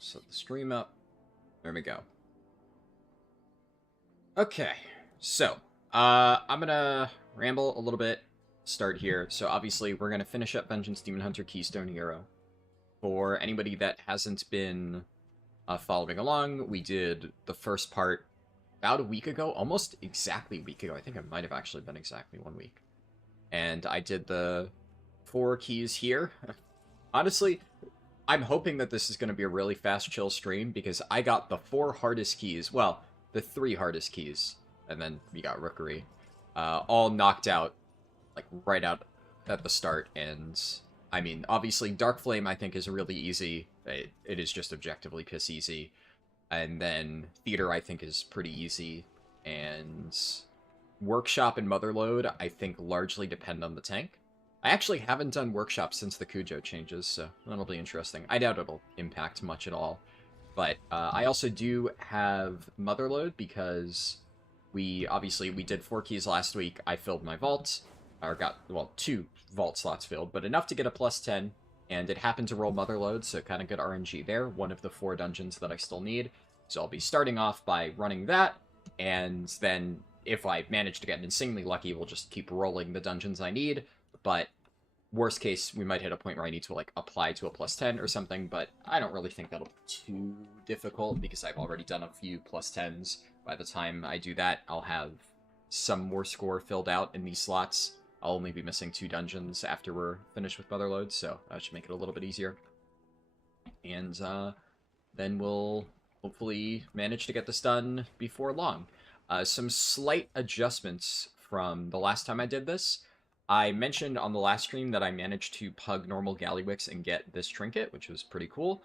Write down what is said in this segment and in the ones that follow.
set the stream up. There we go. Okay, so I'm gonna ramble a little bit. Start here. So obviously we're gonna finish up Vengeance Demon Hunter Keystone Hero. For anybody that hasn't been following along, we did the first part about a week ago, almost exactly a week ago. I think it might have actually been exactly 1 week. And I did the 4 keys here. Honestly, I'm hoping that this is going to be a really fast, chill stream, because I got the 4 hardest keys, well, the 3 hardest keys, and then we got Rookery, all knocked out, like, right out at the start, and, I mean, obviously, Dark Flame, I think, is really easy. It is just objectively piss easy. And then Theater, I think, is pretty easy. And Workshop and Motherload, I think, largely depend on the tank. I actually haven't done Workshop since the Cujo changes, so that'll be interesting. I doubt it'll impact much at all. But I also do have Motherload because we did 4 keys last week. I filled my vault, or got, well, 2 vault slots filled, but enough to get a +10. And it happened to roll Motherload, so kind of good RNG there. One of the 4 dungeons that I still need. So I'll be starting off by running that, and then if I manage to get insanely lucky, we'll just keep rolling the dungeons I need. But worst case, we might hit a point where I need to, like, apply to a +10 or something, but I don't really think that'll be too difficult, because I've already done a few +10s. By the time I do that, I'll have some more score filled out in these slots. I'll only be missing 2 dungeons after we're finished with Motherload, so that should make it a little bit easier. And then we'll hopefully manage to get this done before long. Some slight adjustments from the last time I did this. I mentioned on the last stream that I managed to pug normal Gallywix and get this trinket, which was pretty cool.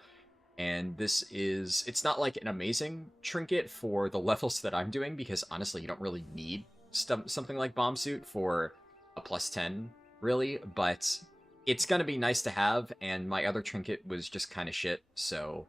And this is, it's not like an amazing trinket for the levels that I'm doing, because honestly, you don't really need something like Bomb Suit for a +10, really, but it's gonna be nice to have, and my other trinket was just kind of shit, so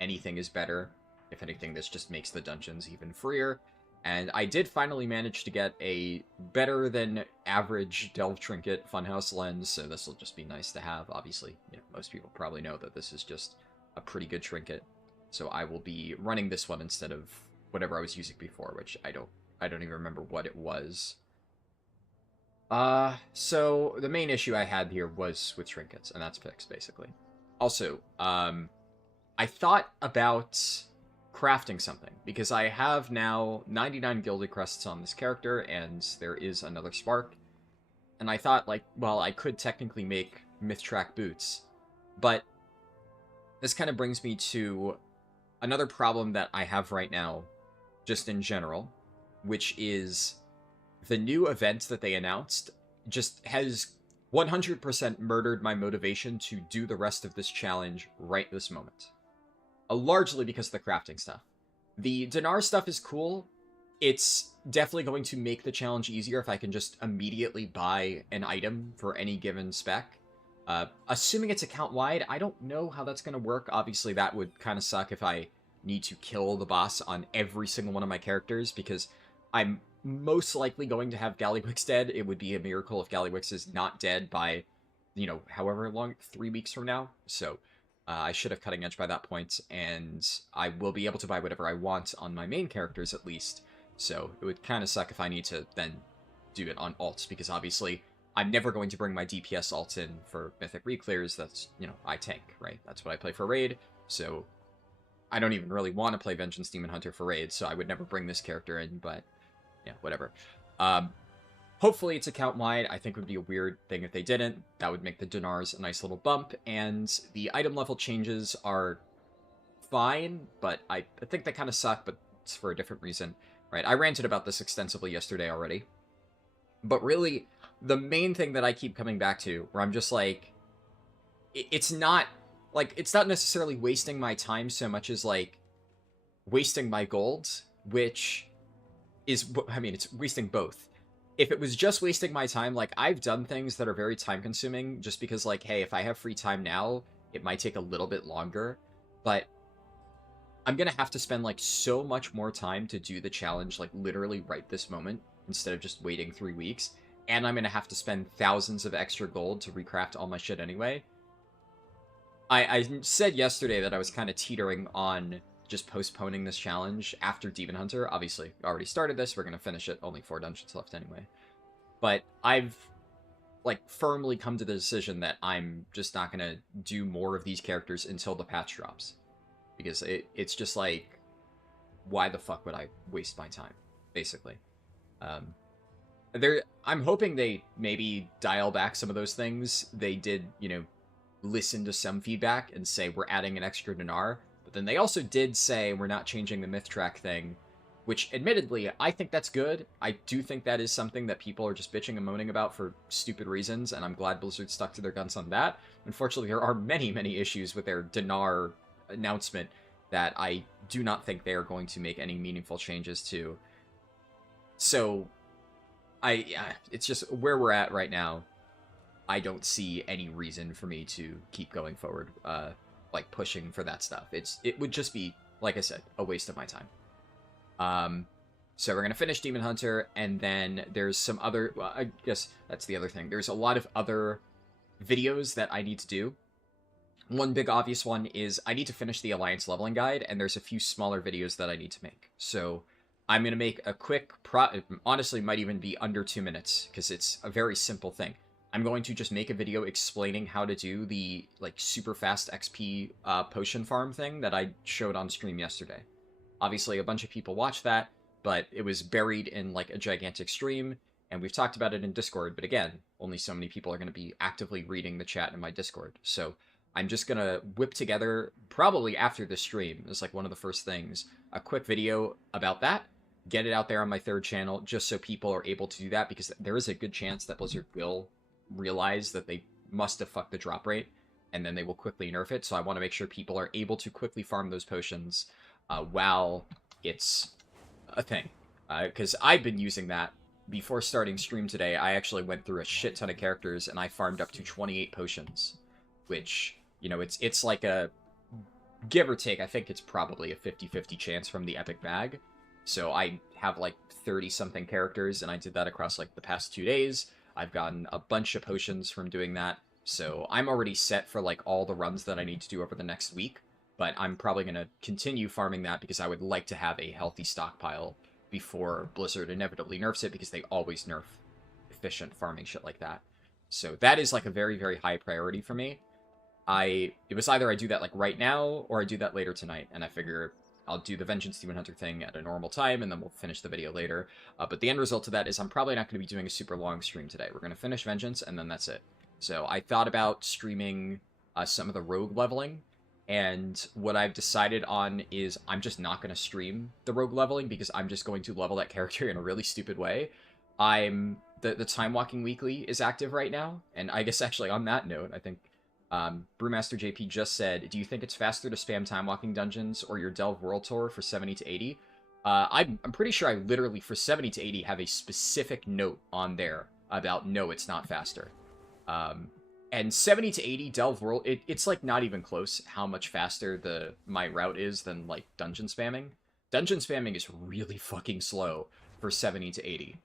anything is better. If anything, this just makes the dungeons even freer. And I did finally manage to get a better than average Delve Trinket Funhouse Lens, so this will just be nice to have. Obviously, you know, most people probably know that this is just a pretty good trinket, so I will be running this one instead of whatever I was using before, which I don't even remember what it was. So the main issue I had here was with trinkets, and that's fixed, basically. Also, I thought about crafting something, because I have now 99 Gilded Crests on this character, and there is another Spark. And I thought, like, well, I could technically make Myth-Track boots, but this kind of brings me to another problem that I have right now, just in general, which is the new event that they announced just has 100% murdered my motivation to do the rest of this challenge right this moment. Largely because of the crafting stuff. The Dinar stuff is cool. It's definitely going to make the challenge easier if I can just immediately buy an item for any given spec. Assuming it's account-wide, I don't know how that's going to work. Obviously, that would kind of suck if I need to kill the boss on every single one of my characters, because I'm most likely going to have Gallywix dead. It would be a miracle if Gallywix is not dead by, you know, however long, 3 weeks from now. So I should have Cutting Edge by that point, and I will be able to buy whatever I want on my main characters at least. So it would kind of suck if I need to then do it on alts, because obviously I'm never going to bring my DPS alts in for Mythic Reclears. That's, you know, I tank, right? That's what I play for Raid, so I don't even really want to play Vengeance Demon Hunter for Raid, so I would never bring this character in, but yeah, whatever. Hopefully it's account-wide. I think it would be a weird thing if they didn't. That would make the Dinars a nice little bump, and the item level changes are fine, but I think they kind of suck, but it's for a different reason, right? I ranted about this extensively yesterday already, but really, the main thing that I keep coming back to, where I'm just like, it's not necessarily wasting my time so much as, like, wasting my gold, which is, I mean, it's wasting both. If it was just wasting my time, like, I've done things that are very time-consuming just because, like, hey, if I have free time now, it might take a little bit longer, but I'm gonna have to spend, like, so much more time to do the challenge, like, literally right this moment, instead of just waiting 3 weeks, and I'm gonna have to spend thousands of extra gold to recraft all my shit anyway. I said yesterday that I was kind of teetering on just postponing this challenge after Demon Hunter. Obviously, I already started this. We're going to finish it. Only 4 dungeons left anyway. But I've, like, firmly come to the decision that I'm just not going to do more of these characters until the patch drops. Because it's just like, why the fuck would I waste my time, basically? I'm hoping they maybe dial back some of those things. They did, listen to some feedback and say we're adding an extra dinar, but then they also did say we're not changing the myth track thing, which admittedly I think that's good. I do think that is something that people are just bitching and moaning about for stupid reasons, and I'm glad Blizzard stuck to their guns on that. Unfortunately, there are many issues with their dinar announcement that I do not think they are going to make any meaningful changes to. So it's just where we're at right now. I don't see any reason for me to keep going forward, like pushing for that stuff. It would just be, like I said, a waste of my time. So we're gonna finish Demon Hunter, and then there's some other. Well, I guess that's the other thing. There's a lot of other videos that I need to do. One big obvious one is I need to finish the Alliance leveling guide, and there's a few smaller videos that I need to make. So I'm going to make a quick, honestly might even be under 2 minutes, because it's a very simple thing. I'm going to just make a video explaining how to do the, like, super fast XP potion farm thing that I showed on stream yesterday. Obviously, a bunch of people watched that, but it was buried in, like, a gigantic stream, and we've talked about it in Discord, but again, only so many people are going to be actively reading the chat in my Discord. So I'm just going to whip together, probably after the stream, as like one of the first things, a quick video about that, get it out there on my 3rd channel, just so people are able to do that, because there is a good chance that Blizzard will realize that they must have fucked the drop rate, and then they will quickly nerf it. So I want to make sure people are able to quickly farm those potions while it's a thing. Because I've been using that. Before starting stream today, I actually went through a shit ton of characters, and I farmed up to 28 potions, which, it's like a, give or take, I think it's probably a 50-50 chance from the epic bag. So I have like 30-something characters, and I did that across like the past 2 days. I've gotten a bunch of potions from doing that. So I'm already set for like all the runs that I need to do over the next week. But I'm probably going to continue farming that because I would like to have a healthy stockpile before Blizzard inevitably nerfs it, because they always nerf efficient farming shit like that. So that is like a very high priority for me. It was either I do that like right now, or I do that later tonight, and I figure I'll do the Vengeance Demon Hunter thing at a normal time, and then we'll finish the video later. But the end result of that is I'm probably not going to be doing a super long stream today. We're going to finish Vengeance, and then that's it. So I thought about streaming some of the rogue leveling, and what I've decided on is I'm just not going to stream the rogue leveling, because I'm just going to level that character in a really stupid way. The Time Walking Weekly is active right now, and I guess actually on that note, I think Brewmaster JP just said, do you think it's faster to spam Time Walking dungeons or your Delve World Tour for 70 to 80? I'm pretty sure I literally, for 70 to 80, have a specific note on there about, no, it's not faster. And 70 to 80 Delve World, it's like not even close how much faster my route is than like dungeon spamming. Dungeon spamming is really fucking slow for 70 to 80.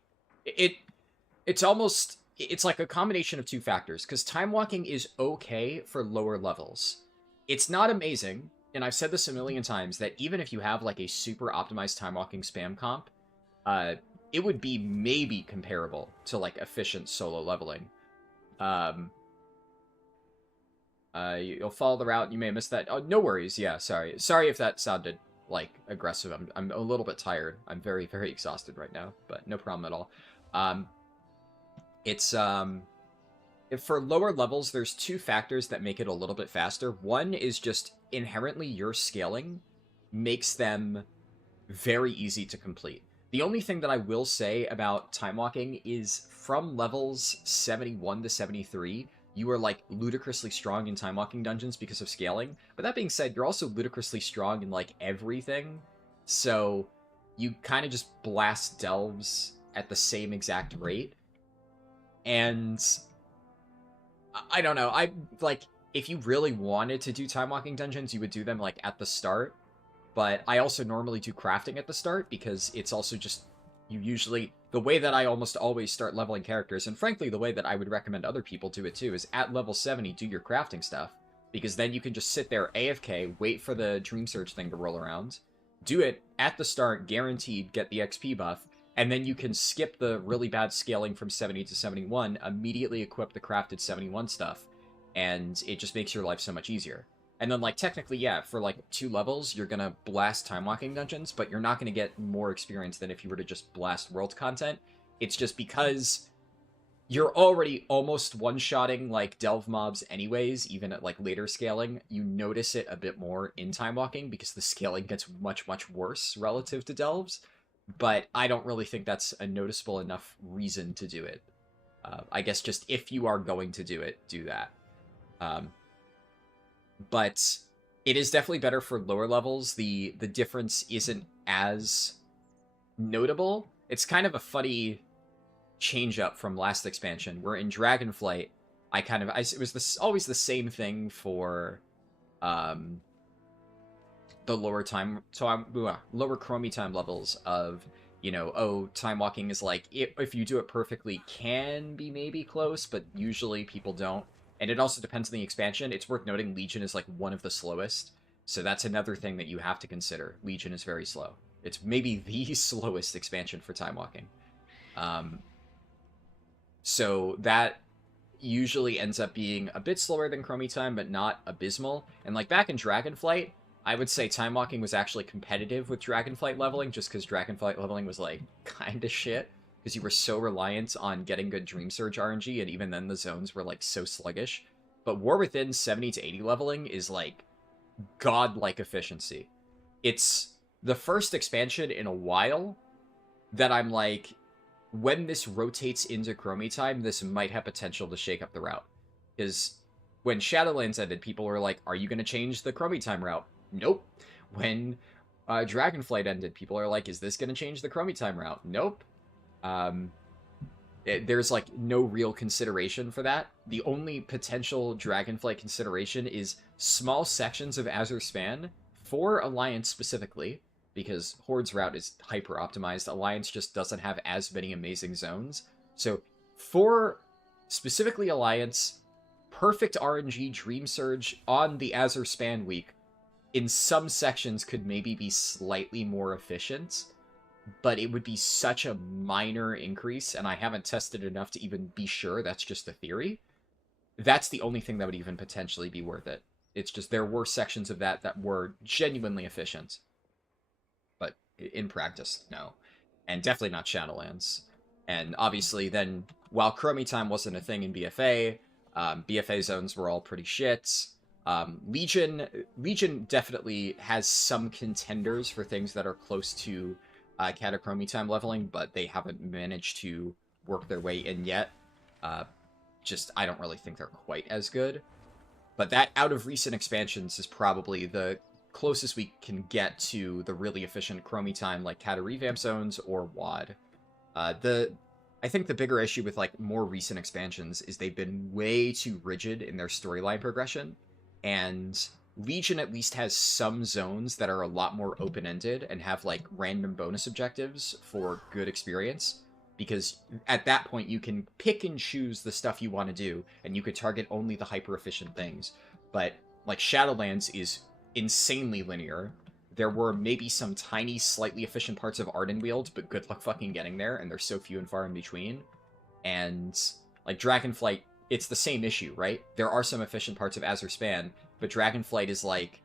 It's like a combination of 2 factors, because time walking is okay for lower levels. It's not amazing, and I've said this a million times, that even if you have like a super optimized time walking spam comp, it would be maybe comparable to like efficient solo leveling. You'll follow the route, you may have missed that. Oh, no worries, yeah, sorry if that sounded like aggressive. I'm a little bit tired. I'm very exhausted right now, but no problem at all. It's, if for lower levels, there's 2 factors that make it a little bit faster. One is just inherently your scaling makes them very easy to complete. The only thing that I will say about time walking is from levels 71 to 73, you are like ludicrously strong in time walking dungeons because of scaling. But that being said, you're also ludicrously strong in like everything. So you kind of just blast delves at the same exact rate. And I don't know, if you really wanted to do time walking dungeons, you would do them like at the start. But I also normally do crafting at the start, because it's also just, the way that I almost always start leveling characters, and frankly the way that I would recommend other people do it too, is at level 70 do your crafting stuff, because then you can just sit there AFK, wait for the Dream Surge thing to roll around, do it at the start, guaranteed get the XP buff, and then you can skip the really bad scaling from 70 to 71, immediately equip the crafted 71 stuff, and it just makes your life so much easier. And then, like, technically, yeah, for, like, 2 levels, you're gonna blast time-walking dungeons, but you're not gonna get more experience than if you were to just blast world content. It's just because you're already almost one-shotting, like, delve mobs anyways, even at, like, later scaling. You notice it a bit more in time-walking, because the scaling gets much, much worse relative to delves. But I don't really think that's a noticeable enough reason to do it. I guess just if you are going to do it, do that. But it is definitely better for lower levels. The difference isn't as notable. It's kind of a funny change up from last expansion, where in Dragonflight, it was always the same thing for the lower lower chromie time levels of, you know, oh, time walking is like, if you do it perfectly, can be maybe close, but usually people don't. And it also depends on the expansion. It's worth noting Legion is like one of the slowest, so that's another thing that you have to consider. Legion is very slow. It's maybe the slowest expansion for time walking. So that usually ends up being a bit slower than chromie time, but not abysmal. And like back in Dragonflight, I would say time walking was actually competitive with Dragonflight leveling, just because Dragonflight leveling was like kind of shit, because you were so reliant on getting good Dream Surge RNG, and even then the zones were like so sluggish. But War Within 70 to 80 leveling is like godlike efficiency. It's the first expansion in a while that I'm like, when this rotates into chromie time, this might have potential to shake up the route. Because when Shadowlands ended, people were like, are you going to change the chromie time route? Nope. When Dragonflight ended, people are like, is this going to change the chromie time route? Nope. There's like no real consideration for that. The only potential Dragonflight consideration is small sections of Azure Span for Alliance specifically, because Horde's route is hyper-optimized. Alliance just doesn't have as many amazing zones. So for specifically Alliance, perfect RNG Dream Surge on the Azure Span week in some sections could maybe be slightly more efficient, but it would be such a minor increase, and I haven't tested enough to even be sure. That's just a theory. That's the only thing that would even potentially be worth it. It's just there were sections of that were genuinely efficient. But in practice, no. And definitely not Shadowlands. And obviously then, while chromie time wasn't a thing in BFA, BFA zones were all pretty shit. Legion definitely has some contenders for things that are close to catachromie time leveling, but they haven't managed to work their way in yet. I don't really think they're quite as good. But that, out of recent expansions, is probably the closest we can get to the really efficient chromie time, like Cata revamp zones or WAD. I think the bigger issue with like more recent expansions is they've been way too rigid in their storyline progression, and Legion at least has some zones that are a lot more open-ended and have like random bonus objectives for good experience, because at that point you can pick and choose the stuff you want to do, and you could target only the hyper-efficient things. But like Shadowlands is insanely linear. There were maybe some tiny, slightly efficient parts of Ardenweald, but good luck fucking getting there, and they're so few and far in between. And like Dragonflight, it's the same issue, right? There are some efficient parts of Azure Span, but Dragonflight is like,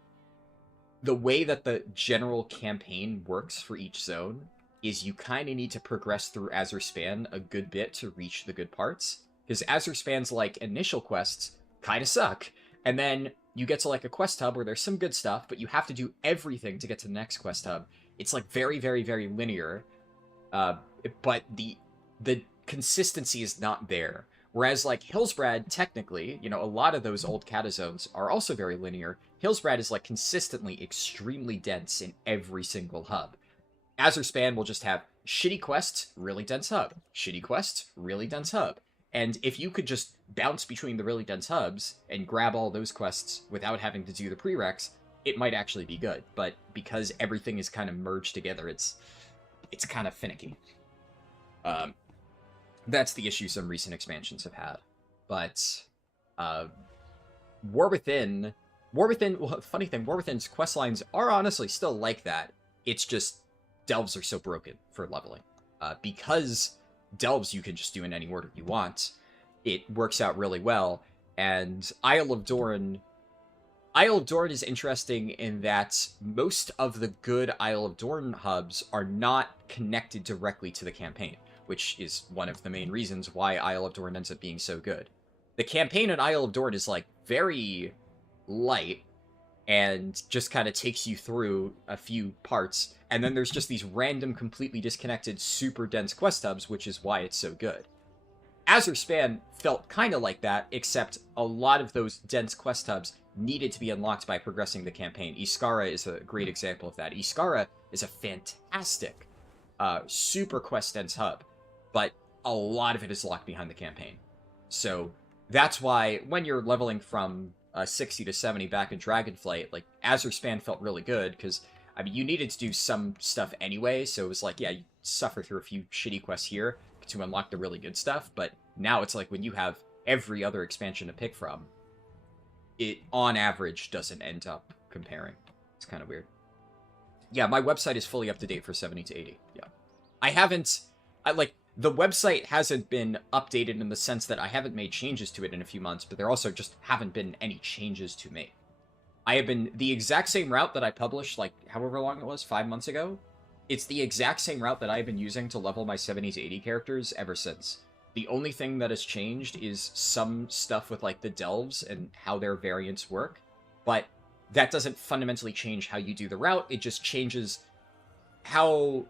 the way that the general campaign works for each zone is you kind of need to progress through Azure Span a good bit to reach the good parts. Because Azure Span's like initial quests kind of suck, and then you get to like a quest hub where there's some good stuff, but you have to do everything to get to the next quest hub. It's like very, very, very linear, but the consistency is not there. Whereas like Hillsbrad, technically, you know, a lot of those old Cata zones are also very linear. Hillsbrad is like consistently extremely dense in every single hub. Azure Span will just have shitty quests, really dense hub. Shitty quests, really dense hub. And if you could just bounce between the really dense hubs and grab all those quests without having to do the prereqs, it might actually be good. But because everything is kind of merged together, it's kind of finicky. That's the issue some recent expansions have had. But War Within War Within, well, funny thing, War Within's quest lines are honestly still like that. It's just delves are so broken for leveling. Because delves you can just do in any order you want, it works out really well. And Isle of Dorn is interesting in that most of the good Isle of Dorn hubs are not connected directly to the campaign, which is one of the main reasons why Isle of Dorn ends up being so good. The campaign in Isle of Dorn is, like, very light and just kind of takes you through a few parts, and then there's just these random, completely disconnected, super dense quest hubs, which is why it's so good. Azure Span felt kind of like that, except a lot of those dense quest hubs needed to be unlocked by progressing the campaign. Iskara is a great example of that. Iskara is a fantastic, super quest-dense hub, but a lot of it is locked behind the campaign. So that's why when you're leveling from 60 to 70 back in Dragonflight, like, Azure Span felt really good, because, I mean, you needed to do some stuff anyway, so it was like, yeah, you suffer through a few shitty quests here to unlock the really good stuff, but now it's like when you have every other expansion to pick from, it, on average, doesn't end up comparing. It's kind of weird. Yeah, my website is fully up to date for 70 to 80. Yeah. The website hasn't been updated in the sense that I haven't made changes to it in a few months, but there also just haven't been any changes to make. I have been the exact same route that I published, like, however long it was, 5 months ago. It's the exact same route that I've been using to level my 70 to 80 characters ever since. The only thing that has changed is some stuff with, like, the delves and how their variants work, but that doesn't fundamentally change how you do the route. It just changes how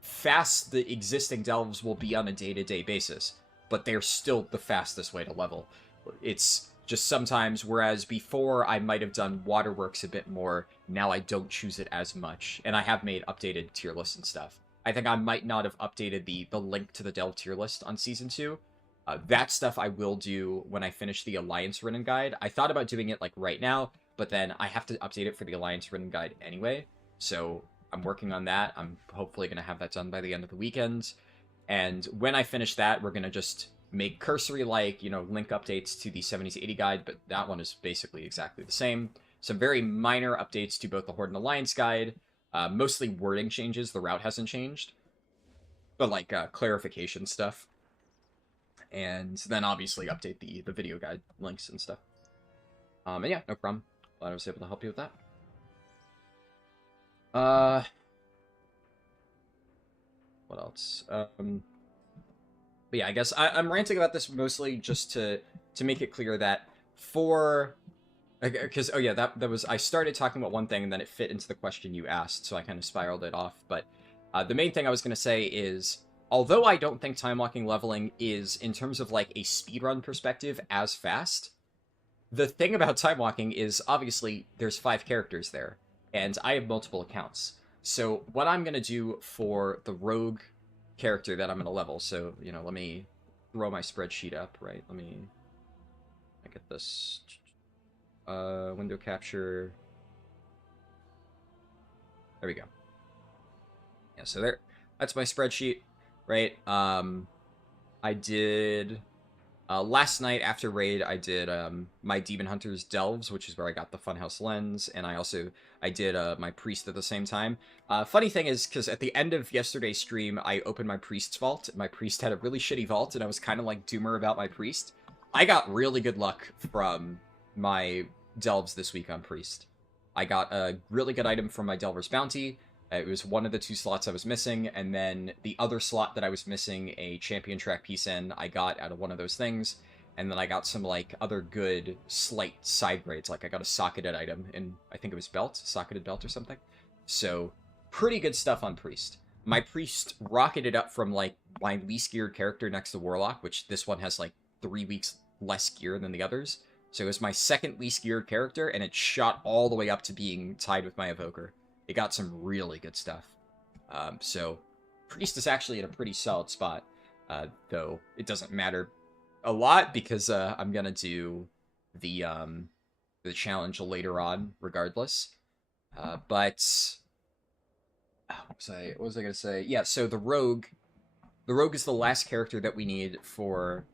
fast the existing delves will be on a day-to-day basis, but they're still the fastest way to level. It's just sometimes, whereas before I might have done Waterworks a bit more, now I don't choose it as much, and I have made updated tier lists and stuff. I think I might not have updated the link to the delve tier list on Season 2. That stuff I will do when I finish the Alliance Written Guide. I thought about doing it, like, right now, but then I have to update it for the Alliance Written Guide anyway, so I'm working on that. I'm hopefully going to have that done by the end of the weekend, and when I finish that, we're going to just make cursory, like, you know, link updates to the 70 to 80 guide, but that one is basically exactly the same. Some very minor updates to both the Horde and Alliance guide, mostly wording changes. The route hasn't changed, but, like, clarification stuff. And then obviously update the video guide links and stuff. And yeah, no problem. Glad I was able to help you with that. What else? But yeah, I guess I'm ranting about this mostly just to make it clear that for... Because, oh yeah, that was... I started talking about one thing, and then it fit into the question you asked, so I kind of spiraled it off. But the main thing I was going to say is, although I don't think time-walking leveling is, in terms of, like, a speedrun perspective, as fast, the thing about time-walking is, obviously, there's 5 characters there, and I have multiple accounts. So what I'm going to do for the rogue character that I'm going to level, so, you know, let me throw my spreadsheet up, right? Let me get this... window capture. There we go. Yeah, so there, that's my spreadsheet, right? I did last night after raid, I did my Demon Hunters Delves, which is where I got the Funhouse Lens, and I did my Priest at the same time. Funny thing is, because at the end of yesterday's stream, I opened my Priest's vault. My Priest had a really shitty vault, and I was kind of like doomer about my Priest. I got really good luck from my delves this week on Priest. I got a really good item from my Delver's Bounty. It was one of the 2 slots I was missing, and then the other slot that I was missing a champion track piece in, I got out of one of those things, and then I got some, like, other good slight side grades, like I got a socketed item in, I think it was belt, socketed belt or something. So, pretty good stuff on Priest. My Priest rocketed up from, like, my least geared character next to Warlock, which this one has, like, 3 weeks less gear than the others. So it was my second least geared character, and it shot all the way up to being tied with my Evoker. It got some really good stuff. So Priest is actually in a pretty solid spot, though it doesn't matter a lot because I'm gonna do the challenge later on, regardless. But what was I gonna say? Yeah, so the Rogue is the last character that we need for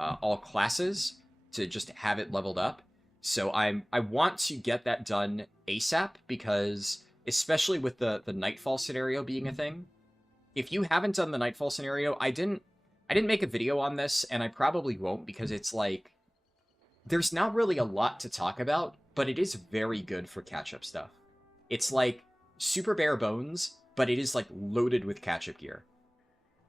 all classes to just have it leveled up. So I want to get that done ASAP because especially with the Nightfall scenario being a thing, if you haven't done the Nightfall scenario, I didn't make a video on this and I probably won't because it's like there's not really a lot to talk about, but it is very good for catch-up stuff. It's like super bare bones, but it is like loaded with catch-up gear.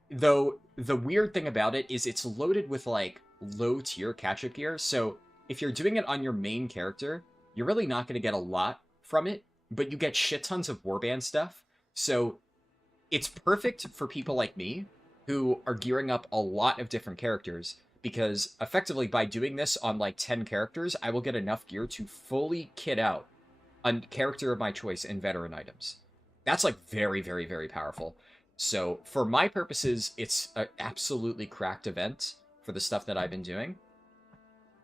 Though the weird thing about it is it's loaded with like low tier catch-up gear, so if you're doing it on your main character, you're really not going to get a lot from it, but you get shit tons of warband stuff. So it's perfect for people like me who are gearing up a lot of different characters because effectively by doing this on like 10 characters, I will get enough gear to fully kit out a character of my choice in veteran items. That's like very, very, very powerful. So for my purposes, it's an absolutely cracked event for the stuff that I've been doing.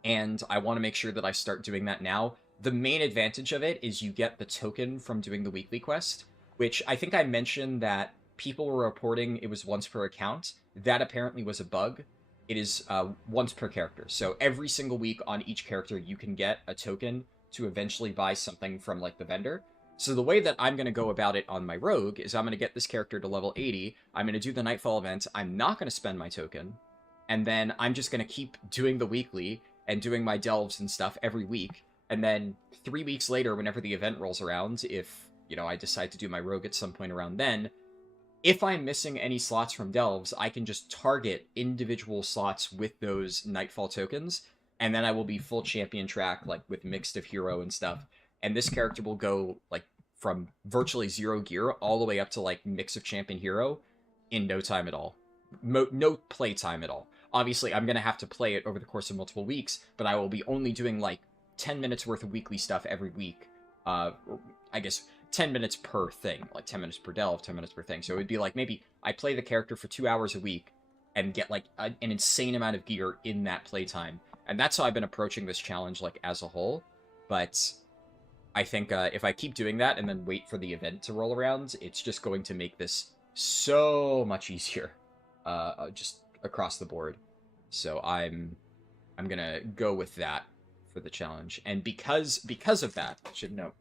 And I want to make sure that I start doing that now. The main advantage of it is you get the token from doing the weekly quest, which I think I mentioned that people were reporting it was once per account. That apparently was a bug. It is once per character. So every single week on each character, you can get a token to eventually buy something from like the vendor. So the way that I'm going to go about it on my rogue is I'm going to get this character to level 80. I'm going to do the Nightfall event. I'm not going to spend my token. And then I'm just going to keep doing the weekly and doing my delves and stuff every week. And then 3 weeks later, whenever the event rolls around, if, you know, I decide to do my rogue at some point around then, if I'm missing any slots from delves, I can just target individual slots with those Nightfall tokens, and then I will be full champion track, like, with mixed of hero and stuff. And this character will go, like, from virtually 0 gear all the way up to, like, mix of champion hero in no time at all. No play time at all. Obviously, I'm going to have to play it over the course of multiple weeks, but I will be only doing, like, 10 minutes worth of weekly stuff every week. I guess 10 minutes per thing, like 10 minutes per delve, 10 minutes per thing. So it would be like maybe I play the character for 2 hours a week and get like an insane amount of gear in that playtime. And that's how I've been approaching this challenge like as a whole. But I think if I keep doing that and then wait for the event to roll around, it's just going to make this so much easier just across the board. So I'm gonna go with that for the challenge. And because of that, I should note,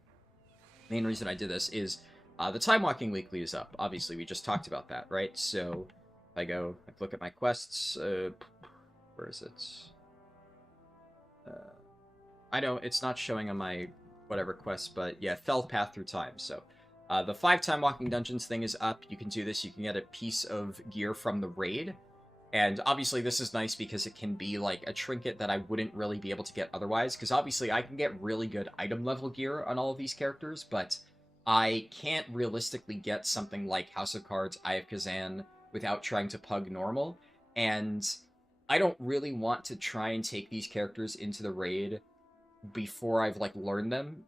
main reason I did this is the Time Walking Weekly is up. Obviously, we just talked about that, right? So if I look at my quests, where is it? I know it's not showing on my whatever quest, but yeah, Fell Path Through Time. So the 5 Time Walking Dungeons thing is up. You can do this. You can get a piece of gear from the raid. And obviously this is nice because it can be like a trinket that I wouldn't really be able to get otherwise, because obviously I can get really good item level gear on all of these characters, but I can't realistically get something like House of Cards, Eye of Kazan without trying to pug normal, and I don't really want to try and take these characters into the raid before I've like learned them.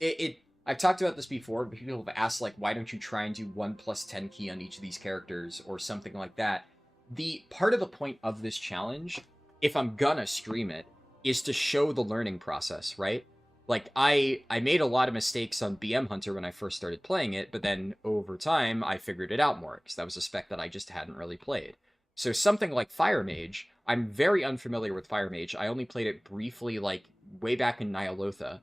I've talked about this before, but people have asked like, why don't you try and do 1+10 key on each of these characters or something like that. The part of the point of this challenge, if I'm gonna stream it, is to show the learning process, right? Like, I made a lot of mistakes on BM Hunter when I first started playing it, but then over time, I figured it out more, because that was a spec that I just hadn't really played. So something like Fire Mage, I'm very unfamiliar with Fire Mage. I only played it briefly, like, way back in Nyalotha,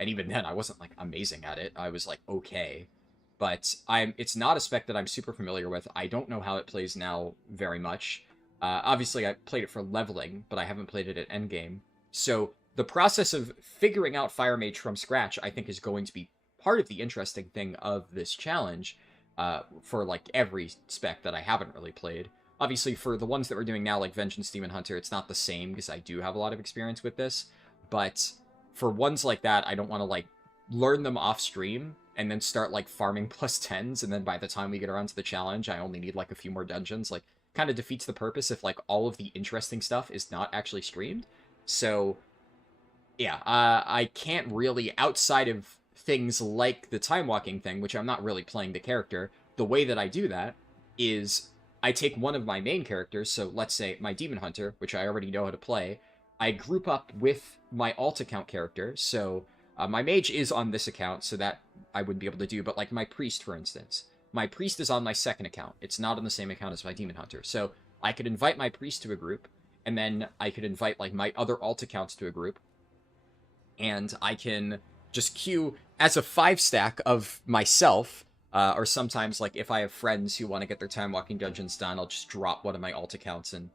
and even then, I wasn't, like, amazing at it. I was, like, okay. But it's not a spec that I'm super familiar with. I don't know how it plays now very much. Obviously, I played it for leveling, but I haven't played it at endgame. So the process of figuring out Fire Mage from scratch, I think, is going to be part of the interesting thing of this challenge for, like, every spec that I haven't really played. Obviously, for the ones that we're doing now, like Vengeance Demon Hunter, it's not the same, because I do have a lot of experience with this. But for ones like that, I don't want to, like, learn them off-stream and then start, like, farming +10s, and then by the time we get around to the challenge, I only need, like, a few more dungeons. Like, kind of defeats the purpose if, like, all of the interesting stuff is not actually streamed. So, yeah, I can't really, outside of things like the time-walking thing, which I'm not really playing the character, the way that I do that is I take one of my main characters, so let's say my Demon Hunter, which I already know how to play, I group up with my alt account character, so my mage is on this account, so that I wouldn't be able to do, but like my priest, for instance. My priest is on my second account. It's not on the same account as my demon hunter. So I could invite my priest to a group, and then I could invite like my other alt accounts to a group. and I can just queue as a 5-stack of myself, or sometimes, like, if I have friends who want to get their time walking dungeons done, I'll just drop one of my alt accounts and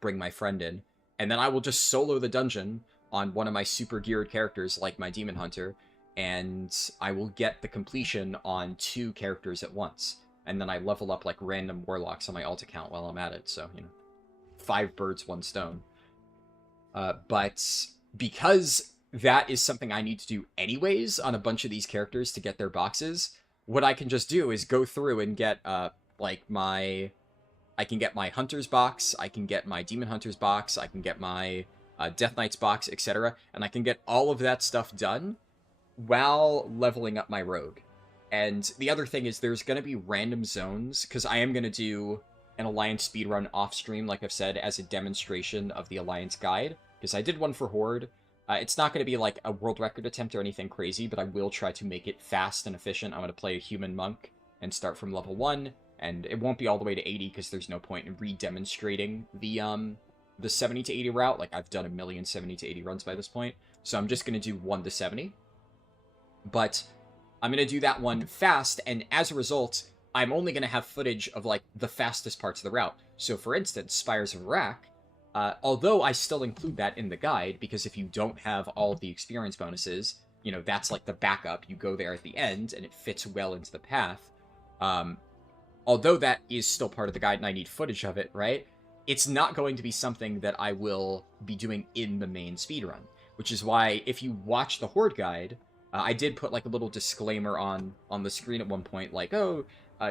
bring my friend in, and then I will just solo the dungeon on one of my super geared characters, like my Demon Hunter, and I will get the completion on 2 characters at once, and then I level up, like, random warlocks on my alt account while I'm at it, so, 5 birds, 1 stone. But because that is something I need to do anyways on a bunch of these characters to get their boxes, what I can just do is go through and get, like, I can get my Hunter's box, I can get my Demon Hunter's box, I can get my Death Knight's box, etc., and I can get all of that stuff done while leveling up my Rogue. And the other thing is there's going to be random zones, because I am going to do an Alliance speedrun off-stream, like I've said, as a demonstration of the Alliance guide, because I did one for Horde. It's not going to be like a world record attempt or anything crazy, but I will try to make it fast and efficient. I'm going to play a human monk and start from level 1, and it won't be all the way to 80, because there's no point in re-demonstrating the 70 to 80 route. Like, I've done a million 70 to 80 runs by this point, so I'm just going to do 1 to 70. But I'm going to do that one fast, and as a result, I'm only going to have footage of, like, the fastest parts of the route. So, for instance, Spires of Iraq, although I still include that in the guide, because if you don't have all of the experience bonuses, that's like the backup. You go there at the end, and it fits well into the path. Although that is still part of the guide, and I need footage of it, right? It's not going to be something that I will be doing in the main speedrun, which is why if you watch the Horde guide, I did put, like, a little disclaimer on the screen at one point, like, oh,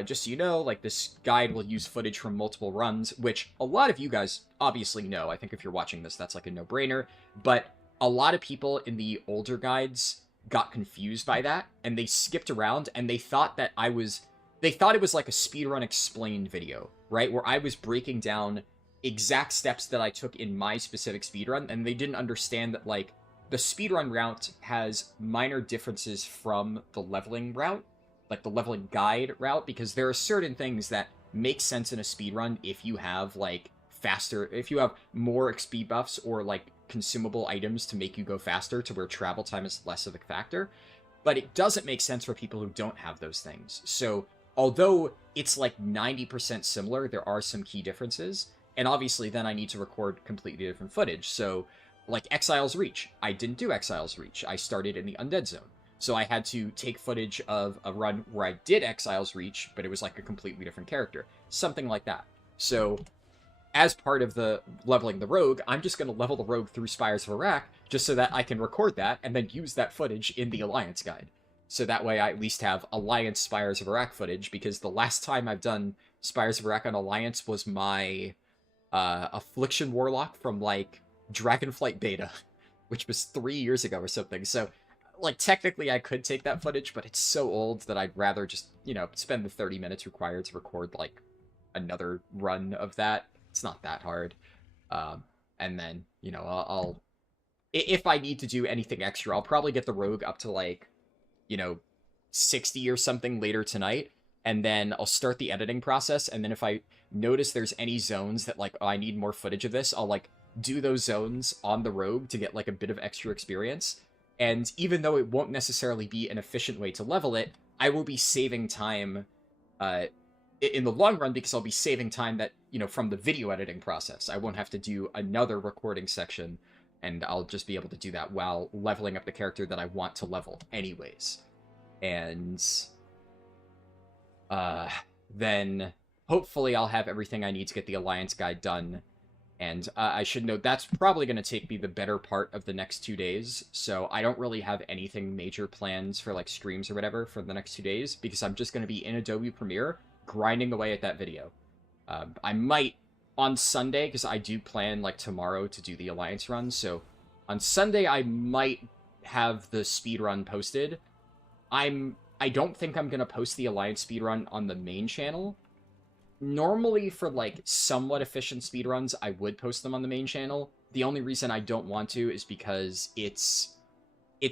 just so you know, like, this guide will use footage from multiple runs, which a lot of you guys obviously know. I think if you're watching this, that's, like, a no-brainer. But a lot of people in the older guides got confused by that, and they skipped around, and they thought that they thought it was like a speedrun explained video, right? Where I was breaking down exact steps that I took in my specific speedrun, and they didn't understand that, like, the speedrun route has minor differences from the leveling route, like the leveling guide route, because there are certain things that make sense in a speedrun if you have, like, if you have more XP buffs or, like, consumable items to make you go faster, to where travel time is less of a factor. But it doesn't make sense for people who don't have those things. So, although it's like 90% similar, there are some key differences, and obviously then I need to record completely different footage. So, like Exile's Reach, I didn't do Exile's Reach. I started in the Undead Zone. So I had to take footage of a run where I did Exile's Reach, but it was like a completely different character. Something like that. So, as part of the leveling the Rogue, I'm just going to level the Rogue through Spires of Iraq, just so that I can record that, and then use that footage in the Alliance guide. So that way I at least have Alliance Spires of Iraq footage, because the last time I've done Spires of Iraq on Alliance was my Affliction Warlock from, like, Dragonflight Beta, which was 3 years ago or something. So, like, technically I could take that footage, but it's so old that I'd rather just, spend the 30 minutes required to record, like, another run of that. It's not that hard. And then, I'll if I need to do anything extra, I'll probably get the Rogue up to, like, 60 or something later tonight, and then I'll start the editing process, and then if I notice there's any zones that, like, oh, I need more footage of this, I'll, like, do those zones on the Rogue to get, like, a bit of extra experience. And even though it won't necessarily be an efficient way to level it, I will be saving time in the long run, because I'll be saving time that, from the video editing process. I won't have to do another recording section, and I'll just be able to do that while leveling up the character that I want to level anyways. And then hopefully I'll have everything I need to get the Alliance guide done. And I should note, that's probably going to take me the better part of the next 2 days, so I don't really have anything major plans for, like, streams or whatever for the next 2 days, because I'm just going to be in Adobe Premiere grinding away at that video. I might, on Sunday, because I do plan, like, tomorrow to do the Alliance run, so on Sunday I might have the speedrun posted. I don't think I'm going to post the Alliance speedrun on the main channel. Normally, for, like, somewhat efficient speedruns, I would post them on the main channel. The only reason I don't want to is because it's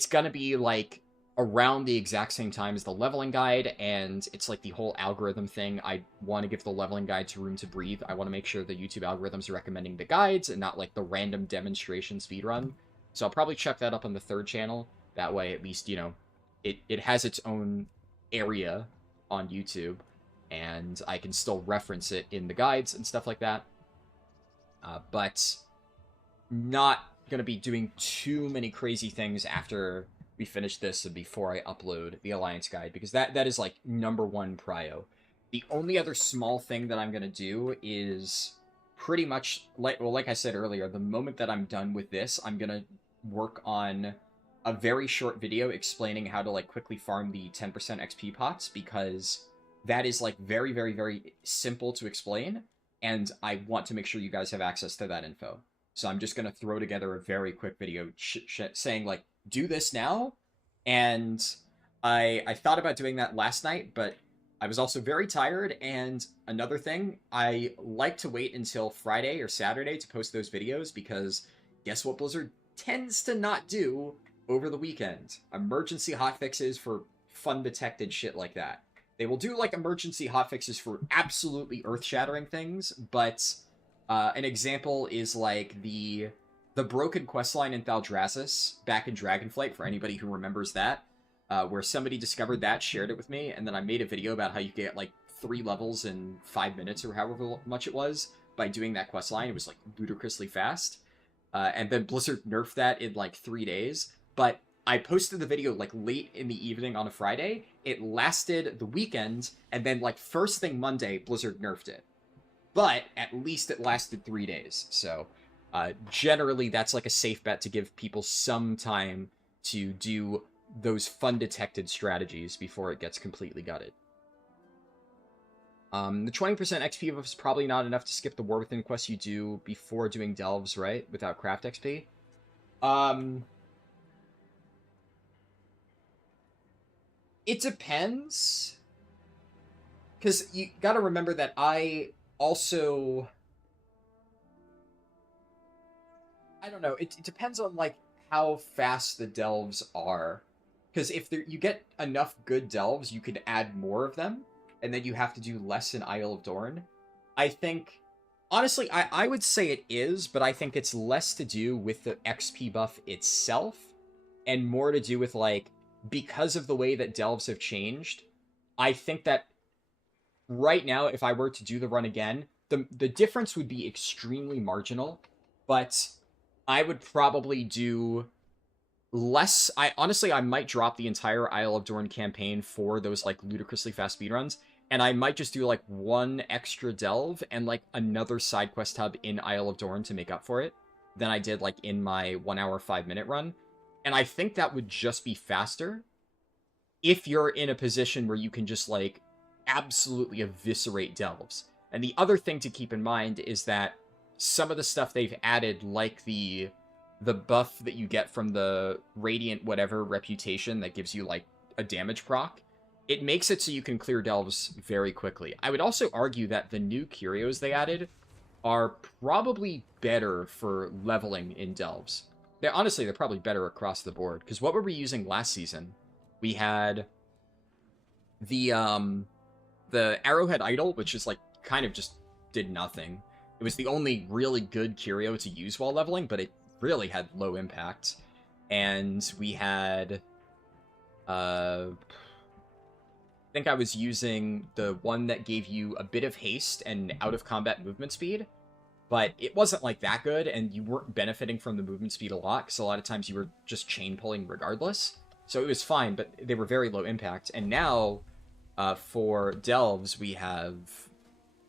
gonna be, like, around the exact same time as the leveling guide, and it's, like, the whole algorithm thing. I want to give the leveling guide room to breathe. I want to make sure the YouTube algorithms are recommending the guides and not, like, the random demonstration speedrun. So I'll probably chuck that up on the third channel. That way, at least, you know, it has its own area on YouTube, and I can still reference it in the guides and stuff like that. But not going to be doing too many crazy things after we finish this and before I upload the Alliance Guide, because that is, like, #1 prio. The only other small thing that I'm going to do is pretty much, like I said earlier, the moment that I'm done with this, I'm going to work on a very short video explaining how to, like, quickly farm the 10% XP pots, because that is, like, very, very, very simple to explain, and I want to make sure you guys have access to that info. So I'm just going to throw together a very quick video saying, like, do this now. And I thought about doing that last night, but I was also very tired. And another thing, I like to wait until Friday or Saturday to post those videos, because guess what Blizzard tends to not do over the weekend? Emergency hotfixes for fun detected shit like that. They will do, like, emergency hotfixes for absolutely earth-shattering things, but an example is, like, the broken questline in Thaldraszus back in Dragonflight, for anybody who remembers that, where somebody discovered that, shared it with me, and then I made a video about how you get, like, 3 levels in 5 minutes or however much it was by doing that questline. It was, like, ludicrously fast. And then Blizzard nerfed that in, like, 3 days. But I posted the video, like, late in the evening on a Friday. It lasted the weekend, and then, like, first thing Monday, Blizzard nerfed it. But at least it lasted 3 days. So generally, that's, like, a safe bet to give people some time to do those fun detected strategies before it gets completely gutted. The 20% XP buff is probably not enough to skip the War Within quest you do before doing Delves, right? Without craft XP. It depends. Because you gotta remember that I also... I don't know. It depends on, like, how fast the delves are. Because if you get enough good delves, you can add more of them, and then you have to do less in Isle of Dorn. I think... Honestly, I would say it is, but I think it's less to do with the XP buff itself, and more to do with, like, because of the way that delves have changed, I think that right now, if I were to do the run again, the difference would be extremely marginal, but I would probably do less. I might drop the entire Isle of Dorn campaign for those, like, ludicrously fast speedruns, and I might just do, like, one extra delve and, like, another side quest hub in Isle of Dorn to make up for it than I did, like, in my 1 hour, 5 minute run. And I think that would just be faster if you're in a position where you can just, like, absolutely eviscerate delves. And the other thing to keep in mind is that some of the stuff they've added, like the buff that you get from the Radiant whatever reputation that gives you, like, a damage proc, it makes it so you can clear delves very quickly. I would also argue that the new curios they added are probably better for leveling in delves. Honestly, they're probably better across the board. Because what were we using last season? We had the Arrowhead Idol, which is, like, kind of just did nothing. It was the only really good curio to use while leveling, but it really had low impact. And we had... I think I was using the one that gave you a bit of haste and out-of-combat movement speed, but it wasn't, like, that good, and you weren't benefiting from the movement speed a lot, because a lot of times you were just chain pulling regardless. So it was fine, but they were very low impact. And now, for delves, we have...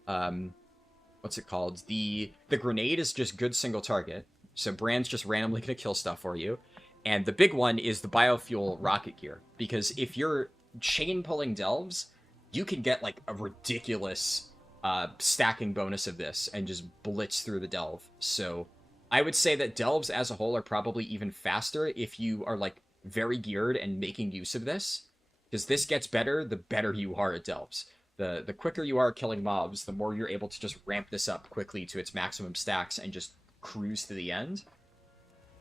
what's it called? The grenade is just good single target, so Brand's just randomly going to kill stuff for you. And the big one is the biofuel rocket gear, because if you're chain pulling delves, you can get, like, a ridiculous stacking bonus of this and just blitz through the delve. So I would say that delves as a whole are probably even faster if you are, like, very geared and making use of this, because this gets better the better you are at delves. The quicker you are killing mobs, the more you're able to just ramp this up quickly to its maximum stacks and just cruise to the end.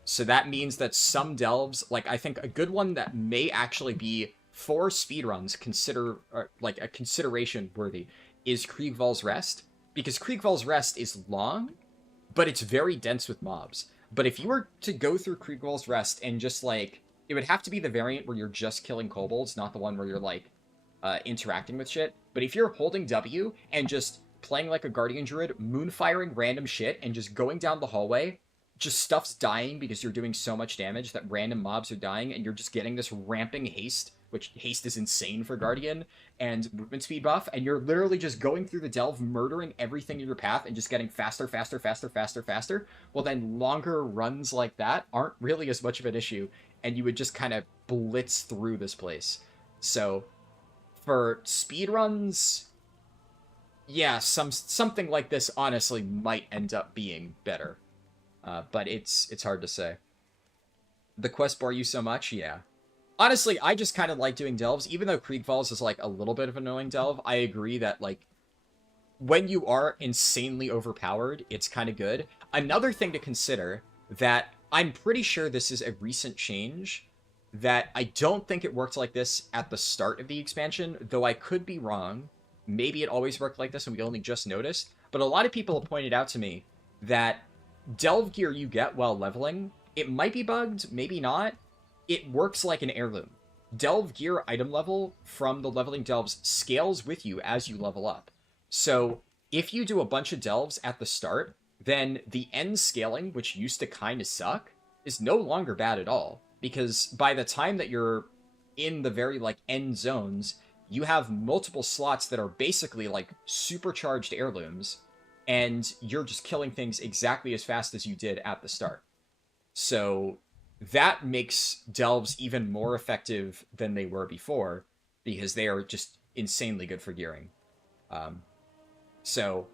So that means that some delves, like, I think a good one that may actually be for speedruns like a consideration worthy is Kriegval's Rest, because Kriegval's Rest is long, but it's very dense with mobs. But if you were to go through Kriegwall's Rest and just like, it would have to be the variant where you're just killing kobolds, not the one where you're like interacting with shit. But if you're holding W and just playing like a Guardian Druid, moonfiring random shit and just going down the hallway, just stuff's dying because you're doing so much damage that random mobs are dying, and you're just getting this ramping haste, which haste is insane for Guardian, and movement speed buff, and you're literally just going through the delve, murdering everything in your path, and just getting faster, faster, faster, faster, faster. Well, then longer runs like that aren't really as much of an issue, and you would just kind of blitz through this place. So, for speed runs, yeah, something like this honestly might end up being better. But it's hard to say. The quest bore you so much? Yeah. Honestly, I just kind of like doing delves. Even though Krieg Falls is like a little bit of an annoying delve, I agree that like when you are insanely overpowered, it's kind of good. Another thing to consider that I'm pretty sure this is a recent change, that I don't think it worked like this at the start of the expansion, though I could be wrong. Maybe it always worked like this and we only just noticed. But a lot of people have pointed out to me that delve gear you get while leveling, it might be bugged, maybe not. It works like an heirloom. Delve gear item level from the leveling delves scales with you as you level up. So if you do a bunch of delves at the start, then the end scaling, which used to kind of suck, is no longer bad at all. Because by the time that you're in the very like end zones, you have multiple slots that are basically like supercharged heirlooms, and you're just killing things exactly as fast as you did at the start. So that makes delves even more effective than they were before, because they are just insanely good for gearing. So,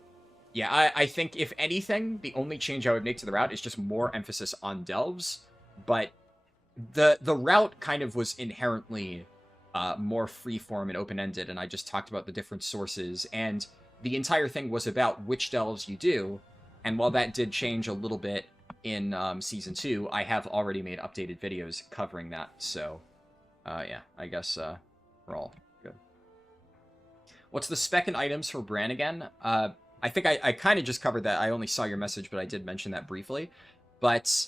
yeah, I think if anything, the only change I would make to the route is just more emphasis on delves, but the route kind of was inherently more freeform and open-ended, and I just talked about the different sources, and the entire thing was about which delves you do, and while that did change a little bit in Season 2, I have already made updated videos covering that, so, yeah, I guess we're all good. What's the spec and items for Bran again? I think I kind of just covered that. I only saw your message, but I did mention that briefly. But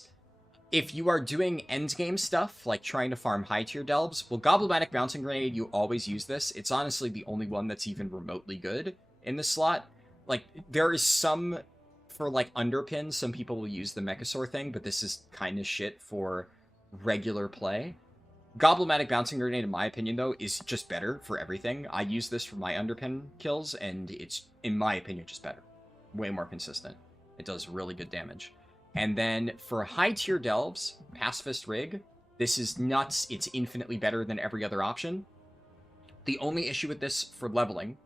if you are doing endgame stuff, like trying to farm high-tier delves, well, Goblematic Bouncing Grenade, you always use this. It's honestly the only one that's even remotely good in this slot. Like, there is some, for, like, Underpin, some people will use the Mechasaur thing, but this is kind of shit for regular play. Goblematic Bouncing Grenade, in my opinion, though, is just better for everything. I use this for my Underpin kills, and it's, in my opinion, just better. Way more consistent. It does really good damage. And then for high-tier delves, Pacifist Rig, this is nuts. It's infinitely better than every other option. The only issue with this for leveling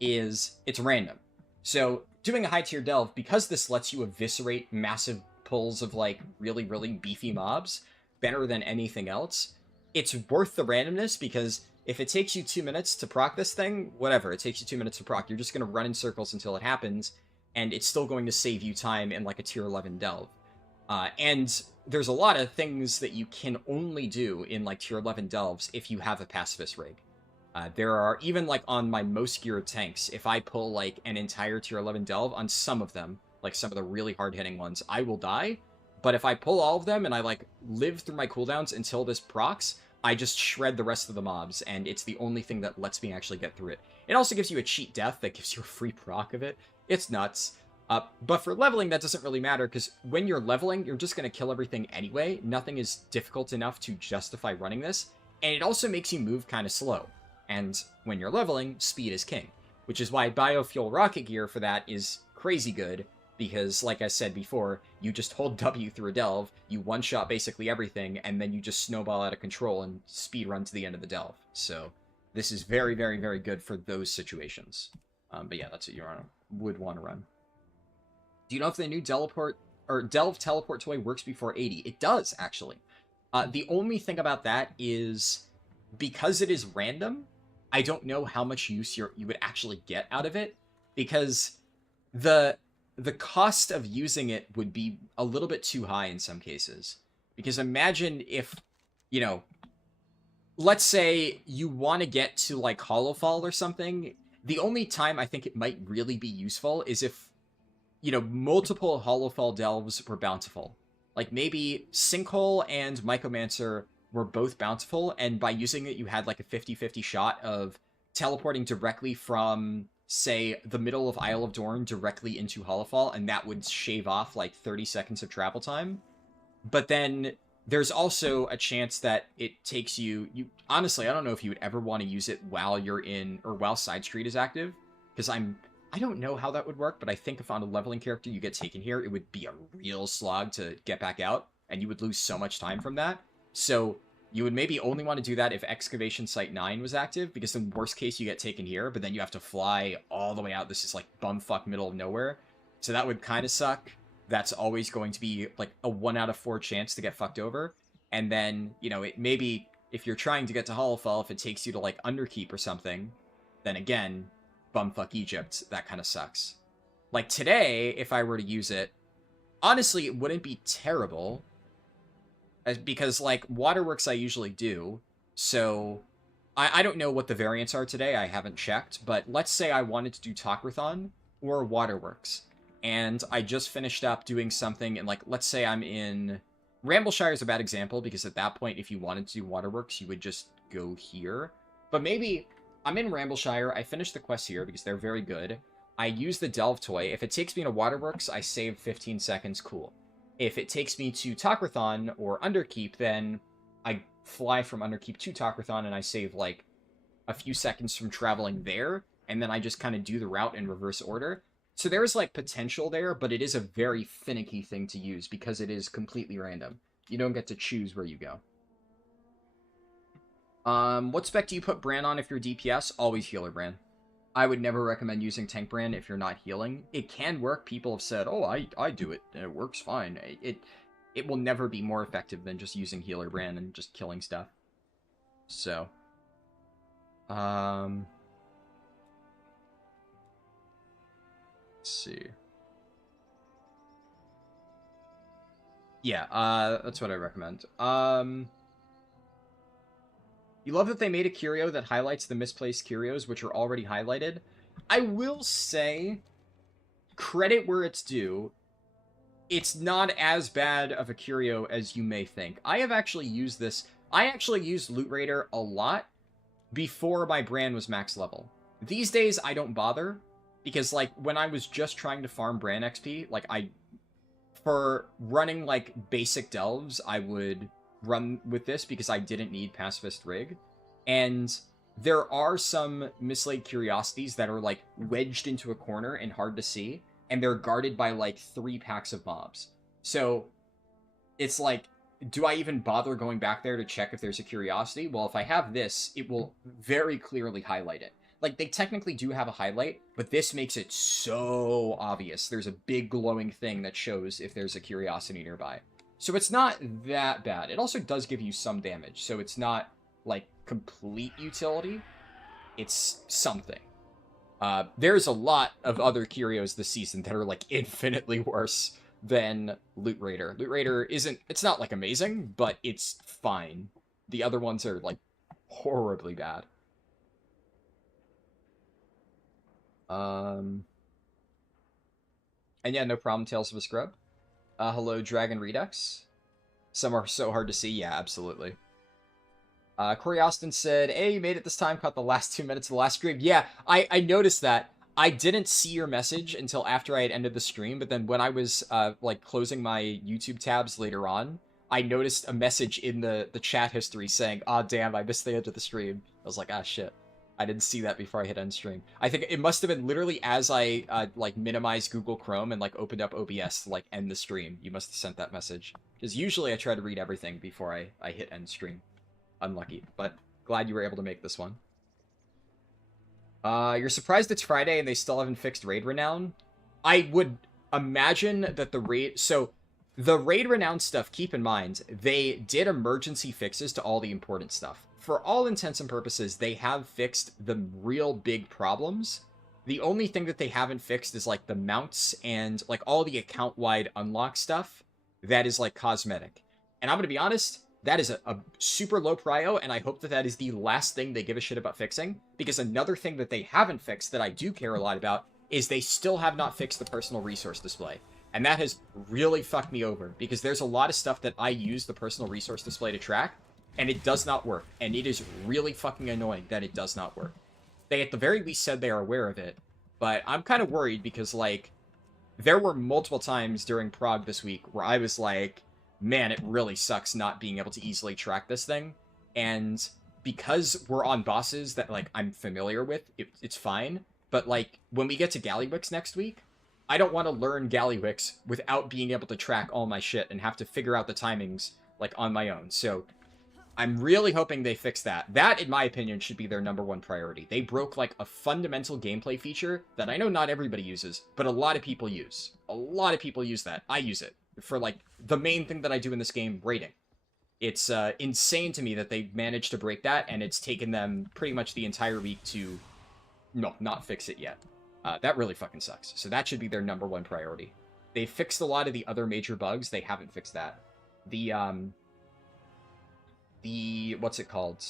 is it's random. So doing a high-tier delve, because this lets you eviscerate massive pulls of, like, really, really beefy mobs better than anything else, it's worth the randomness, because if it takes you 2 minutes to proc this thing, whatever, it takes you 2 minutes to proc, you're just going to run in circles until it happens, and it's still going to save you time in, like, a tier 11 delve. And there's a lot of things that you can only do in, like, tier 11 delves if you have a Pacifist Rig. There are, even, like, on my most geared tanks, if I pull, like, an entire tier 11 delve on some of them, like some of the really hard-hitting ones, I will die. But if I pull all of them and I, like, live through my cooldowns until this procs, I just shred the rest of the mobs, and it's the only thing that lets me actually get through it. It also gives you a cheat death that gives you a free proc of it. It's nuts. But for leveling, that doesn't really matter, because when you're leveling, you're just going to kill everything anyway. Nothing is difficult enough to justify running this, and it also makes you move kind of slow. And when you're leveling, speed is king, which is why Biofuel Rocket Gear for that is crazy good, because, like I said before, you just hold W through a delve, you one-shot basically everything, and then you just snowball out of control and speed run to the end of the delve. So this is very, very, very good for those situations. But yeah, that's what you would want to run. Do you know if the new Delve teleport toy works before 80? It does, actually. The only thing about that is, because it is random, I don't know how much use you would actually get out of it, because the cost of using it would be a little bit too high in some cases. Because imagine if, you know, let's say you want to get to, like, Hollowfall or something. The only time I think it might really be useful is if, you know, multiple Hollowfall delves were bountiful. Like, maybe Sinkhole and Mycomancer were both bountiful, and by using it, you had, like, a 50-50 shot of teleporting directly from, say, the middle of Isle of Dorn directly into Hollowfall, and that would shave off, like, 30 seconds of travel time. But then there's also a chance that it takes you honestly, I don't know if you would ever want to use it while you're in, or while Side Street is active, because I don't know how that would work, but I think if on a leveling character you get taken here, it would be a real slog to get back out, and you would lose so much time from that. So you would maybe only want to do that if Excavation Site 9 was active, because in worst case you get taken here, but then you have to fly all the way out. This is like bumfuck middle of nowhere. So that would kind of suck. That's always going to be like a 1 out of 4 chance to get fucked over. And then, you know, it maybe if you're trying to get to Hollowfell, if it takes you to like Underkeep or something, then again, bumfuck Egypt, that kind of sucks. Like today, if I were to use it, honestly, it wouldn't be terrible, because like Waterworks I usually do, so I don't know what the variants are today, I haven't checked, but let's say I wanted to do Talkrathon or Waterworks, and I just finished up doing something, and like, let's say I'm in... Rambleshire is a bad example, because at that point, if you wanted to do Waterworks, you would just go here. But maybe I'm in Rambleshire, I finished the quest here, because they're very good. I use the Delve Toy. If it takes me to Waterworks, I save 15 seconds, cool. If it takes me to Talkrathon or Underkeep, then I fly from Underkeep to Talkrathon, and I save, like, a few seconds from traveling there, and then I just kind of do the route in reverse order. So there's, like, potential there, but it is a very finicky thing to use, because it is completely random. You don't get to choose where you go. What spec do you put Bran on if you're DPS? Always Healer Bran. I would never recommend using Tank Bran if you're not healing. It can work. People have said, oh, I do it, and it works fine. It will never be more effective than just using Healer Bran and just killing stuff. So. Let's see. Yeah, that's what I recommend. You love that they made a curio that highlights the misplaced curios, which are already highlighted. I will say, credit where it's due, it's not as bad of a curio as you may think. I have actually used this. I actually used Loot Raider a lot before my Bran was max level. These days, I don't bother, because, like, when I was just trying to farm Bran XP, like, for running, like, basic delves, I would run with this because I didn't need Pacifist Rig. And there are some mislaid curiosities that are, like, wedged into a corner and hard to see, and they're guarded by, like, 3 packs of mobs. So, it's like, do I even bother going back there to check if there's a curiosity? Well, if I have this, it will very clearly highlight it. Like, they technically do have a highlight, but this makes it so obvious. There's a big glowing thing that shows if there's a curiosity nearby. So it's not that bad. It also does give you some damage, so it's not, like, complete utility. It's something. There's a lot of other curios this season that are, like, infinitely worse than Loot Raider. Loot Raider isn't... It's not, like, amazing, but it's fine. The other ones are, like, horribly bad. And yeah, no problem, Tales of a Scrub. Hello, Dragon Redux. Some are so hard to see. Yeah, absolutely. Corey Austin said, hey, you made it this time. Caught the last 2 minutes of the last stream. Yeah, I noticed that. I didn't see your message until after I had ended the stream, but then when I was, like, closing my YouTube tabs later on, I noticed a message in the chat history saying, ah, damn, I missed the end of the stream. I was like, ah, shit. I didn't see that before I hit end stream. I think it must have been literally as I, like, minimized Google Chrome and, like, opened up OBS to, like, end the stream. You must have sent that message. Because usually I try to read everything before I hit end stream. Unlucky. But glad you were able to make this one. You're surprised it's Friday and they still haven't fixed Raid Renown? I would imagine that the Raid... So, the Raid Renown stuff, keep in mind, they did emergency fixes to all the important stuff. For all intents and purposes, they have fixed the real big problems. The only thing that they haven't fixed is, like, the mounts and, like, all the account-wide unlock stuff that is, like, cosmetic. And I'm gonna be honest, that is a super low prio, and I hope that that is the last thing they give a shit about fixing, because another thing that they haven't fixed that I do care a lot about is they still have not fixed the personal resource display. And that has really fucked me over, because there's a lot of stuff that I use the personal resource display to track, and it does not work. And it is really fucking annoying that it does not work. They at the very least said they are aware of it, but I'm kind of worried because, like, there were multiple times during Prague this week where I was like, man, it really sucks not being able to easily track this thing. And because we're on bosses that, like, I'm familiar with, it's fine. But, like, when we get to Gallywix next week, I don't want to learn Gallywix without being able to track all my shit and have to figure out the timings, like, on my own. So I'm really hoping they fix that. That, in my opinion, should be their #1 priority. They broke, like, a fundamental gameplay feature that I know not everybody uses, but a lot of people use. A lot of people use that. I use it for, like, the main thing that I do in this game, raiding. It's insane to me that they managed to break that, and it's taken them pretty much the entire week to, no, not fix it yet. That really fucking sucks. So that should be their #1 priority. They fixed a lot of the other major bugs. They haven't fixed that. The what's it called?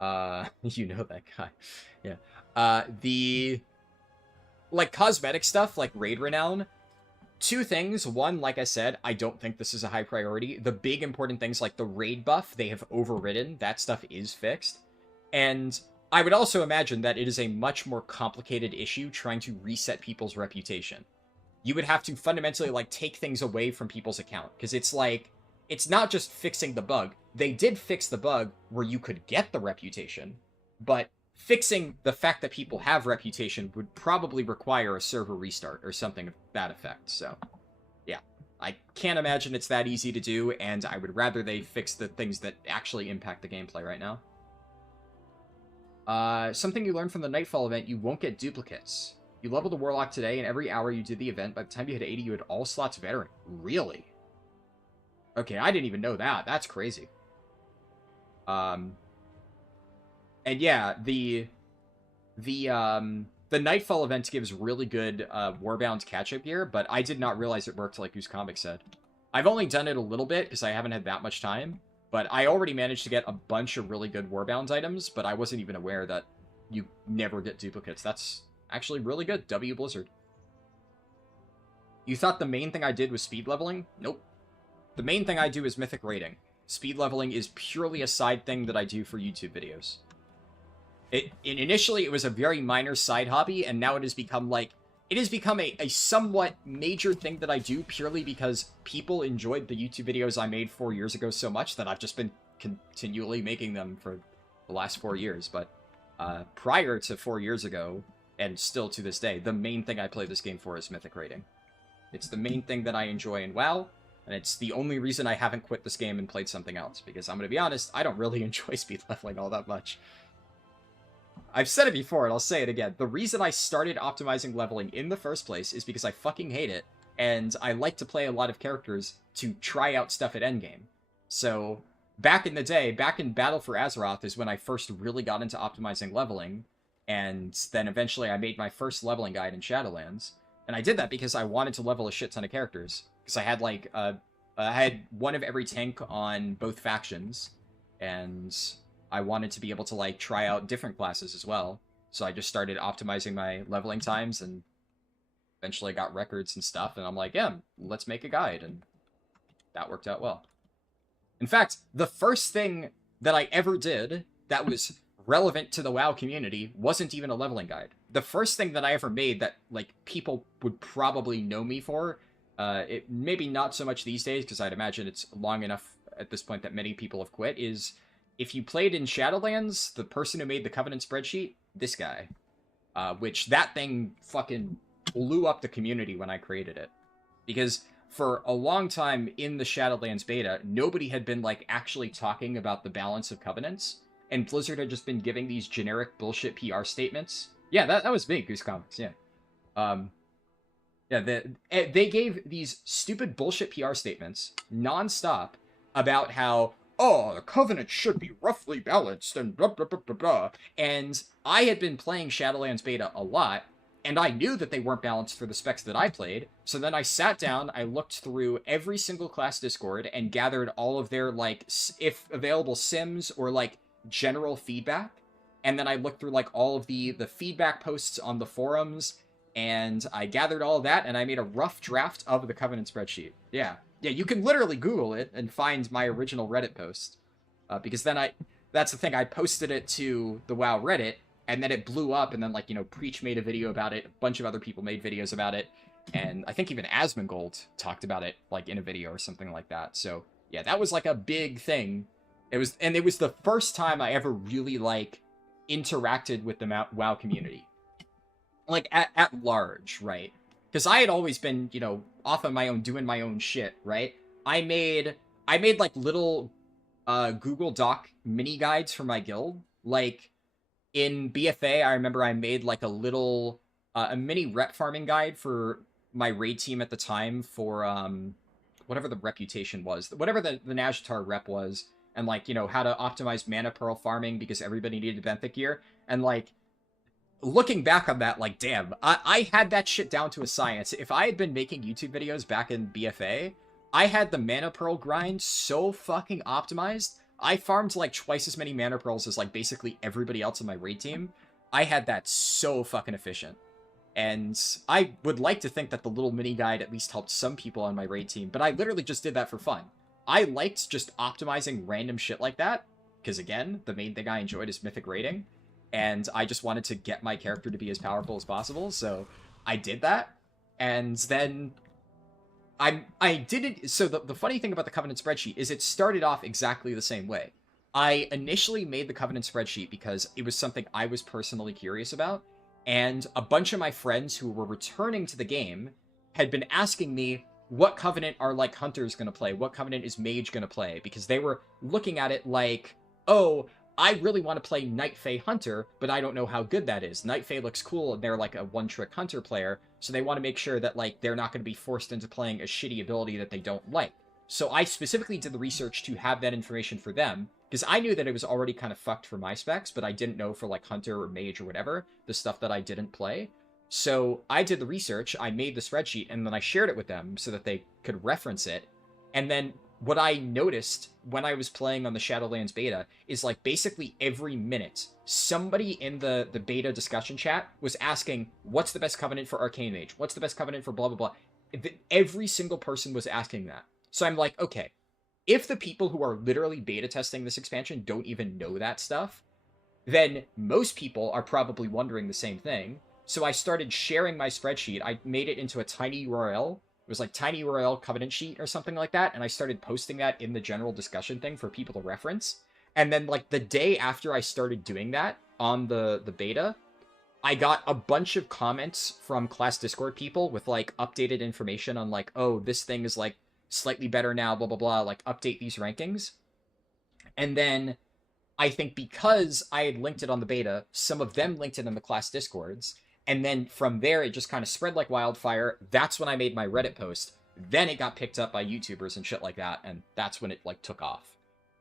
You know that guy. Yeah. The, like, cosmetic stuff, like raid renown. Two things. One, like I said, I don't think this is a high priority. The big important things like the raid buff, they have overridden. That stuff is fixed. And I would also imagine that it is a much more complicated issue trying to reset people's reputation. You would have to fundamentally, like, take things away from people's account. Because it's like, it's not just fixing the bug. They did fix the bug where you could get the reputation, but fixing the fact that people have reputation would probably require a server restart or something of that effect. So, yeah. I can't imagine it's that easy to do, and I would rather they fix the things that actually impact the gameplay right now. Something you learned from the Nightfall event, you won't get duplicates. You leveled the Warlock today, and every hour you did the event, by the time you hit 80, you had all slots veteran. Really? Okay, I didn't even know that. That's crazy. And yeah, the Nightfall event gives really good Warbound catch-up gear, but I did not realize it worked like Goose Comic said. I've only done it a little bit because I haven't had that much time, but I already managed to get a bunch of really good Warbound items, but I wasn't even aware that you never get duplicates. That's actually really good. W Blizzard. You thought the main thing I did was speed leveling? Nope. The main thing I do is mythic raiding. Speed leveling is purely a side thing that I do for YouTube videos. Initially, it was a very minor side hobby, and now it has become, like, it has become a somewhat major thing that I do purely because people enjoyed the YouTube videos I made 4 years ago so much that I've just been continually making them for the last 4 years. But prior to 4 years ago, and still to this day, the main thing I play this game for is mythic raiding. It's the main thing that I enjoy in WoW, and it's the only reason I haven't quit this game and played something else, because I'm going to be honest, I don't really enjoy speed leveling all that much. I've said it before, and I'll say it again. The reason I started optimizing leveling in the first place is because I fucking hate it, and I like to play a lot of characters to try out stuff at endgame. So, back in the day, back in Battle for Azeroth is when I first really got into optimizing leveling, and then eventually I made my first leveling guide in Shadowlands. And I did that because I wanted to level a shit ton of characters. Because I had, like, I had one of every tank on both factions, and I wanted to be able to, like, try out different classes as well. So I just started optimizing my leveling times, and eventually got records and stuff, and I'm like, yeah, let's make a guide, and that worked out well. In fact, the first thing that I ever did that was relevant to the WoW community wasn't even a leveling guide. The first thing that I ever made that, like, people would probably know me for, it maybe not so much these days, because I'd imagine it's long enough at this point that many people have quit, is if you played in Shadowlands, the person who made the Covenant spreadsheet, this guy. Which, that thing fucking blew up the community when I created it. Because for a long time in the Shadowlands beta, nobody had been, like, actually talking about the balance of Covenants, and Blizzard had just been giving these generic bullshit PR statements. Yeah, that was me, Goose Comics, yeah. Yeah, they gave these stupid bullshit PR statements, non-stop, about how, oh, the Covenant should be roughly balanced, and blah, blah, blah, blah, blah. And I had been playing Shadowlands beta a lot, and I knew that they weren't balanced for the specs that I played, so then I sat down, I looked through every single class Discord, and gathered all of their, like, if available sims, or, like, general feedback, and then I looked through, like, all of the feedback posts on the forums, and I gathered all that, and I made a rough draft of the Covenant spreadsheet. Yeah. Yeah, you can literally Google it and find my original Reddit post. Because then that's the thing, I posted it to the WoW Reddit, and then it blew up, and then, like, Preach made a video about it, a bunch of other people made videos about it, and I think even Asmongold talked about it, like, in a video or something like that. So, yeah, that was, like, a big thing. It was the first time I ever really, like, interacted with the WoW community. Like, at large, right? Because I had always been, off on my own, doing my own shit, right? I made like, little Google Doc mini guides for my guild. Like, in BFA, I remember I made, like, a little, a mini rep farming guide for my raid team at the time for, whatever the reputation was. Whatever the Nazjatar rep was. And, like, how to optimize mana pearl farming because everybody needed benthic gear. And, like, looking back on that, like, damn, I had that shit down to a science. If I had been making YouTube videos back in BFA, I had the mana pearl grind so fucking optimized. I farmed, like, twice as many mana pearls as, like, basically everybody else on my raid team. I had that so fucking efficient. And I would like to think that the little mini guide at least helped some people on my raid team, but I literally just did that for fun. I liked just optimizing random shit like that, because, again, the main thing I enjoyed is mythic raiding. And I just wanted to get my character to be as powerful as possible, so I did that. And then I did it. So the funny thing about the Covenant spreadsheet is it started off exactly the same way. I initially made the Covenant spreadsheet because it was something I was personally curious about, and a bunch of my friends who were returning to the game had been asking me, what Covenant are, like, Hunters going to play? What Covenant is Mage going to play? Because they were looking at it like, oh, I really want to play Night Fae Hunter, but I don't know how good that is. Night Fae looks cool, and they're, like, a one-trick Hunter player, so they want to make sure that, like, they're not going to be forced into playing a shitty ability that they don't like. So I specifically did the research to have that information for them, because I knew that it was already kind of fucked for my specs, but I didn't know for, like, Hunter or Mage or whatever, the stuff that I didn't play. So I did the research, I made the spreadsheet, and then I shared it with them so that they could reference it. And then what I noticed when I was playing on the Shadowlands beta is, like, basically every minute, somebody in the beta discussion chat was asking, what's the best Covenant for Arcane Mage? What's the best Covenant for blah, blah, blah? Every single person was asking that. So I'm like, okay, if the people who are literally beta testing this expansion don't even know that stuff, then most people are probably wondering the same thing. So I started sharing my spreadsheet. I made it into a tiny URL. It was like tiny URL Covenant sheet or something like that. And I started posting that in the general discussion thing for people to reference. And then, like, the day after I started doing that on the beta, I got a bunch of comments from class Discord people with, like, updated information on, like, oh, this thing is, like, slightly better now, blah, blah, blah, like, update these rankings. And then I think because I had linked it on the beta, some of them linked it in the class Discords. And then from there, it just kind of spread like wildfire. That's when I made my Reddit post. Then it got picked up by YouTubers and shit like that. And that's when it, like, took off.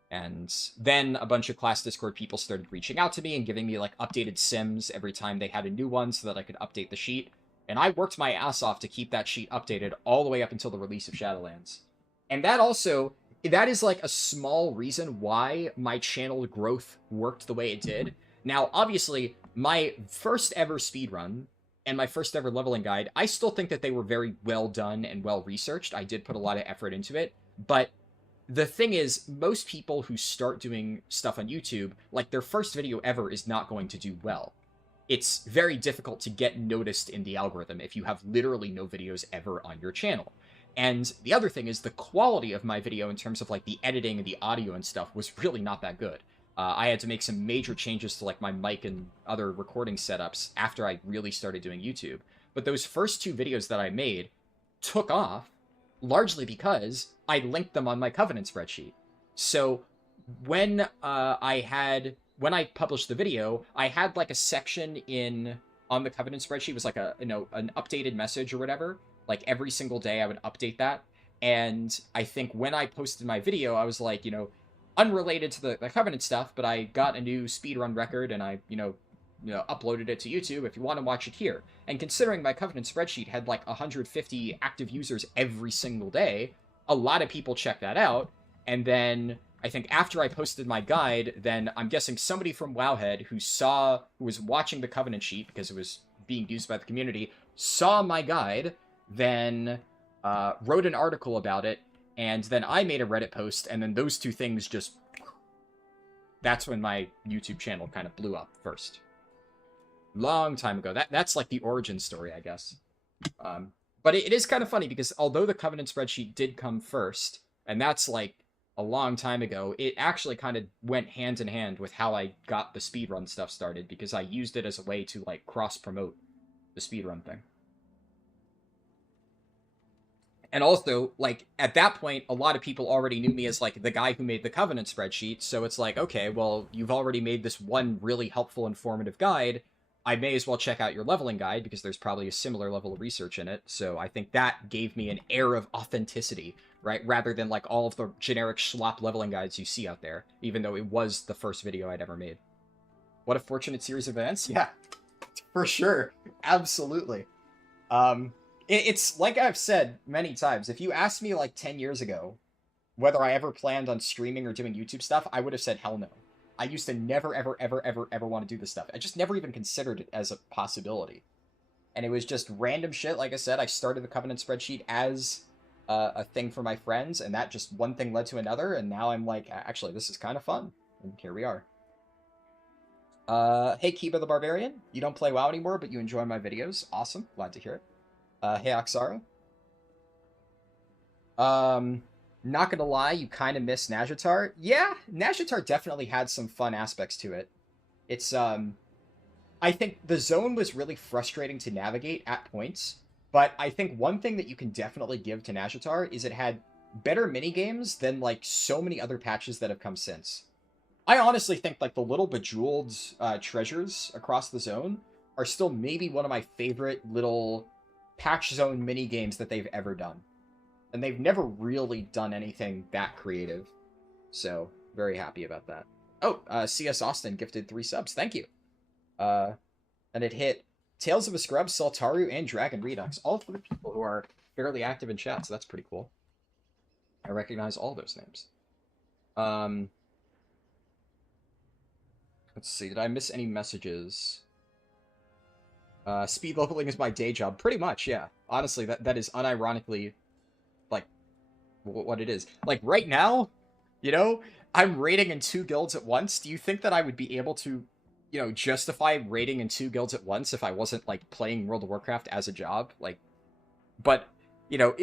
And then a bunch of class Discord people started reaching out to me and giving me, like, updated sims every time they had a new one so that I could update the sheet. And I worked my ass off to keep that sheet updated all the way up until the release of Shadowlands. And that is, like, a small reason why my channel growth worked the way it did. Now, obviously, my first ever speedrun and my first ever leveling guide, I still think that they were very well done and well researched. I did put a lot of effort into it. But the thing is, most people who start doing stuff on YouTube, like, their first video ever is not going to do well. It's very difficult to get noticed in the algorithm if you have literally no videos ever on your channel. And the other thing is the quality of my video in terms of, like, the editing and the audio and stuff was really not that good. I had to make some major changes to, like, my mic and other recording setups after I really started doing YouTube. But those first two videos that I made took off largely because I linked them on my Covenant spreadsheet. So when I published the video, I had, like, a section on the Covenant spreadsheet. It was like an updated message or whatever. Like, every single day I would update that. And I think when I posted my video, I was like, unrelated to the Covenant stuff, but I got a new speedrun record and I, uploaded it to YouTube. If you want to watch it here. And considering my Covenant spreadsheet had, like, 150 active users every single day, a lot of people checked that out. And then I think after I posted my guide, then I'm guessing somebody from Wowhead who was watching the Covenant sheet because it was being used by the community, saw my guide, then wrote an article about it, and then I made a Reddit post, and then those two things just... That's when my YouTube channel kind of blew up first. Long time ago. That's like the origin story, I guess. But it is kind of funny, because although the Covenant spreadsheet did come first, and that's like a long time ago, it actually kind of went hand in hand with how I got the speedrun stuff started, because I used it as a way to like cross-promote the speedrun thing. And also, like, at that point, a lot of people already knew me as, like, the guy who made the Covenant spreadsheet, so it's like, okay, well, you've already made this one really helpful, informative guide, I may as well check out your leveling guide, because there's probably a similar level of research in it, so I think that gave me an air of authenticity, right, rather than, like, all of the generic schlop leveling guides you see out there, even though it was the first video I'd ever made. What a fortunate series of events? Yeah, for sure. Absolutely. It's like I've said many times, if you asked me like 10 years ago whether I ever planned on streaming or doing YouTube stuff, I would have said hell no. I used to never, ever, ever, ever, ever want to do this stuff. I just never even considered it as a possibility. And it was just random shit. Like I said, I started the Covenant spreadsheet as a thing for my friends, and that just one thing led to another, and now I'm like, actually, this is kind of fun. And here we are. Hey, Kiba the Barbarian. You don't play WoW anymore, but you enjoy my videos. Awesome. Glad to hear it. Hey, Oxara. Not gonna lie, you kind of miss Najatar. Yeah, Najatar definitely had some fun aspects to it. It's, I think the zone was really frustrating to navigate at points, but I think one thing that you can definitely give to Najatar is it had better minigames than, like, so many other patches that have come since. I honestly think, like, the little bejeweled treasures across the zone are still maybe one of my favorite little patch zone mini games that they've ever done, and they've never really done anything that creative, so very happy about that. Oh, CS Austin gifted 3 subs, thank you. And it hit Tales of a Scrub, Saltaru, and Dragon Redux, all 3 people who are fairly active in chat, so that's pretty cool. I recognize all those names. Let's see, did I miss any messages? Speed leveling is my day job. Pretty much, yeah. Honestly, that is unironically, like, what it is. Like, right now, you know, I'm raiding in 2 guilds at once. Do you think that I would be able to, you know, justify raiding in 2 guilds at once if I wasn't, like, playing World of Warcraft as a job? Like, but, you know,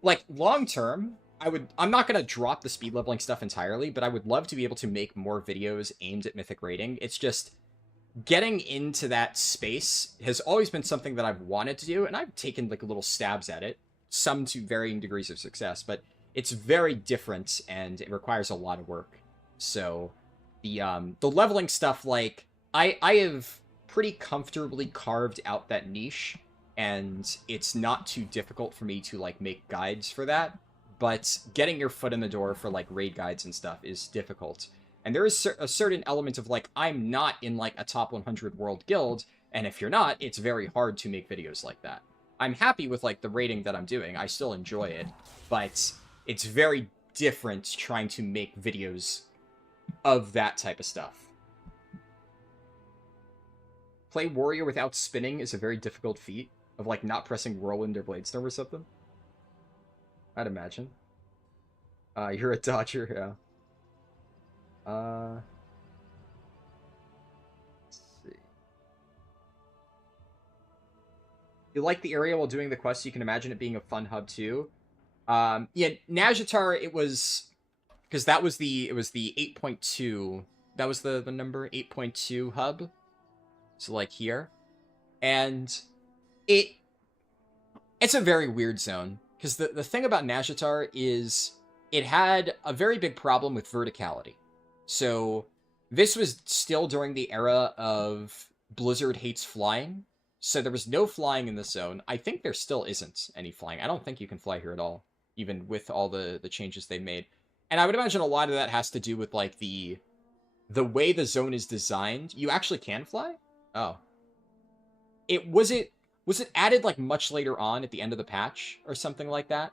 like, long term, I'm not going to drop the speed leveling stuff entirely, but I would love to be able to make more videos aimed at Mythic raiding. It's just... getting into that space has always been something that I've wanted to do, and I've taken like little stabs at it, some to varying degrees of success, but it's very different and it requires a lot of work. So the leveling stuff, like I have pretty comfortably carved out that niche, and it's not too difficult for me to like make guides for that, but getting your foot in the door for like raid guides and stuff is difficult. And there is a certain element of, like, I'm not in, like, a top 100 world guild, and if you're not, it's very hard to make videos like that. I'm happy with, like, the rating that I'm doing. I still enjoy it, but it's very different trying to make videos of that type of stuff. Play Warrior without spinning is a very difficult feat of, like, not pressing Whirlwind or Bladestorm or something. I'd imagine. You're a dodger, yeah. Let's see. You like the area while doing the quest, so you can imagine it being a fun hub too. Yeah, Najatar, it was because it was the 8.2. That was the number 8.2 hub. So like here, and it's a very weird zone because the thing about Najatar is it had a very big problem with verticality. So this was still during the era of Blizzard hates flying. So there was no flying in the zone. I think there still isn't any flying. I don't think you can fly here at all, even with all the changes they made. And I would imagine a lot of that has to do with like the way the zone is designed. You actually can fly? Oh. Was it added like much later on at the end of the patch or something like that?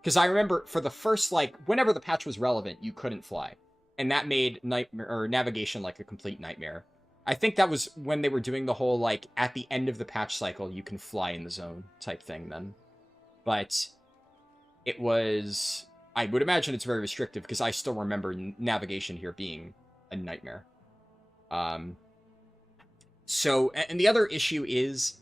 Because I remember for the first, like, whenever the patch was relevant, you couldn't fly. And that made navigation like a complete nightmare. I think that was when they were doing the whole, like, at the end of the patch cycle, you can fly in the zone type thing then. But it was... I would imagine it's very restrictive, because I still remember navigation here being a nightmare. So, and the other issue is,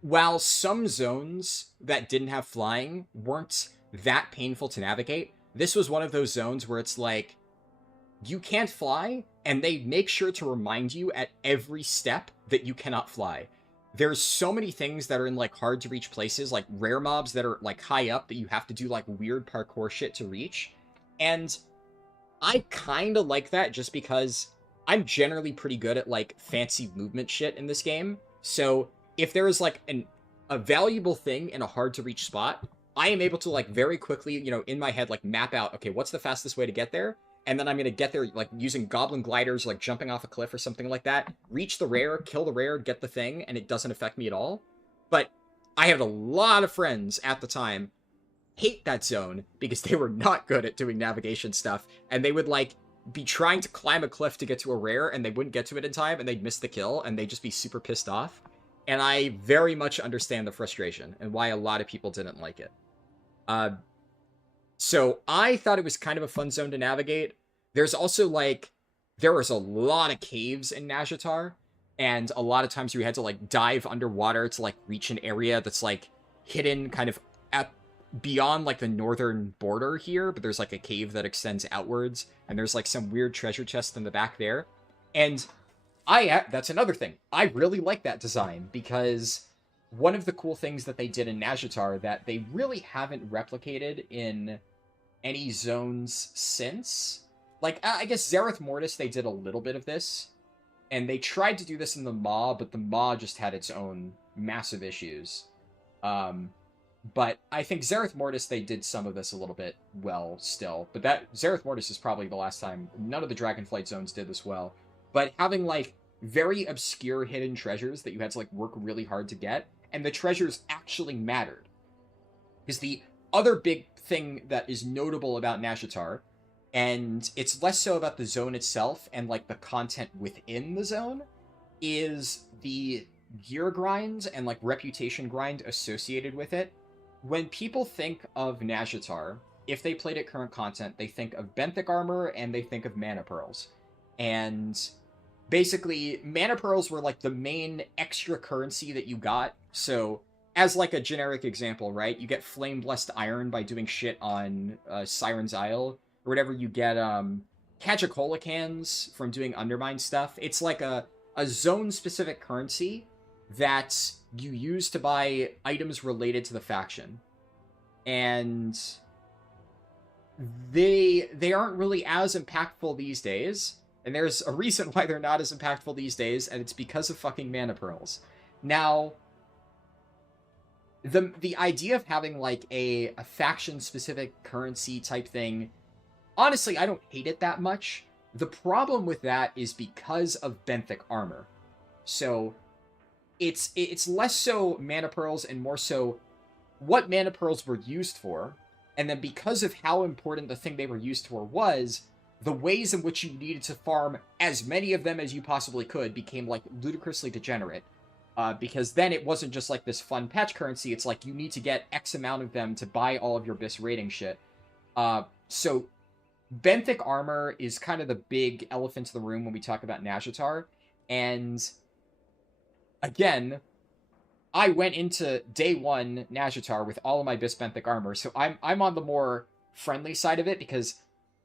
while some zones that didn't have flying weren't that painful to navigate, this was one of those zones where it's like, you can't fly, and they make sure to remind you at every step that you cannot fly. There's so many things that are in, like, hard to reach places, like rare mobs that are, like, high up that you have to do, like, weird parkour shit to reach. And I kind of like that just because I'm generally pretty good at, like, fancy movement shit in this game. So if there is, like, a valuable thing in a hard to reach spot, I am able to, like, very quickly, you know, in my head, like, map out, okay, what's the fastest way to get there? And then I'm going to get there, like, using goblin gliders, like, jumping off a cliff or something like that. Reach the rare, kill the rare, get the thing, and it doesn't affect me at all. But I had a lot of friends at the time hate that zone because they were not good at doing navigation stuff. And they would, like, be trying to climb a cliff to get to a rare, and they wouldn't get to it in time, and they'd miss the kill, and they'd just be super pissed off. And I very much understand the frustration and why a lot of people didn't like it. So I thought it was kind of a fun zone to navigate. There's also, like, there was a lot of caves in Nazjatar, and a lot of times you had to, like, dive underwater to, like, reach an area that's, like, hidden kind of beyond, like, the northern border here, but there's, like, a cave that extends outwards, and there's, like, some weird treasure chest in the back there. And that's another thing. I really like that design, because one of the cool things that they did in Nazjatar that they really haven't replicated in any zones since, like, I guess Zereth Mortis, they did a little bit of this, and they tried to do this in the Maw, but the Maw just had its own massive issues. But I think Zereth Mortis, they did some of this a little bit well still, but that Zereth Mortis is probably the last time. None of the Dragonflight zones did this well, but having, like, very obscure hidden treasures that you had to, like, work really hard to get, and the treasures actually mattered. Because the other big thing that is notable about Nazjatar, and it's less so about the zone itself and, like, the content within the zone, is the gear grind and, like, reputation grind associated with it. When people think of Nazjatar, if they played at current content, they think of benthic armor and they think of mana pearls. And basically, mana pearls were, like, the main extra currency that you got. So, as, like, a generic example, right? You get Flame Blessed Iron by doing shit on Siren's Isle, or whatever. You get Cajicola cans from doing Undermine stuff. It's like a zone-specific currency that you use to buy items related to the faction. And they aren't really as impactful these days. And there's a reason why they're not as impactful these days, and it's because of fucking mana pearls. Now, the idea of having, like, a faction-specific currency type thing, honestly, I don't hate it that much. The problem with that is because of benthic armor. So it's less so mana pearls and more so what mana pearls were used for, and then because of how important the thing they were used for was, the ways in which you needed to farm as many of them as you possibly could became, like, ludicrously degenerate. Because then it wasn't just, like, this fun patch currency, it's like you need to get X amount of them to buy all of your BIS rating shit. So benthic armor is kind of the big elephant in the room when we talk about Nazjatar, and again, I went into day one Nazjatar with all of my BIS benthic armor, so I'm on the more friendly side of it because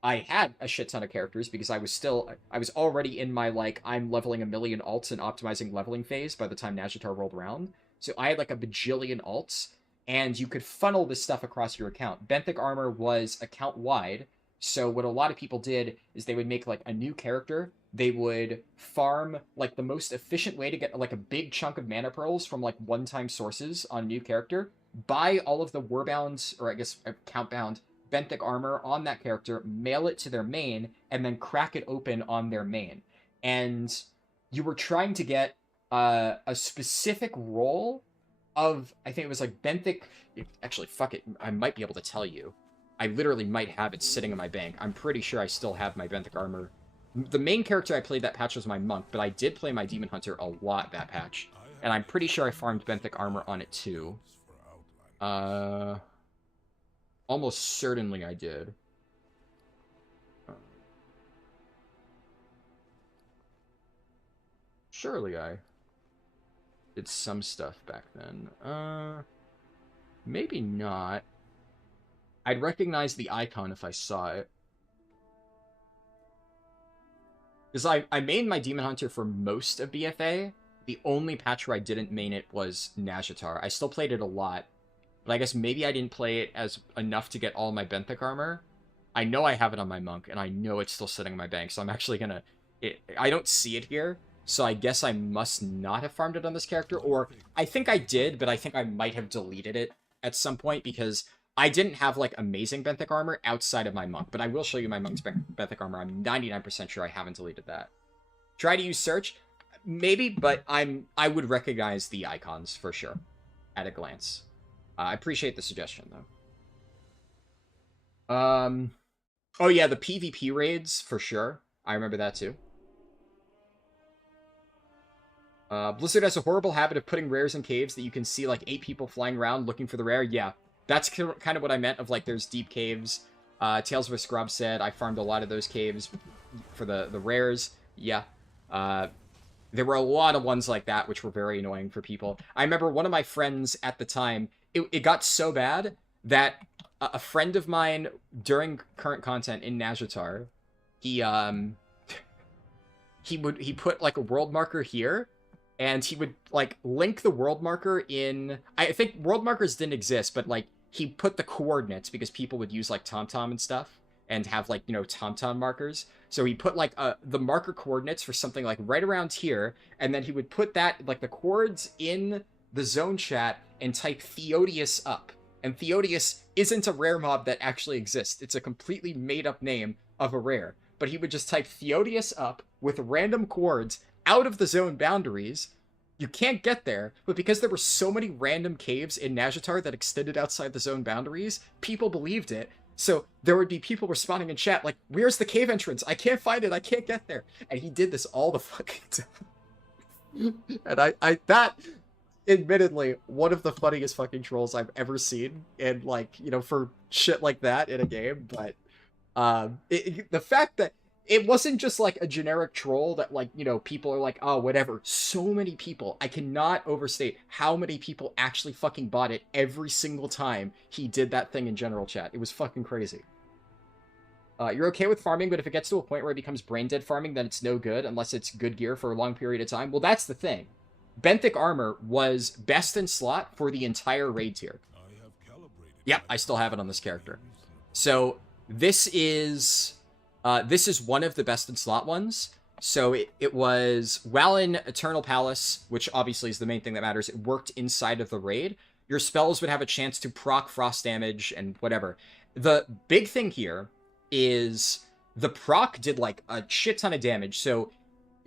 I had a shit ton of characters, because I was already in my, like, I'm leveling a million alts and optimizing leveling phase by the time Nazjatar rolled around. So I had, like, a bajillion alts, and you could funnel this stuff across your account. Benthic armor was account-wide, so what a lot of people did is they would make, like, a new character. They would farm, like, the most efficient way to get, like, a big chunk of mana pearls from, like, one-time sources on a new character, buy all of the warbound, or I guess account-bound, benthic armor on that character, mail it to their main, and then crack it open on their main. And you were trying to get a specific role of, I think it was like benthic... Actually, fuck it, I might be able to tell you. I literally might have it sitting in my bank. I'm pretty sure I still have my benthic armor The main character I played that patch was my monk, but I did play my demon hunter a lot that patch. And I'm pretty sure I farmed benthic armor on it too. Almost certainly I did. Surely I did some stuff back then. Maybe not. I'd recognize the icon if I saw it. Because I mained my Demon Hunter for most of BFA. The only patch where I didn't main it was Nazjatar. I still played it a lot. But I guess maybe I didn't play it as enough to get all my benthic armor. I know I have it on my monk, and I know it's still sitting in my bank, so I'm actually gonna... I don't see it here, so I guess I must not have farmed it on this character, or I think I did, but I think I might have deleted it at some point, because I didn't have, like, amazing benthic armor outside of my monk, but I will show you my monk's benthic armor. I'm 99% sure I haven't deleted that. Try to use search? Maybe, but I would recognize the icons, for sure, at a glance. I appreciate the suggestion, though. Oh yeah, the PvP raids, for sure. I remember that, too. Blizzard has a horrible habit of putting rares in caves that you can see, like, 8 people flying around looking for the rare. Yeah, that's kind of what I meant of, like, there's deep caves. Tales of a Scrub said, I farmed a lot of those caves for the rares. Yeah. There were a lot of ones like that, which were very annoying for people. I remember one of my friends at the time, it got so bad that a friend of mine during current content in Nazjatar, he put like a world marker here, and he would like link the world marker in, I think world markers didn't exist, but like he put the coordinates because people would use like TomTom and stuff and have like, you know, TomTom markers. So he put like the marker coordinates for something like right around here, and then he would put that like the chords in the zone chat and type Theodius up. And Theodius isn't a rare mob that actually exists. It's a completely made-up name of a rare. But he would just type Theodius up with random chords out of the zone boundaries. You can't get there, but because there were so many random caves in Nazjatar that extended outside the zone boundaries, people believed it. So there would be people responding in chat like, where's the cave entrance? I can't find it. I can't get there. And he did this all the fucking time. And that... admittedly, one of the funniest fucking trolls I've ever seen, and like, you know, for shit like that in a game. But the fact that it wasn't just like a generic troll that like, you know, people are like, oh, whatever. So many people, I cannot overstate how many people actually fucking bought it every single time he did that thing in general chat. It was fucking crazy. You're okay with farming, but if it gets to a point where it becomes brain dead farming, then it's no good unless it's good gear for a long period of time. Well, that's the thing. Benthic armor was best in slot for the entire raid tier. Yep, I still have it on this character. So this is one of the best in slot ones. So it was while in Eternal Palace, which obviously is the main thing that matters. It worked inside of the raid. Your spells would have a chance to proc frost damage and whatever. The big thing here is the proc did like a shit ton of damage. So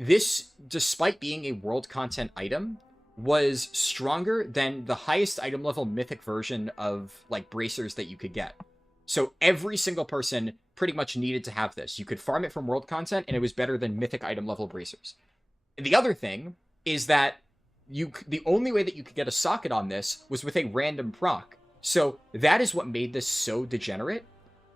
this, despite being a world content item, was stronger than the highest item level mythic version of, like, bracers that you could get. So every single person pretty much needed to have this. You could farm it from world content, and it was better than mythic item level bracers. The other thing is that the only way that you could get a socket on this was with a random proc. So that is what made this so degenerate.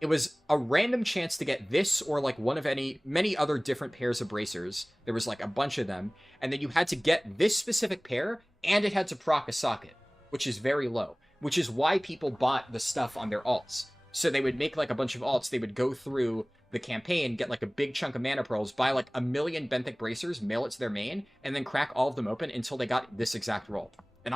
It was a random chance to get this or like one of many other different pairs of bracers. There was like a bunch of them. And then you had to get this specific pair and it had to proc a socket, which is very low, which is why people bought the stuff on their alts. So they would make like a bunch of alts. They would go through the campaign, get like a big chunk of mana pearls, buy like 1 million benthic bracers, mail it to their main, and then crack all of them open until they got this exact roll. And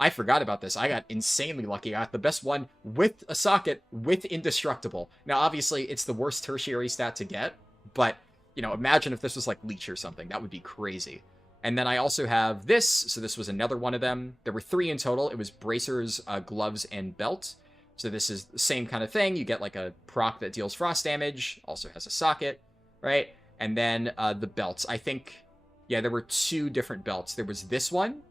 I forgot about this. I got insanely lucky. I got the best one with a socket with indestructible. Now, obviously, it's the worst tertiary stat to get, but, you know, imagine if this was like Leech or something. That would be crazy. And then I also have this. So this was another one of them. There were 3 in total. It was bracers, gloves, and belt. So this is the same kind of thing. You get like a proc that deals frost damage, also has a socket, right? And then the belts. I think, yeah, there were 2 different belts. There was this one.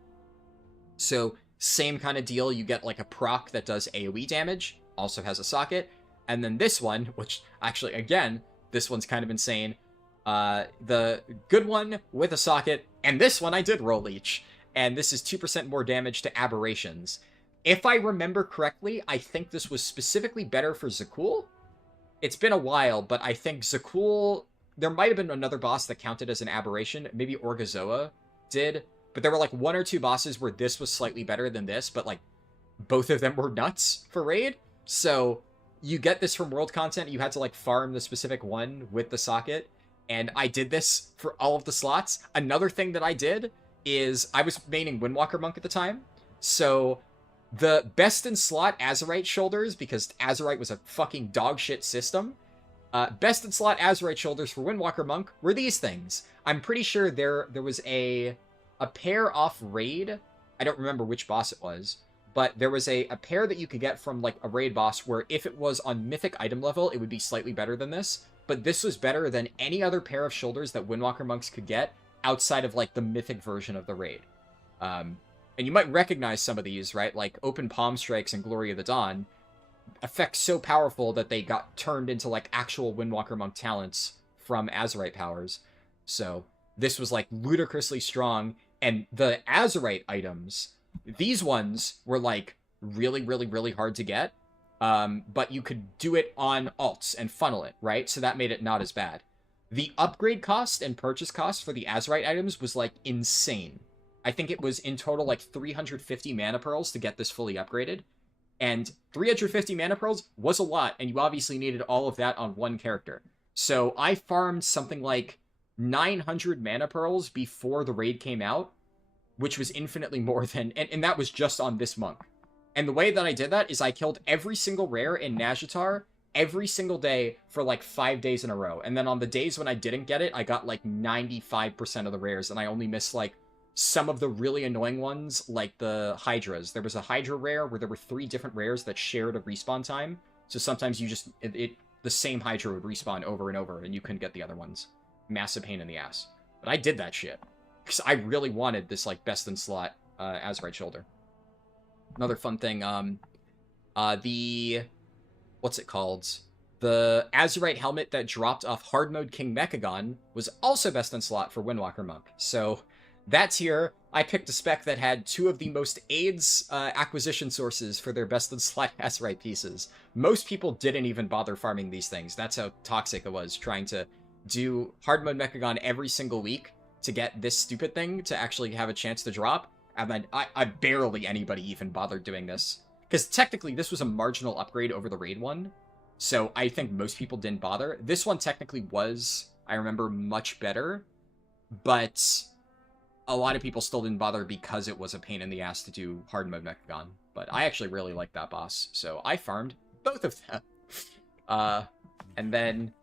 So same kind of deal. You get like a proc that does AoE damage, also has a socket. And then this one, which actually, again, this one's kind of insane. The good one with a socket, and this one I did roll leech, and this is 2% more damage to aberrations. If I remember correctly, I think this was specifically better for Zakul. It's been a while, but I think Zakul... There might have been another boss that counted as an aberration. Maybe Orgazoa did. But there were like 1 or 2 bosses where this was slightly better than this, but like both of them were nuts for raid. So you get this from world content. You had to like farm the specific one with the socket. And I did this for all of the slots. Another thing that I did is I was maining Windwalker Monk at the time. So the best in slot Azerite shoulders, because Azerite was a fucking dog shit system, best in slot Azerite shoulders for Windwalker Monk were these things. I'm pretty sure there was a pair off raid. I don't remember which boss it was, but there was a pair that you could get from like a raid boss where if it was on mythic item level, it would be slightly better than this. But this was better than any other pair of shoulders that Windwalker Monks could get outside of like the mythic version of the raid. And you might recognize some of these, right? Like Open Palm Strikes and Glory of the Dawn. Effects so powerful that they got turned into like actual Windwalker Monk talents from Azerite powers. So this was like ludicrously strong. And the Azerite items, these ones were like really, really, really hard to get. But you could do it on alts and funnel it, right? So that made it not as bad. The upgrade cost and purchase cost for the Azerite items was like insane. I think it was in total like 350 mana pearls to get this fully upgraded. And 350 mana pearls was a lot, and you obviously needed all of that on one character. So I farmed something like 900 mana pearls before the raid came out, which was infinitely more than... And that was just on this monk. And the way that I did that is I killed every single rare in Nazjatar every single day for like 5 days in a row. And then on the days when I didn't get it, I got like 95% of the rares, and I only missed like some of the really annoying ones, like the Hydras. There was a Hydra rare where there were 3 different rares that shared a respawn time. So sometimes you just... the same Hydra would respawn over and over, and you couldn't get the other ones. Massive pain in the ass. But I did that shit. Because I really wanted this, like, best-in-slot Azerite shoulder. Another fun thing, what's it called? The Azerite helmet that dropped off Hard Mode King Mechagon was also best-in-slot for Windwalker Monk. So... that's here. I picked a spec that had 2 of the most AIDS acquisition sources for their best-in-slot Azerite pieces. Most people didn't even bother farming these things. That's how toxic it was, trying to do Hard Mode Mechagon every single week to get this stupid thing to actually have a chance to drop. And then I barely anybody even bothered doing this. Because technically, this was a marginal upgrade over the raid one. So I think most people didn't bother. This one technically was, I remember, much better. But... a lot of people still didn't bother because it was a pain in the ass to do Hard Mode Mechagon. But I actually really liked that boss, so I farmed both of them. And then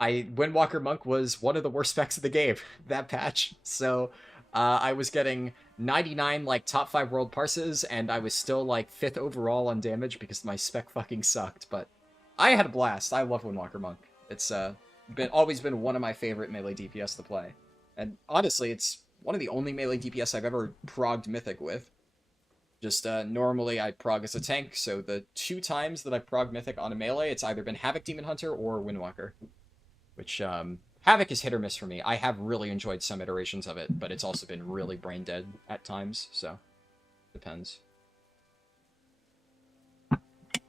Windwalker Monk was one of the worst specs of the game, that patch. So I was getting 99 like top 5 world parses, and I was still like 5th overall on damage because my spec fucking sucked. But I had a blast. I love Windwalker Monk. It's always been one of my favorite melee DPS to play. And honestly, it's one of the only melee DPS I've ever progged Mythic with. Just, normally I prog as a tank, so the 2 times that I've progged Mythic on a melee, it's either been Havoc Demon Hunter or Windwalker. Which, Havoc is hit or miss for me. I have really enjoyed some iterations of it, but it's also been really brain dead at times, so... depends.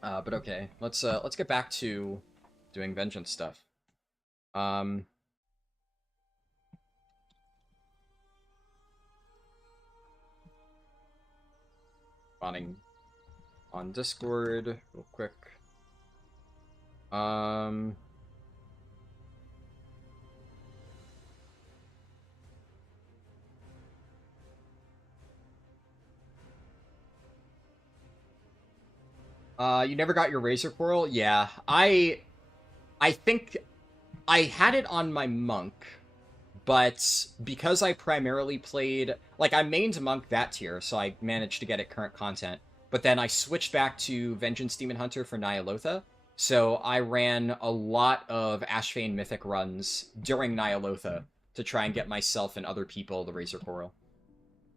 But okay, let's get back to doing Vengeance stuff. Spawning on Discord real quick. You never got your Razor Coral? Yeah, I think I had it on my Monk, but because I primarily played... like, I mained Monk that tier, so I managed to get it current content. But then I switched back to Vengeance Demon Hunter for Nyalotha. So I ran a lot of Ashfane Mythic runs during Nyalotha to try and get myself and other people the Razor Coral.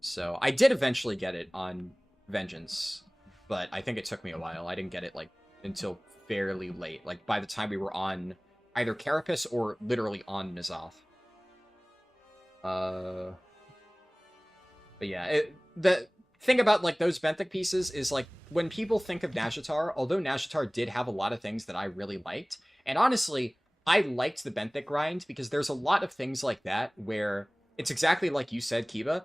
So I did eventually get it on Vengeance, but I think it took me a while. I didn't get it, like, until fairly late. Like, by the time we were on either Carapace or literally on N'Zoth. Uh, but yeah, the thing about like those benthic pieces is like when people think of Nashitar, although Nashitar did have a lot of things that I really liked, and honestly, I liked the benthic grind because there's a lot of things like that where it's exactly like you said, Kiba.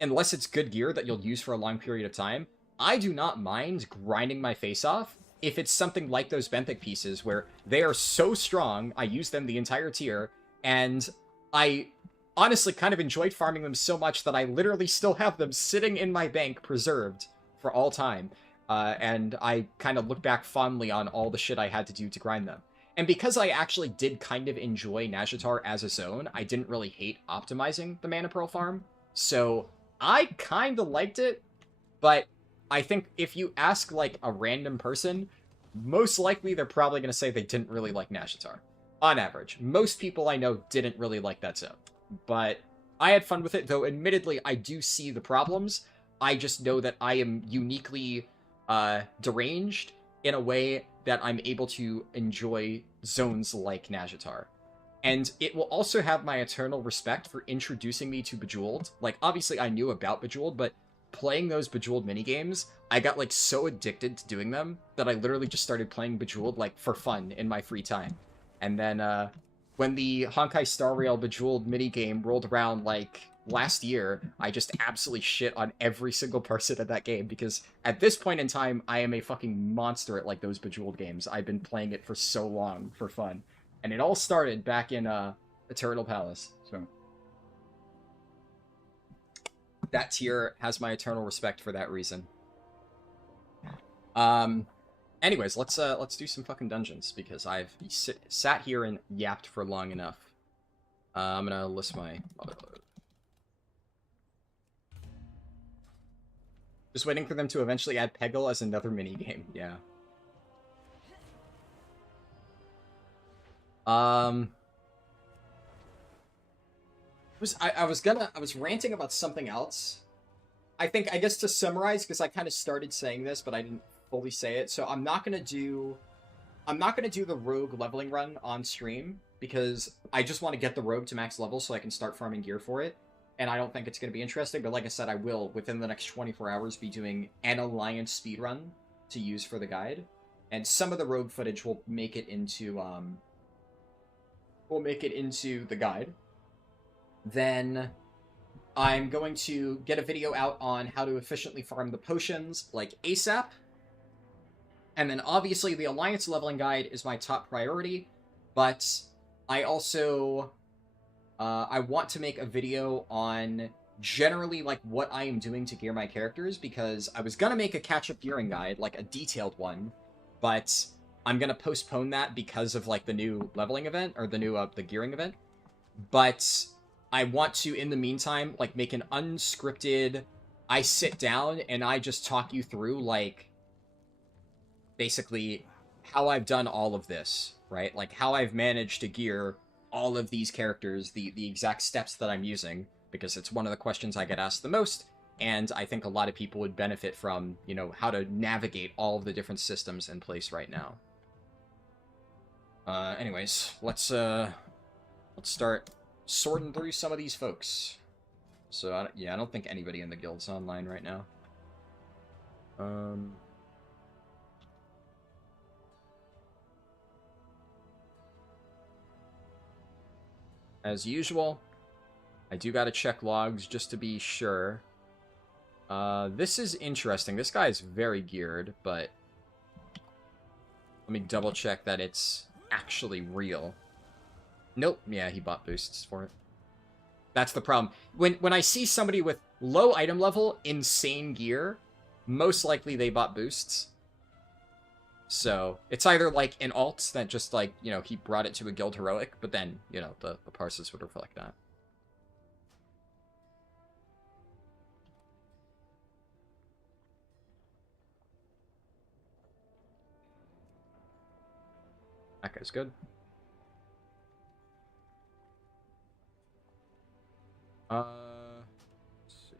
Unless it's good gear that you'll use for a long period of time, I do not mind grinding my face off if it's something like those benthic pieces where they are so strong, I use them the entire tier, and I honestly kind of enjoyed farming them so much that I literally still have them sitting in my bank preserved for all time. And I kind of look back fondly on all the shit I had to do to grind them. And because I actually did kind of enjoy Nashitar as a zone, I didn't really hate optimizing the Mana Pearl farm. So I kind of liked it, but I think if you ask, like, a random person, most likely they're probably going to say they didn't really like Nashitar. On average. Most people I know didn't really like that zone. But I had fun with it, though admittedly I do see the problems. I just know that I am uniquely deranged in a way that I'm able to enjoy zones like Nashitar. And it will also have my eternal respect for introducing me to Bejeweled. Like, obviously I knew about Bejeweled, but playing those Bejeweled minigames, I got, like, so addicted to doing them that I literally just started playing Bejeweled, like, for fun in my free time. And then, when the Honkai Star Rail Bejeweled minigame rolled around, like, last year, I just absolutely shit on every single person at that game, because at this point in time, I am a fucking monster at, like, those Bejeweled games. I've been playing it for so long for fun. And it all started back in Eternal Palace. So that tier has my eternal respect for that reason. Anyways, let's do some fucking dungeons because I've sat here and yapped for long enough. I'm gonna list my just waiting for them to eventually add Peggle as another minigame. Yeah. I was ranting about something else. I guess to summarize, because I kind of started saying this, but I didn't fully say it. So I'm not gonna do the rogue leveling run on stream because I just want to get the rogue to max level so I can start farming gear for it. And I don't think it's gonna be interesting, but like I said, I will within the next 24 hours be doing an alliance speedrun to use for the guide. And some of the rogue footage will make it into the guide. Then I'm going to get a video out on how to efficiently farm the potions, like ASAP. And then obviously the Alliance leveling guide is my top priority, but I also I want to make a video on generally like what I am doing to gear my characters, because I was gonna make a catch-up gearing guide, like a detailed one, but I'm gonna postpone that because of like the new leveling event, or the new the gearing event. But I want to, in the meantime, like make an unscripted, I sit down and I just talk you through like basically how I've done all of this, right? Like how I've managed to gear all of these characters, the exact steps that I'm using, because it's one of the questions I get asked the most, and I think a lot of people would benefit from, you know, how to navigate all of the different systems in place right now. Anyways, let's start sorting through some of these folks. So, I don't think anybody in the guild's online right now. As usual, I do gotta check logs just to be sure. This is interesting. This guy is very geared, but let me double check that it's actually real. Nope. Yeah, he bought boosts for it. That's the problem. When I see somebody with low item level, insane gear, most likely they bought boosts. So, it's either like an alt that just like, you know, he brought it to a guild heroic, but then, you know, the parses would reflect that. That guy's good. Let's see.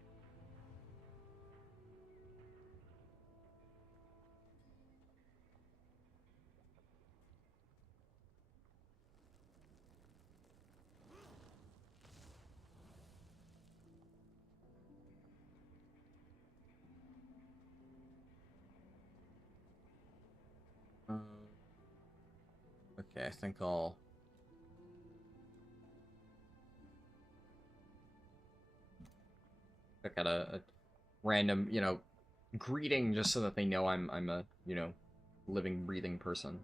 Okay, I think I'll... pick out a random, you know, greeting just so that they know I'm a, you know, living, breathing person.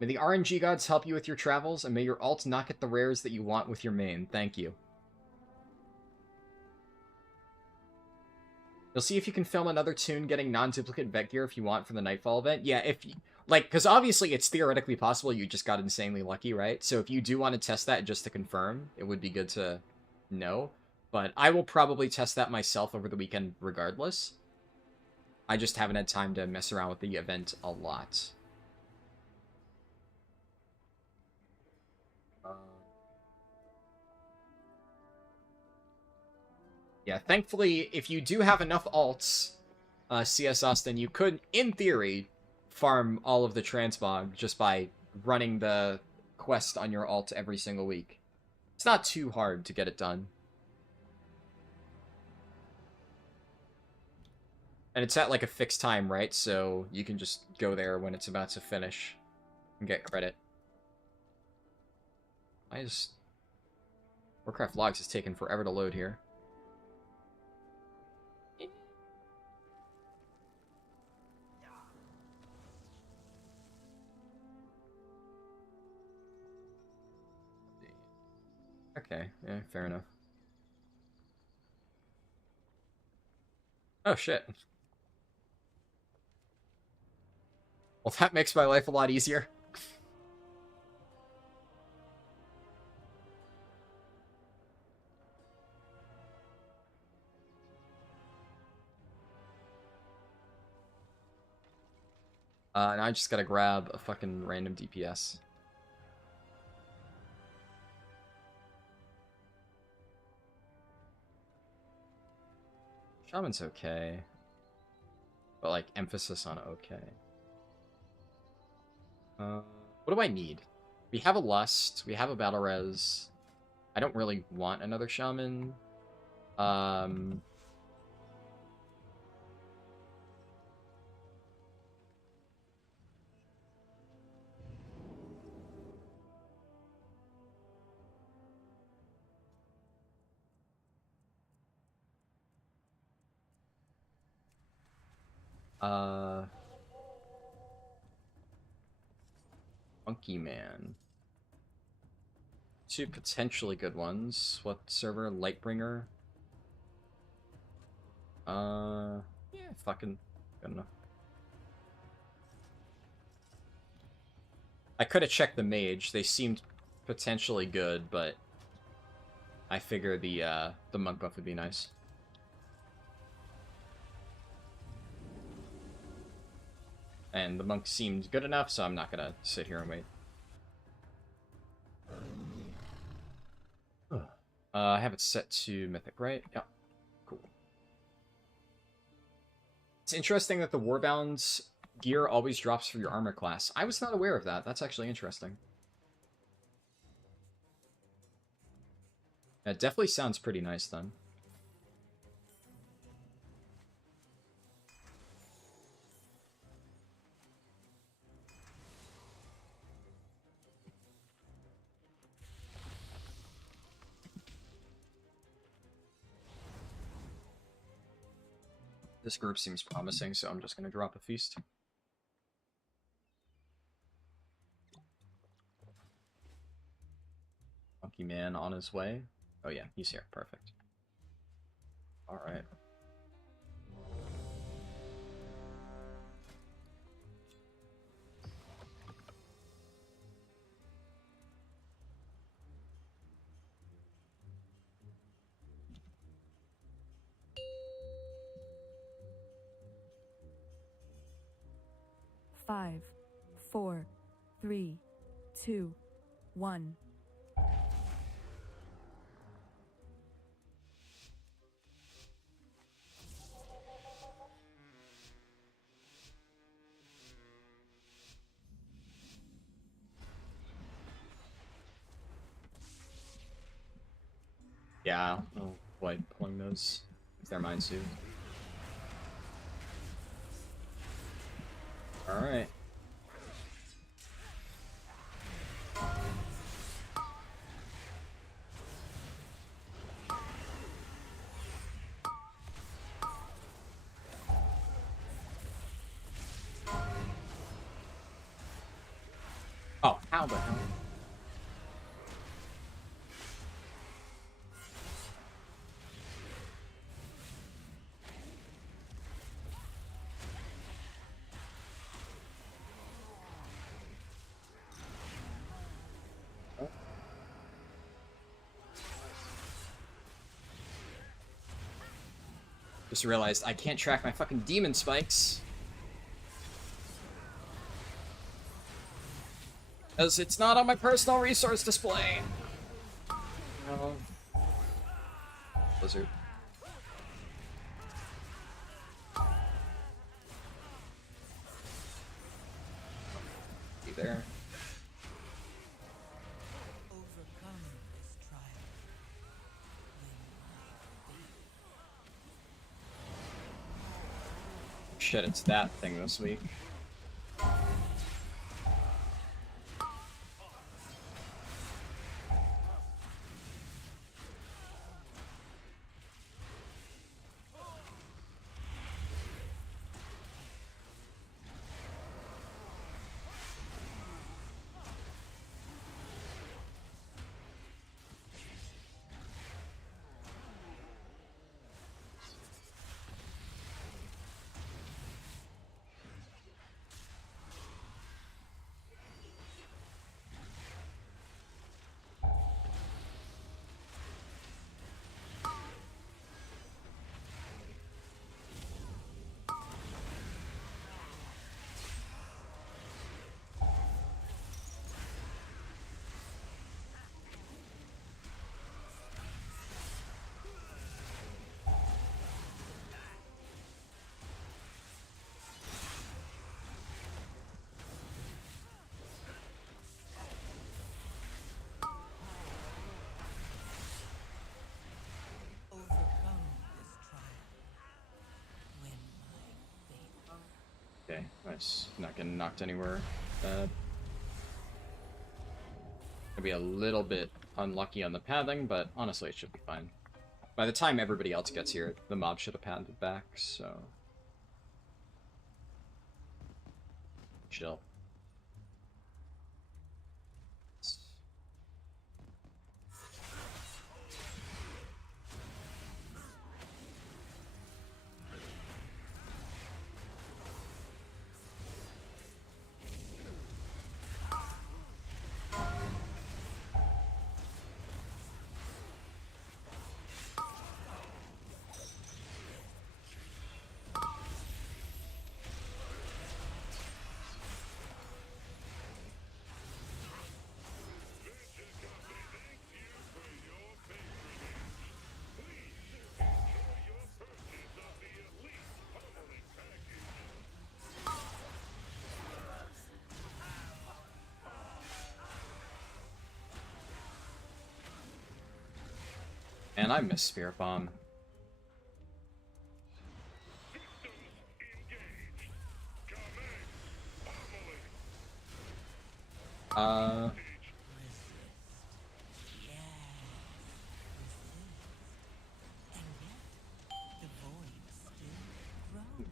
May the RNG gods help you with your travels, and may your alt not get the rares that you want with your main. Thank you. You'll see if you can film another tune getting non-duplicate vet gear if you want for the Nightfall event. Yeah, if you... like, because obviously it's theoretically possible you just got insanely lucky, right? So if you do want to test that just to confirm, it would be good to know. But I will probably test that myself over the weekend regardless. I just haven't had time to mess around with the event a lot. Yeah, thankfully, if you do have enough alts, CS Austin, you could, in theory, farm all of the transmog just by running the quest on your alt every single week. It's not too hard to get it done. And it's at like a fixed time, right? So you can just go there when it's about to finish and get credit. Warcraft Logs is taking forever to load here. Okay, yeah, fair enough. Oh, shit. Well, that makes my life a lot easier. And I just gotta grab a fucking random DPS. Shaman's okay. But, like, emphasis on okay. What do I need? We have a Lust. We have a Battle Res. I don't really want another Shaman. Monkey Man. Two potentially good ones. What server? Lightbringer. Yeah, fucking good enough. I could have checked the mage. They seemed potentially good, but I figure the monk buff would be nice. And the monk seemed good enough, so I'm not gonna sit here and wait. I have it set to Mythic, right? Yeah. Cool. It's interesting that the Warbound's gear always drops for your armor class. I was not aware of that. That's actually interesting. That definitely sounds pretty nice, then. This group seems promising, so I'm just going to drop a feast. Monkey Man on his way. Oh yeah, he's here. Perfect. Alright. Five, 4, 3, 2, 1. Yeah, I'll avoid pulling those if they're mine soon. Alright. How the hell? Just realized I can't track my fucking demon spikes. Because it's not on my personal resource display. No. Blizzard. Be there. Overcome this trial. Shit, it's that thing this week. Overcome this trial. Win my fate. Okay, nice. Not getting knocked anywhere bad. Gonna be a little bit unlucky on the pathing, but honestly it should be fine. By the time everybody else gets here, the mob should have pathed back, so... Chill. And I miss Spirit Bomb. The void still grows.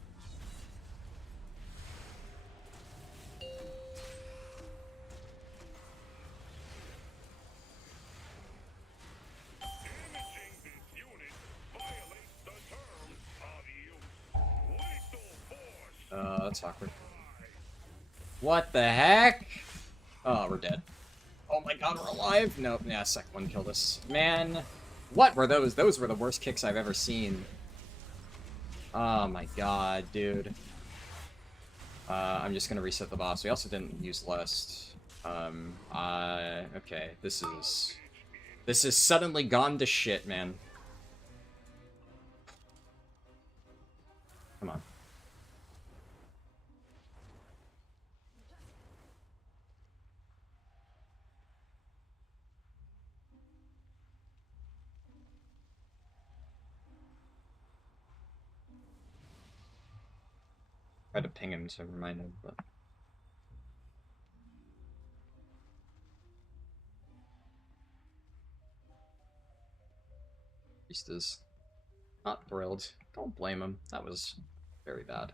That's awkward. What the heck? Oh, we're dead. Oh my god, we're alive? Nope, yeah, second one killed us. Man, what were those? Those were the worst kicks I've ever seen. Oh my god, dude. I'm just gonna reset the boss. We also didn't use Lust. Okay, this is suddenly gone to shit, man. Come on. Tried to ping him to remind him, but... Priest is not thrilled. Don't blame him. That was very bad.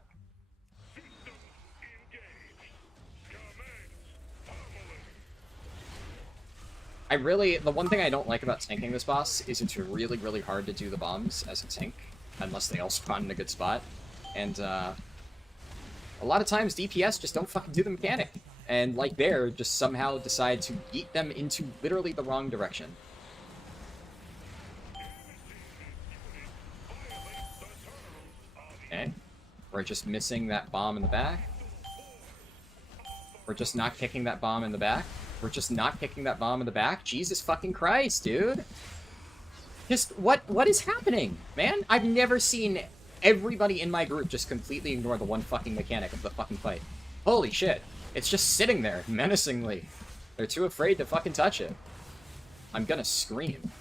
The one thing I don't like about tanking this boss is it's really, really hard to do the bombs as a tank, unless they all spawn in a good spot. And, a lot of times DPS just don't fucking do the mechanic. And, like there, just somehow decide to yeet them into literally the wrong direction. Okay. We're just missing that bomb in the back. We're just not kicking that bomb in the back. We're just not kicking that bomb in the back. Jesus fucking Christ, dude. Just, what is happening, man? I've never seen everybody in my group just completely ignore the one fucking mechanic of the fucking fight. Holy shit. It's just sitting there, menacingly. They're too afraid to fucking touch it. I'm gonna scream.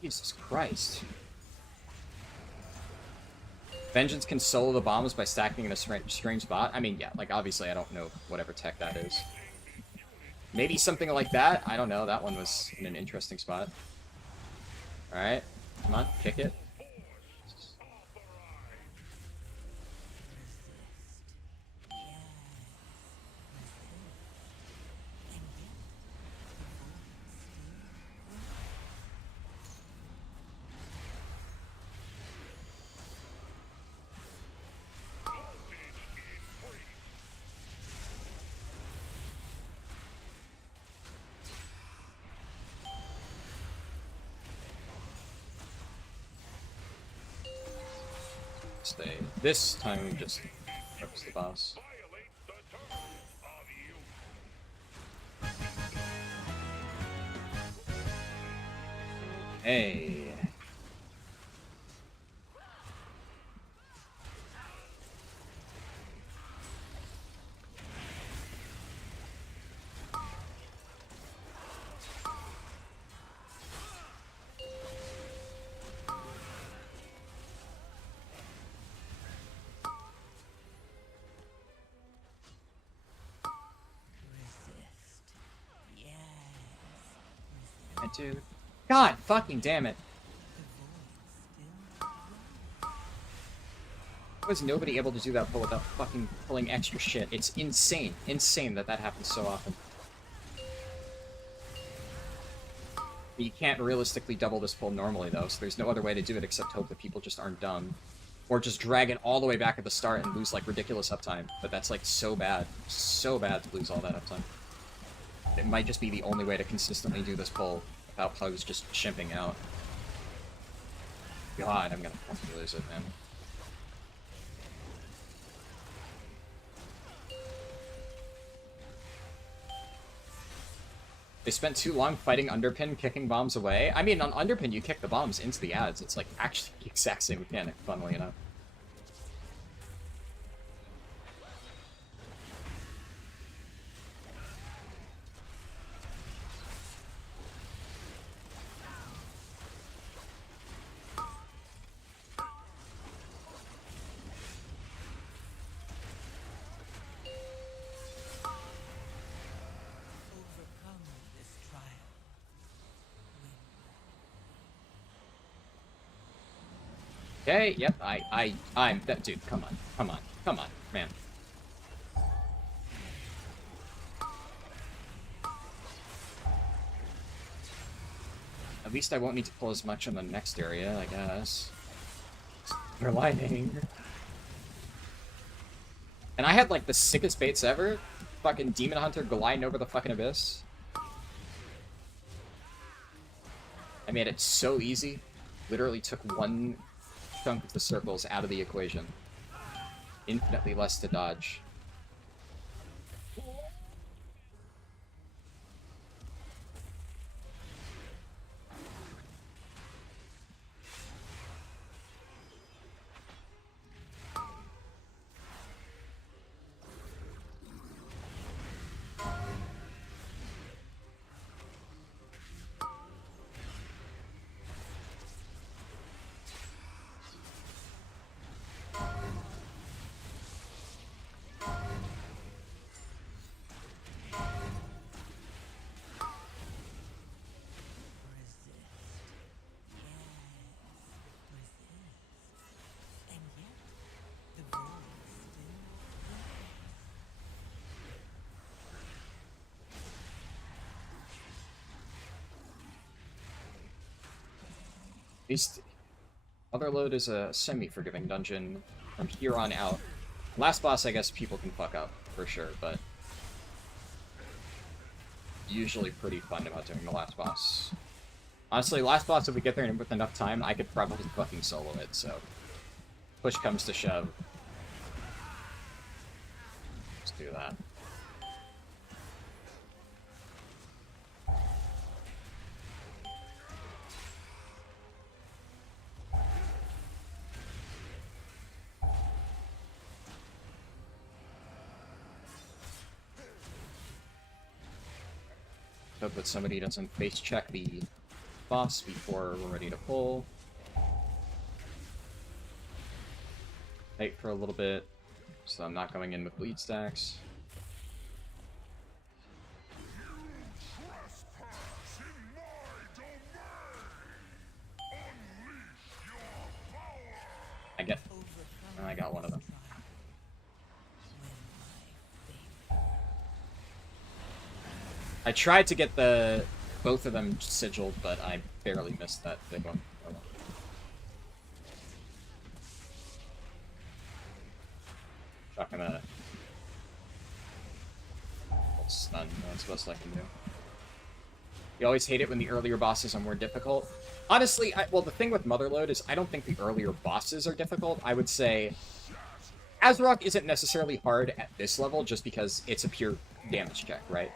Jesus Christ. Vengeance can solo the bombs by stacking in a strange spot. I mean, yeah, like, obviously I don't know whatever tech that is. Maybe something like that? I don't know, that one was in an interesting spot. Alright, come on, kick it. Stay. This time we just focus the boss. Hey. Dude. God fucking damn it. Why was nobody able to do that pull without fucking pulling extra shit? It's insane. Insane that that happens so often. You can't realistically double this pull normally, though, so there's no other way to do it except hope that people just aren't dumb. Or just drag it all the way back at the start and lose, like, ridiculous uptime. But that's, like, so bad. So bad to lose all that uptime. It might just be the only way to consistently do this pull without pugs just chimping out. God, I'm gonna fucking lose it, man. They spent too long fighting Underpin, kicking bombs away. I mean, on Underpin, you kick the bombs into the ads. It's, like, actually the exact same mechanic, funnily enough. Overcome this trial. Okay, yep, I'm, that, dude, come on, man. At least I won't need to pull as much on the next area, I guess. They're lighting. And I had, like, the sickest baits ever. Fucking Demon Hunter gliding over the fucking abyss. I made it so easy. Literally took one chunk of the circles out of the equation. Infinitely less to dodge. least Motherload is a semi-forgiving dungeon from here on out. Last boss, I guess people can fuck up, for sure, but usually pretty fun about doing the last boss. Honestly, last boss, if we get there with enough time, I could probably fucking solo it, so push comes to shove. Let's do that. Hope that somebody doesn't face check the boss before we're ready to pull. Wait for a little bit, so I'm not going in with bleed stacks. I got one of them. I tried to get both of them sigiled, but I barely missed that big one. Oh, well. Chucking a stun. That's the best I can do. You always hate it when the earlier bosses are more difficult. Honestly, well, the thing with Motherload is I don't think the earlier bosses are difficult. I would say Azrock isn't necessarily hard at this level just because it's a pure damage check, right?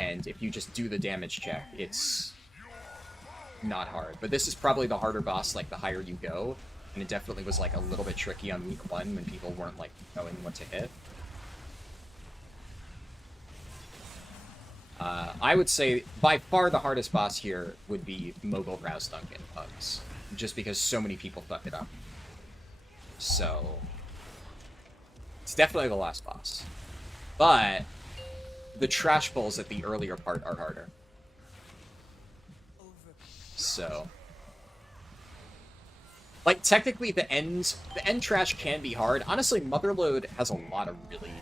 And if you just do the damage check, it's not hard. But this is probably the harder boss, like, the higher you go. And it definitely was, like, a little bit tricky on week 1 when people weren't, like, knowing what to hit. I would say, by far the hardest boss here would be Mogul Rouse Duncan Bugs. Just because so many people fuck it up. So it's definitely the last boss. But the trash bowls at the earlier part are harder. So, like, technically the end trash can be hard. Honestly, Motherload has a lot of really,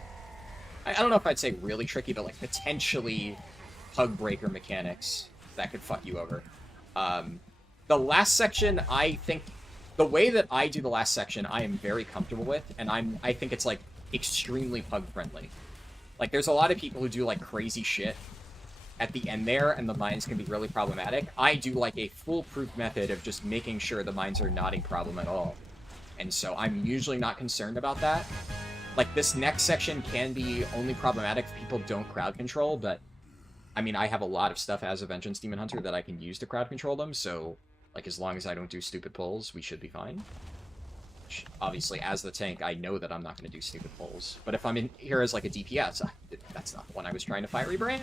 I don't know if I'd say really tricky, but like potentially hug breaker mechanics that could fuck you over. The last section, I think, the way that I do the last section, I am very comfortable with, and I think it's like extremely pug friendly. Like, there's a lot of people who do like crazy shit at the end there, and the mines can be really problematic. I do like a foolproof method of just making sure the mines are not a problem at all. And so I'm usually not concerned about that. Like, this next section can be only problematic if people don't crowd control, but I mean, I have a lot of stuff as a Vengeance Demon Hunter that I can use to crowd control them, so like, as long as I don't do stupid pulls, we should be fine. Which, obviously, as the tank, I know that I'm not going to do stupid pulls. But if I'm in here as like a DPS, that's not the one I was trying to fiery brand.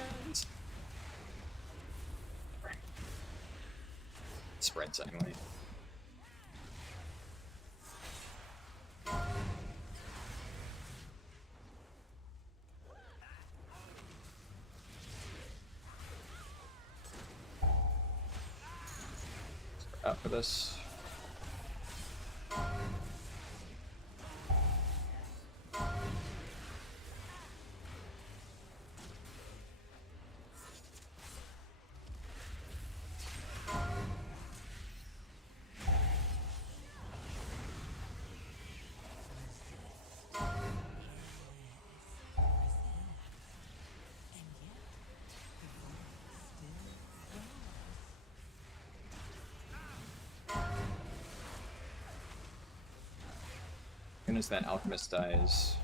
Spreads anyway. Up for this. As soon as that alchemist dies.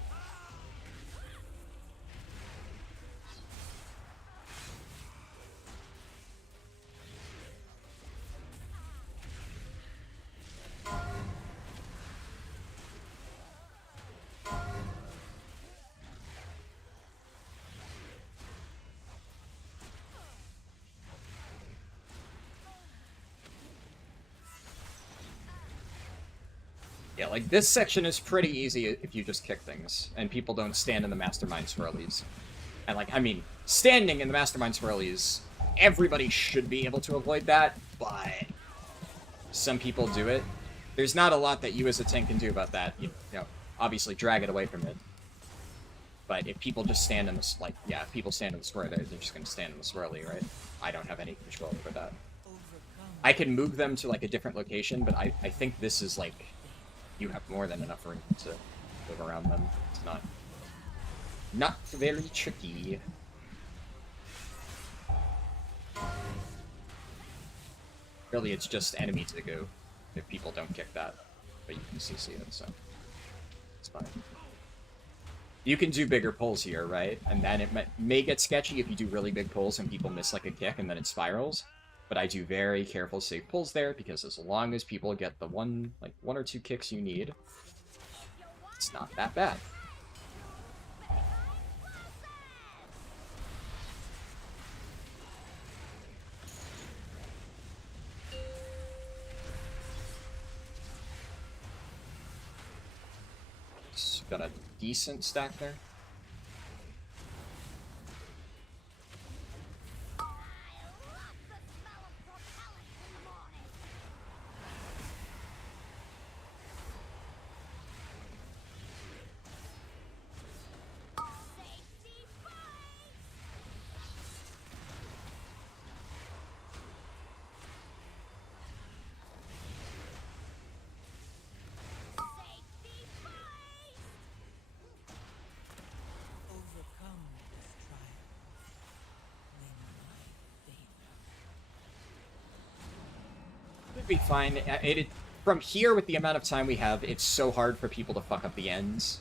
Yeah, like, this section is pretty easy if you just kick things, and people don't stand in the Mastermind swirlies. And, like, I mean, standing in the Mastermind swirlies, everybody should be able to avoid that, but some people do it. There's not a lot that you as a tank can do about that. You know, obviously drag it away from it. But if people just stand in the, like, yeah, if people stand in the swirly, they're just gonna stand in the swirly, right? I don't have any control over that. I can move them to like a different location, but I think this is like you have more than enough room to move around them. It's not very tricky. Really, it's just enemy to go if people don't kick that, but you can CC it, so it's fine. You can do bigger pulls here, right? And then it may get sketchy if you do really big pulls and people miss like a kick and then it spirals. But I do very careful safe pulls there because as long as people get the one or two kicks you need, it's not that bad. Got a decent stack there. Overcome this trial. Win my favor. It'd be fine. From here, with the amount of time we have, it's so hard for people to fuck up the ends.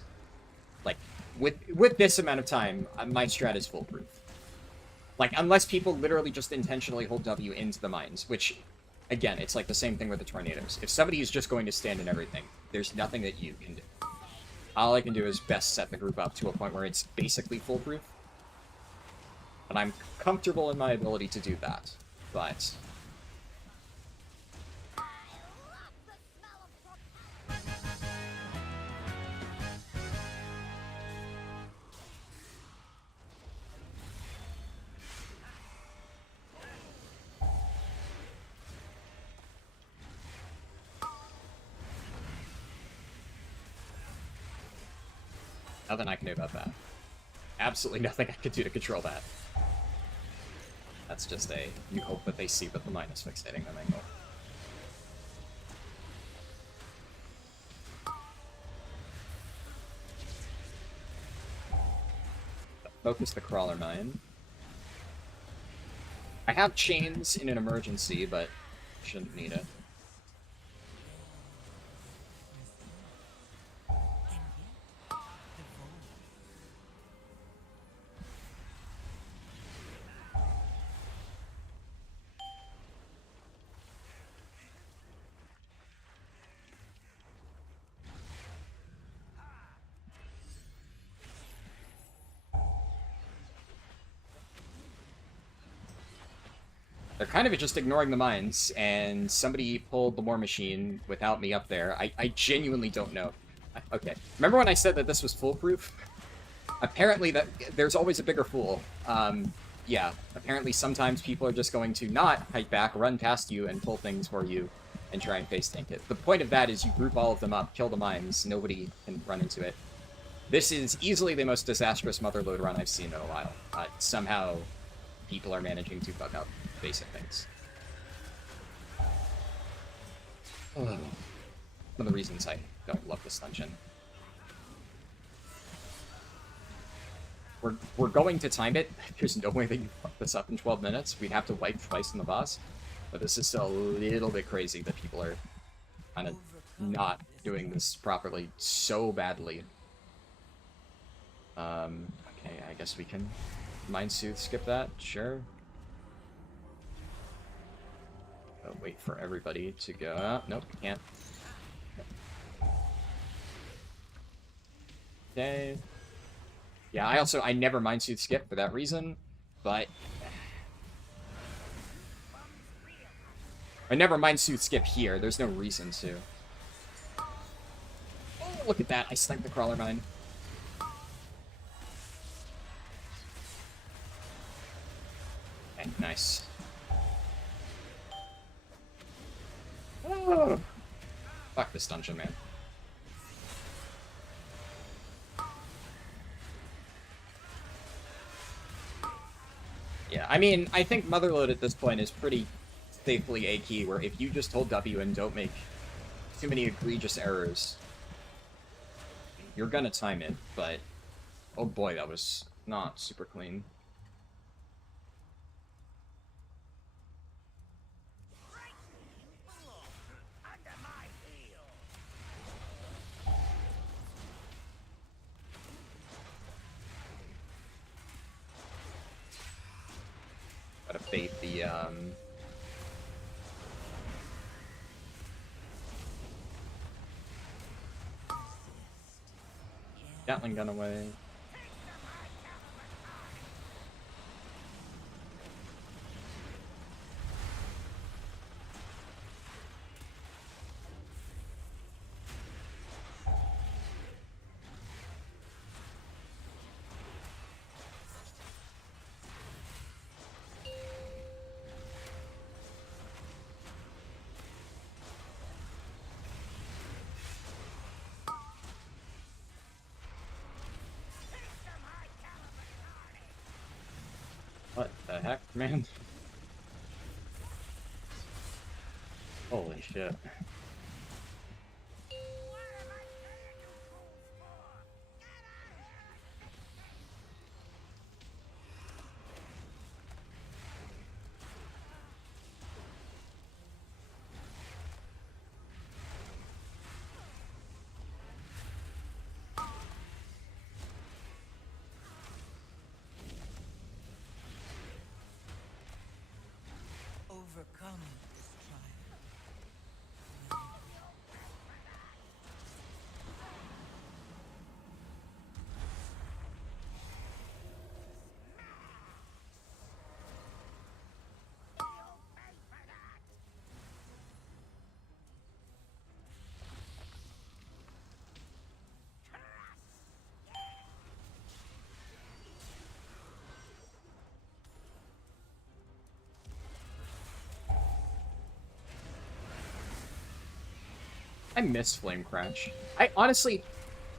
Like, with this amount of time, my strat is foolproof. Like, unless people literally just intentionally hold W into the mines, which, again, it's like the same thing with the tornadoes. If somebody is just going to stand in everything, there's nothing that you can do. All I can do is best set the group up to a point where it's basically foolproof. And I'm comfortable in my ability to do that. But nothing I can do about that. Absolutely nothing I can do to control that. That's just you hope that they see with the minus fix hitting them angle. Focus the crawler mine. I have chains in an emergency, but shouldn't need it. They're kind of just ignoring the mines, and somebody pulled the war machine without me up there. I genuinely don't know. Okay, remember when I said that this was foolproof? Apparently there's always a bigger fool. Yeah, apparently sometimes people are just going to not hike back, run past you, and pull things for you, and try and face tank it. The point of that is you group all of them up, kill the mines, nobody can run into it. This is easily the most disastrous Motherload run I've seen in a while. Somehow, people are managing to fuck up basic things. One of the reasons I don't love this dungeon. We're going to time it. There's no way that you fuck this up in 12 minutes. We'd have to wipe twice in the boss. But this is still a little bit crazy that people are kind of not doing this properly so badly. Okay, I guess we can Mind Soothe, skip that, sure. Oh, wait for everybody to go. Oh, nope, can't. Okay. Yeah, I never Mind Soothe skip for that reason, but I never Mind Soothe skip here. There's no reason to. Oh, look at that! I sniped the crawler mine. Okay, nice. Oh. Fuck this dungeon, man. Yeah, I mean, I think Motherload at this point is pretty faithfully A key, where if you just hold W and don't make too many egregious errors, you're gonna time it, but oh boy, that was not super clean. Gotta bait the, Gatling gun away. What the heck, man? Holy shit. Overcome this trial. I miss Flame Crash. I honestly,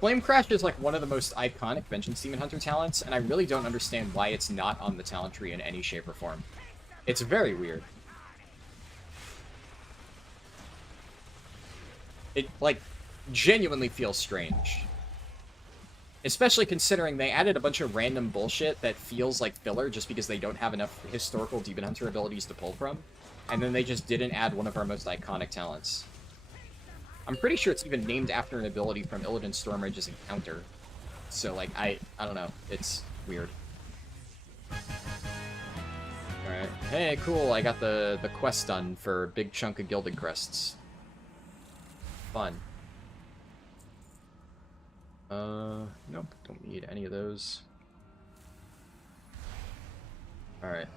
Flame Crash is like one of the most iconic Vengeance Demon Hunter talents, and I really don't understand why it's not on the talent tree in any shape or form. It's very weird. It, like, genuinely feels strange. Especially considering they added a bunch of random bullshit that feels like filler just because they don't have enough historical Demon Hunter abilities to pull from. And then they just didn't add one of our most iconic talents. I'm pretty sure it's even named after an ability from Illidan Stormrage's encounter. So, like, I don't know. It's weird. Alright. Hey, cool, I got the quest done for a big chunk of Gilded Crests. Fun. Nope, don't need any of those. Alright.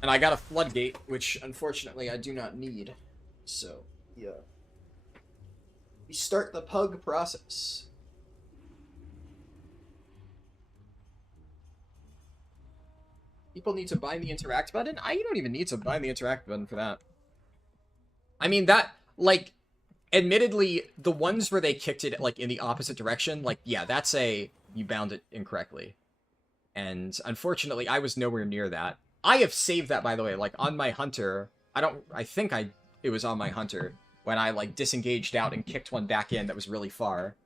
And I got a Floodgate, which, unfortunately, I do not need. So, yeah. We start the pug process. People need to bind the interact button? You don't even need to bind the interact button for that. I mean, that, like, admittedly, the ones where they kicked it, like, in the opposite direction, like, yeah, that's you bound it incorrectly. And, unfortunately, I was nowhere near that. I have saved that, by the way, like, on my Hunter. I think it was on my Hunter when I, like, disengaged out and kicked one back in that was really far.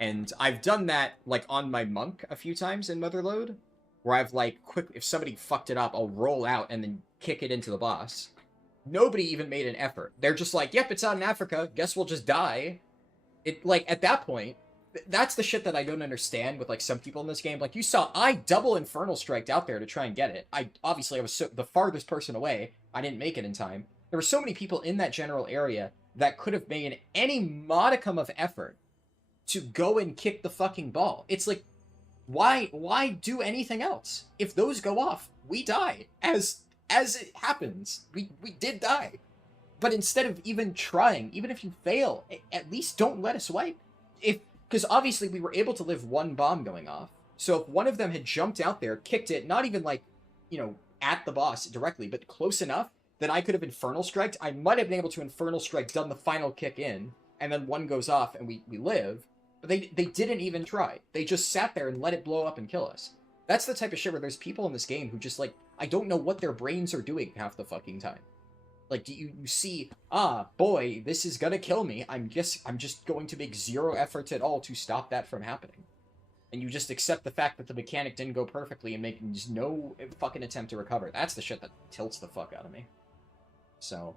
And I've done that, like, on my Monk a few times in Motherlode, where I've, like, if somebody fucked it up, I'll roll out and then kick it into the boss. Nobody even made an effort. They're just like, yep, it's out in Africa, guess we'll just die. It, like, at that point, that's the shit that I don't understand with, like, some people in this game. Like, you saw, I double Infernal Striked out there to try and get it. Obviously, I was the farthest person away. I didn't make it in time. There were so many people in that general area that could have made any modicum of effort to go and kick the fucking ball. It's like, why do anything else? If those go off, we die. As it happens, we did die. But instead of even trying, even if you fail, at least don't let us wipe. Because obviously we were able to live one bomb going off. So if one of them had jumped out there, kicked it, not even like, you know, at the boss directly, but close enough that I could have Infernal Striked, I might have been able to Infernal Strike, done the final kick in, and then one goes off and we live. But they didn't even try. They just sat there and let it blow up and kill us. That's the type of shit where there's people in this game who just, like, I don't know what their brains are doing half the fucking time. Like, you see, ah, boy, this is gonna kill me. I'm just going to make zero effort at all to stop that from happening. And you just accept the fact that the mechanic didn't go perfectly and make just no fucking attempt to recover. That's the shit that tilts the fuck out of me. So,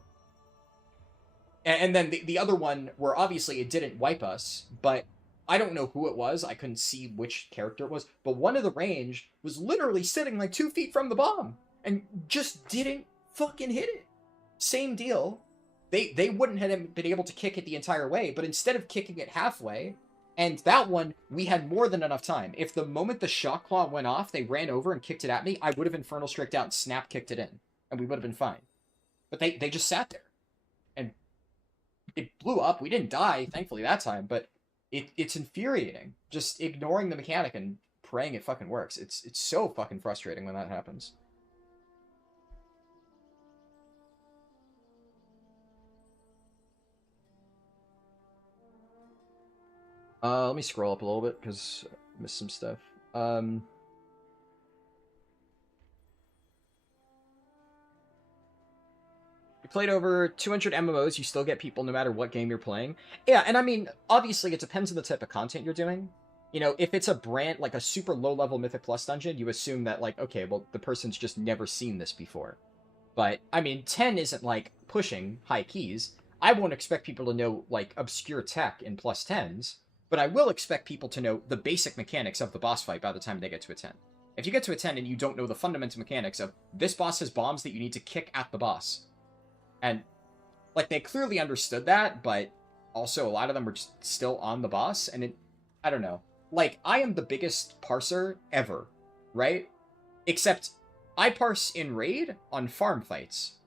and then the other one where obviously it didn't wipe us, but I don't know who it was. I couldn't see which character it was, but one of the range was literally sitting like 2 feet from the bomb and just didn't fucking hit it. Same deal. They wouldn't have been able to kick it the entire way, but instead of kicking it halfway, and that one, we had more than enough time. If the moment the shock claw went off, they ran over and kicked it at me, I would have Infernal Striked out and snap kicked it in, and we would have been fine. But they just sat there, and it blew up. We didn't die, thankfully, that time, but it's infuriating. Just ignoring the mechanic and praying it fucking works. It's so fucking frustrating when that happens. Let me scroll up a little bit, because I missed some stuff. You played over 200 MMOs, you still get people no matter what game you're playing. Yeah, and I mean, obviously it depends on the type of content you're doing. You know, if it's a brand, like a super low-level Mythic Plus dungeon, you assume that, like, okay, well, the person's just never seen this before. But, I mean, 10 isn't, like, pushing high keys. I won't expect people to know, like, obscure tech in plus 10s, but I will expect people to know the basic mechanics of the boss fight by the time they get to a 10. If you get to a 10 and you don't know the fundamental mechanics of this boss has bombs that you need to kick at the boss, and, like, they clearly understood that, but also a lot of them were just still on the boss, and it, I don't know. Like, I am the biggest parser ever, right? Except I parse in raid on farm fights,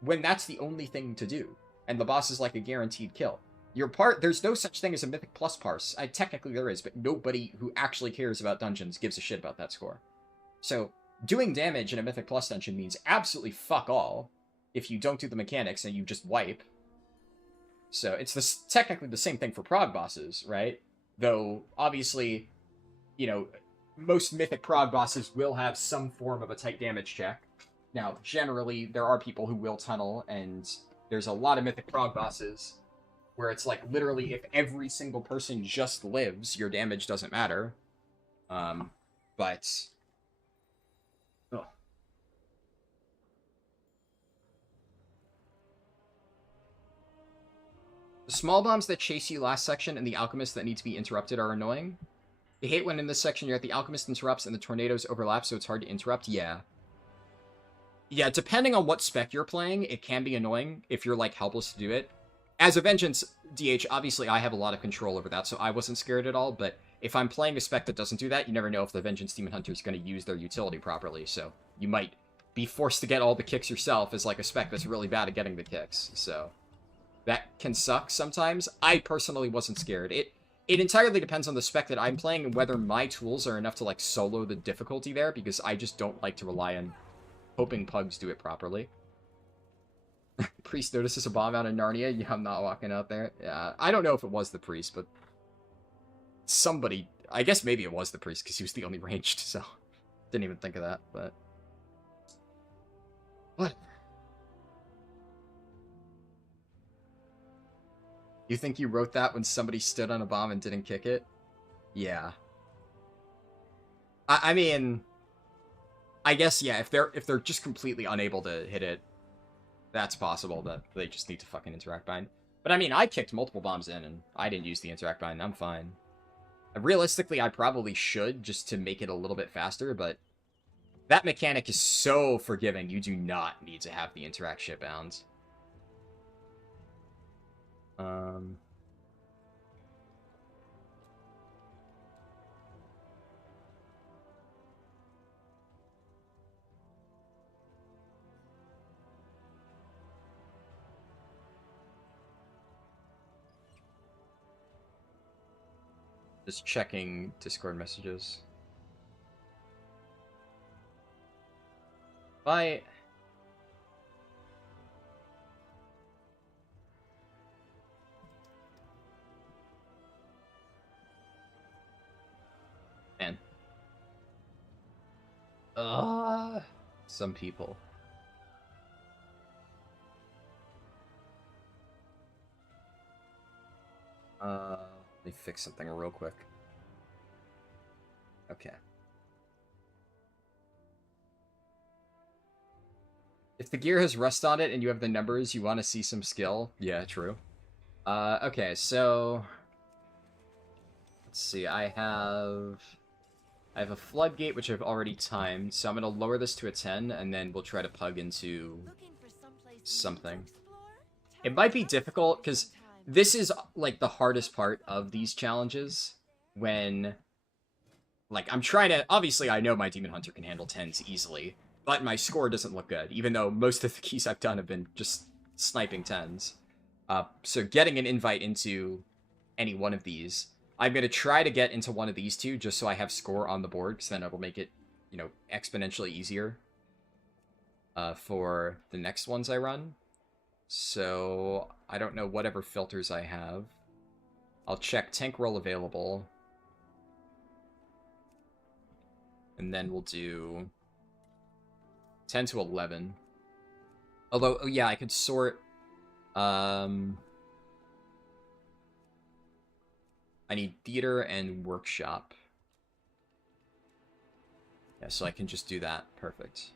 when that's the only thing to do, and the boss is like a guaranteed kill. There's no such thing as a Mythic Plus parse. Technically there is, but nobody who actually cares about dungeons gives a shit about that score. So, doing damage in a Mythic Plus dungeon means absolutely fuck all if you don't do the mechanics and you just wipe. So, it's technically the same thing for prog bosses, right? Though, obviously, you know, most Mythic prog bosses will have some form of a tight damage check. Now, generally, there are people who will tunnel, and there's a lot of Mythic prog bosses where it's like, literally, if every single person just lives, your damage doesn't matter. But... Oh. The small bombs that chase you last section and the alchemists that need to be interrupted are annoying. I hate when in this section you're at the alchemist interrupts and the tornadoes overlap, so it's hard to interrupt. Yeah. Yeah, depending on what spec you're playing, it can be annoying if you're, like, helpless to do it. As a Vengeance DH, obviously I have a lot of control over that, so I wasn't scared at all, but if I'm playing a spec that doesn't do that, you never know if the Vengeance Demon Hunter is going to use their utility properly, so you might be forced to get all the kicks yourself as, like, a spec that's really bad at getting the kicks, so that can suck sometimes. I personally wasn't scared. It entirely depends on the spec that I'm playing and whether my tools are enough to, like, solo the difficulty there, because I just don't like to rely on hoping pugs do it properly. Priest notices a bomb out in Narnia. Yeah, I'm not walking out there. Yeah, I don't know if it was the priest, but somebody... I guess maybe it was the priest, because he was the only ranged, so... Didn't even think of that, but... What? You think you wrote that when somebody stood on a bomb and didn't kick it? Yeah. I mean... I guess, yeah, if they're just completely unable to hit it, that's possible that they just need to fucking interact bind. But I mean, I kicked multiple bombs in, and I didn't use the interact bind, I'm fine. Realistically, I probably should, just to make it a little bit faster, but that mechanic is so forgiving, you do not need to have the interact shit bound. Just checking Discord messages. Bye. Man. Some people. Let me fix something real quick. Okay. If the gear has rust on it and you have the numbers, you want to see some skill. Yeah, true. Okay, so... Let's see, I have a floodgate, which I've already timed, so I'm going to lower this to a 10, and then we'll try to pug into something. It might be difficult, because this is, like, the hardest part of these challenges, when... Like, I'm trying to... Obviously, I know my Demon Hunter can handle 10s easily, but my score doesn't look good, even though most of the keys I've done have been just sniping 10s. So getting an invite into any one of these... I'm going to try to get into one of these two, just so I have score on the board, because then it'll make it, you know, exponentially easier for the next ones I run. So, I don't know whatever filters I have. I'll check tank roll available. And then we'll do 10 to 11. Although, oh yeah, I could sort... I need theater and workshop. Yeah, so I can just do that. Perfect.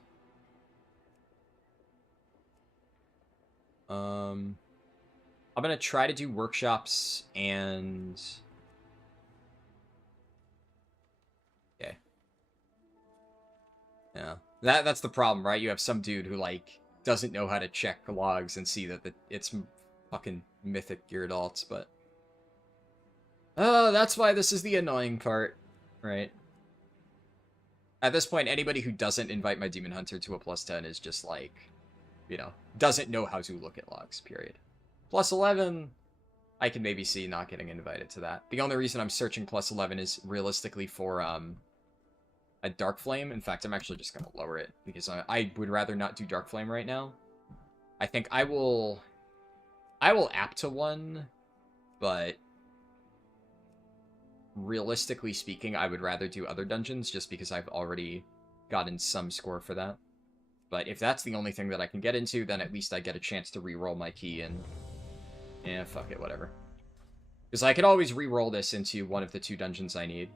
I'm gonna try to do workshops and... Okay. Yeah. That's the problem, right? You have some dude who, like, doesn't know how to check logs and see that it's fucking mythic Gyarados, but... Oh, that's why this is the annoying part, right? At this point, anybody who doesn't invite my Demon Hunter to a +10 is just like, you know, doesn't know how to look at logs, period. +11, I can maybe see not getting invited to that. The only reason I'm searching +11 is realistically for a Dark Flame. In fact, I'm actually just going to lower it, because I would rather not do Dark Flame right now. I think I will app to one, but... realistically speaking, I would rather do other dungeons just because I've already gotten some score for that. But if that's the only thing that I can get into, then at least I get a chance to re-roll my key and... yeah, fuck it, whatever. Because I could always re-roll this into one of the 2 dungeons I need.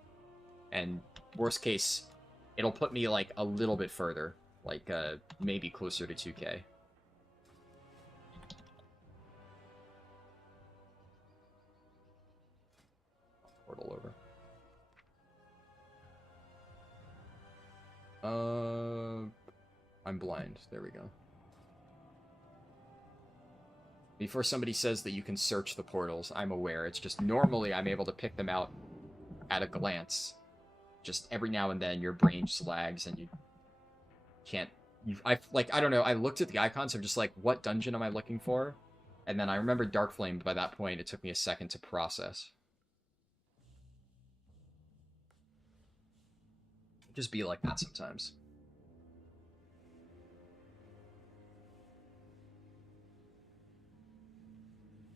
And worst case, it'll put me, like, a little bit further. Like, maybe closer to 2k. Portal over. I'm blind. There we go. Before somebody says that you can search the portals, I'm aware. It's just normally I'm able to pick them out at a glance. Just every now and then your brain just lags and you can't... I don't know, I looked at the icons of just like, what dungeon am I looking for? And then I remembered Dark Flame, but by that point it took me a second to process. Just be like that sometimes.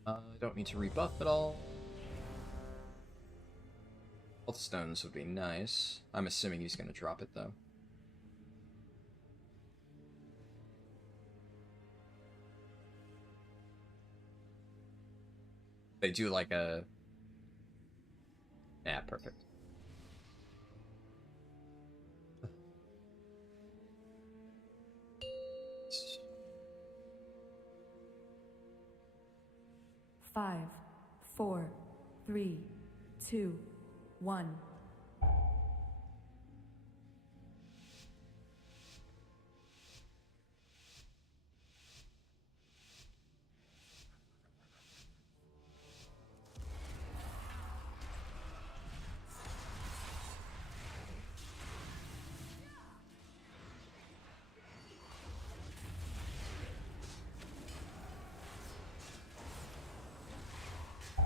I don't need to rebuff at all. Health stones would be nice. I'm assuming he's going to drop it, though. They do like a... yeah, perfect. Five, four, three, two, one.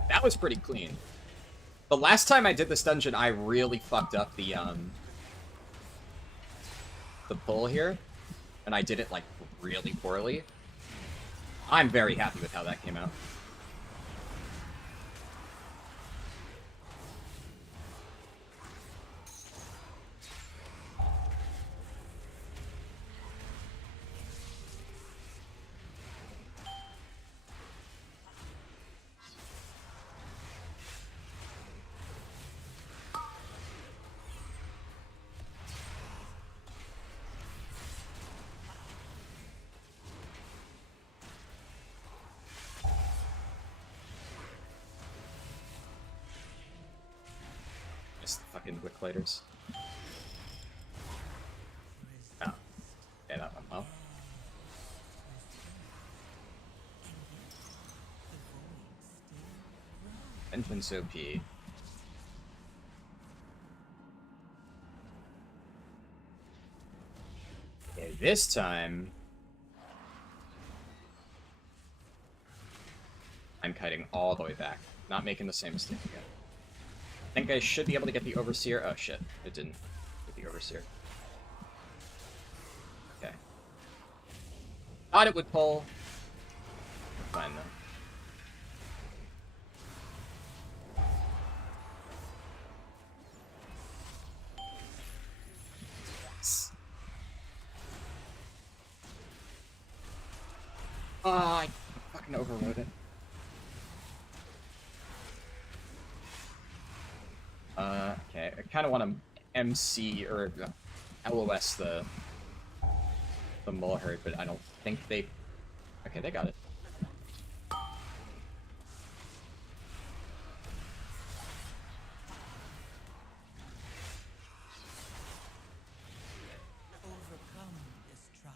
That was pretty clean. The last time I did this dungeon, I really fucked up the pull here. And I did it, like, really poorly. I'm very happy with how that came out. It's the fucking Wick Lighters. Oh. Yeah, that went well. Vengeance OP. Okay, this time... I'm kiting all the way back. Not making the same mistake again. I think I should be able to get the Overseer. Oh shit, it didn't get the Overseer. Okay. Thought it would pull. Fine though. I fucking overrode it. Okay, I kind of want to MC or LOS the Mulherd, but I don't think they... Okay, they got it. Overcome this trial.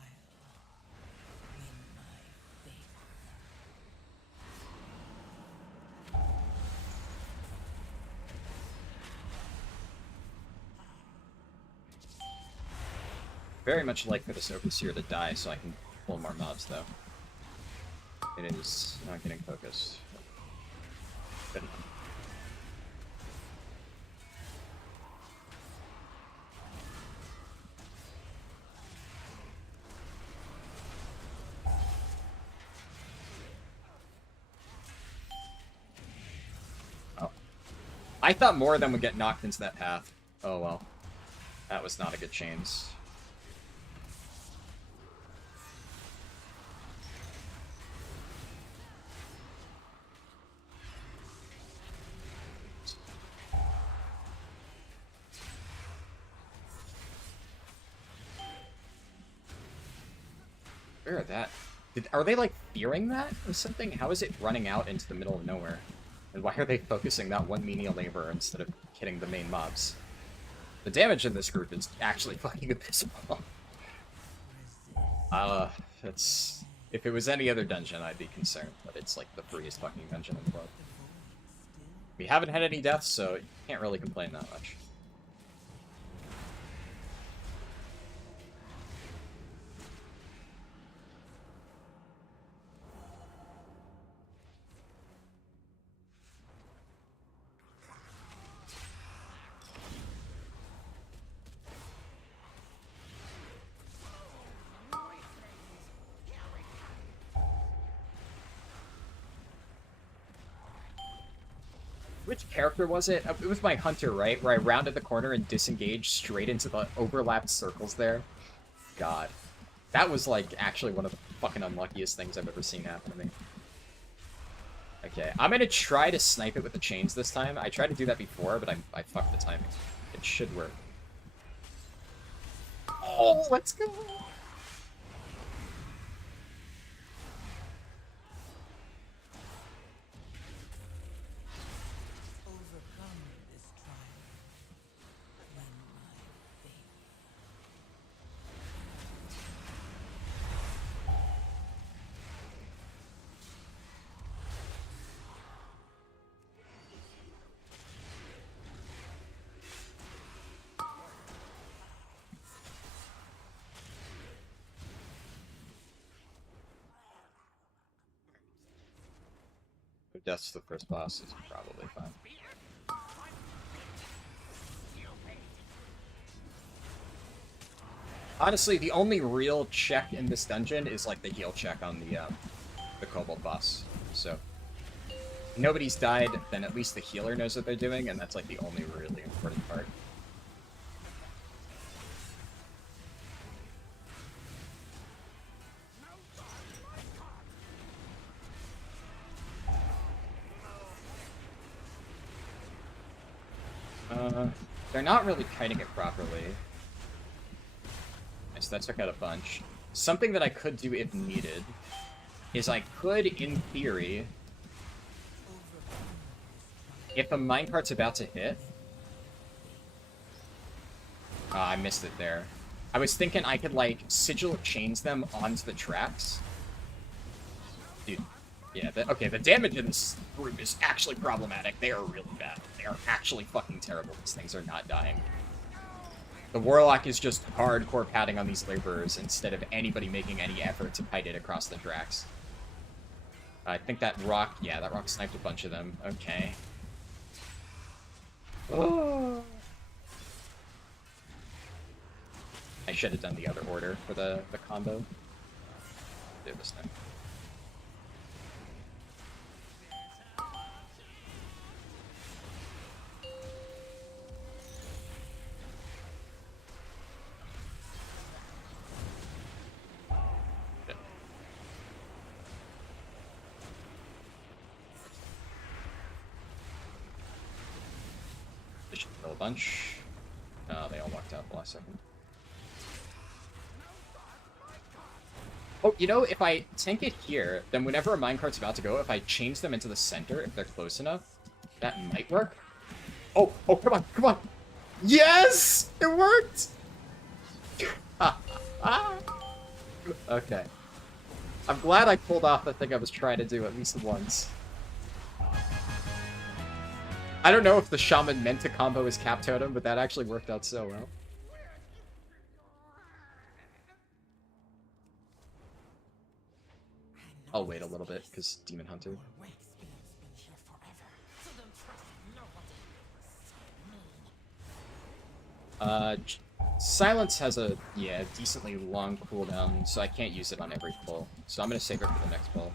Win my favor. Very much like for this Overseer to die so I can pull more mobs, though. It is not getting focused. Good enough. Oh. I thought more of them would get knocked into that path. Oh well. That was not a good chains. Where are that? Are they, like, fearing that or something? How is it running out into the middle of nowhere? And why are they focusing that one menial labor instead of hitting the main mobs? The damage in this group is actually fucking abysmal. It's... If it was any other dungeon, I'd be concerned, but it's, like, the freest fucking dungeon in the world. We haven't had any deaths, so you can't really complain that much. Which character was it? It was my hunter, right? Where I rounded the corner and disengaged straight into the overlapped circles there. God. That was, like, actually one of the fucking unluckiest things I've ever seen happen to me. Okay, I'm gonna try to snipe it with the chains this time. I tried to do that before, but I fucked the timing. It should work. Oh, let's go! Overcome this trial. Win my favor. If death's the first boss, it's probably fine. Honestly, the only real check in this dungeon is, like, the heal check on the Kobold boss. So, if nobody's died, then at least the healer knows what they're doing, and that's, like, the only really important part. They're not really kiting it properly. Yes, that took out a bunch. Something that I could do if needed is I could, in theory, if a minecart's about to hit, I missed it there. I was thinking I could, like, sigil chains them onto the tracks. Dude. Yeah, okay, the damage in this group is actually problematic. They are really bad. They are actually fucking terrible. These things are not dying. The Warlock is just hardcore patting on these laborers instead of anybody making any effort to kite it across the tracks. I think that rock... Yeah, that rock sniped a bunch of them. Okay. Oh. I should have done the other order for the combo. Do it this time. Good. This should kill a bunch. Oh, they all walked out the last second. Oh, you know, if I tank it here, then whenever a minecart's about to go, if I change them into the center, if they're close enough, that might work. Oh, come on, come on! Yes! It worked! Okay. I'm glad I pulled off the thing I was trying to do at least once. I don't know if the shaman meant to combo his cap totem, but that actually worked out so well. I'll wait a little bit, because Demon Hunter. Silence has a, yeah, decently long cooldown, so I can't use it on every pull. So I'm gonna save it for the next pull.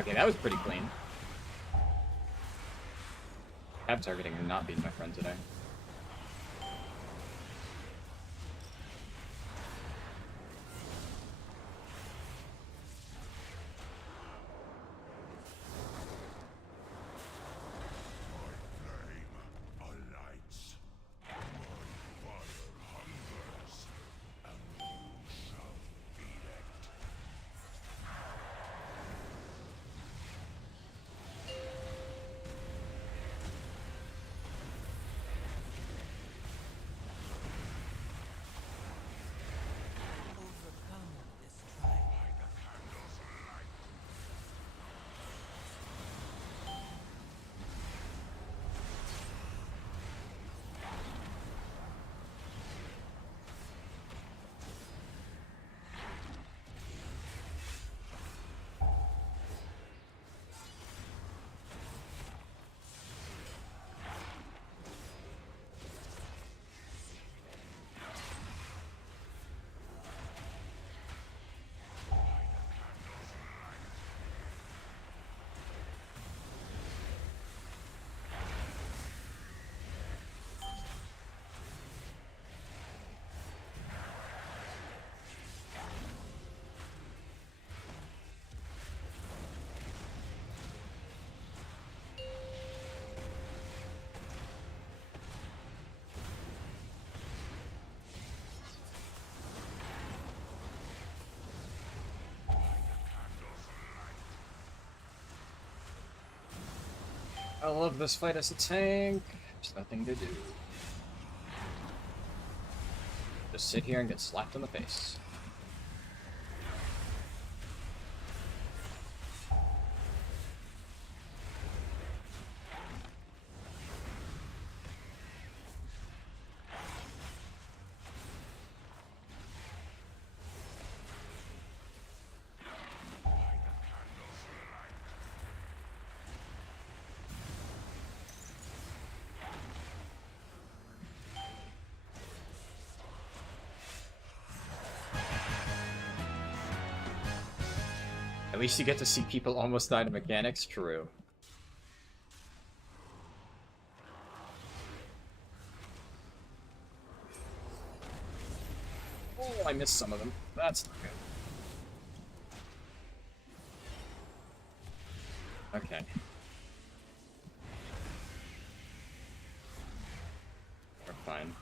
Okay, that was pretty clean. Tab targeting has not been my friend today. I love this fight as a tank. There's nothing to do. Just sit here and get slapped in the face. At least you get to see people almost die to mechanics. True. Oh, I missed some of them. That's not good. Okay. We're fine.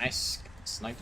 Nice. Snipe.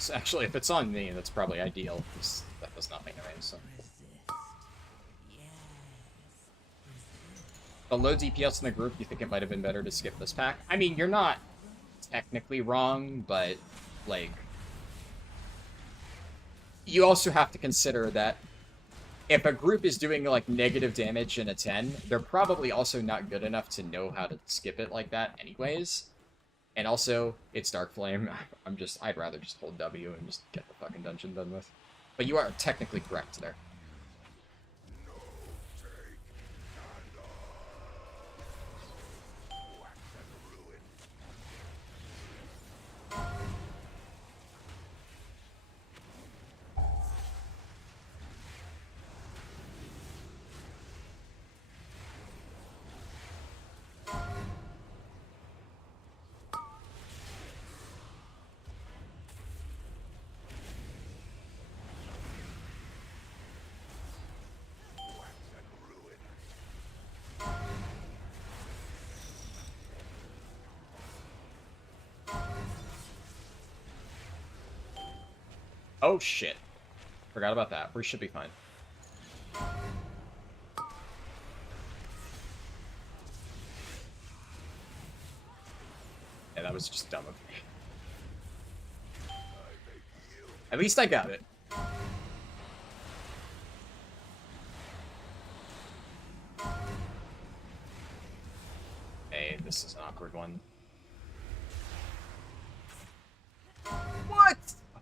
So actually, if it's on me, that's probably ideal, because that does nothing to me, so. The low DPS in the group, you think it might have been better to skip this pack? I mean, you're not technically wrong, but, like... You also have to consider that if a group is doing, like, negative damage in a 10, they're probably also not good enough to know how to skip it like that anyways. And also, it's Dark Flame. I'd rather just hold W and just get the fucking dungeon done with. But you are technically correct there. Oh shit. Forgot about that. We should be fine. Yeah, that was just dumb of me. At least I got it. Hey, this is an awkward one. What?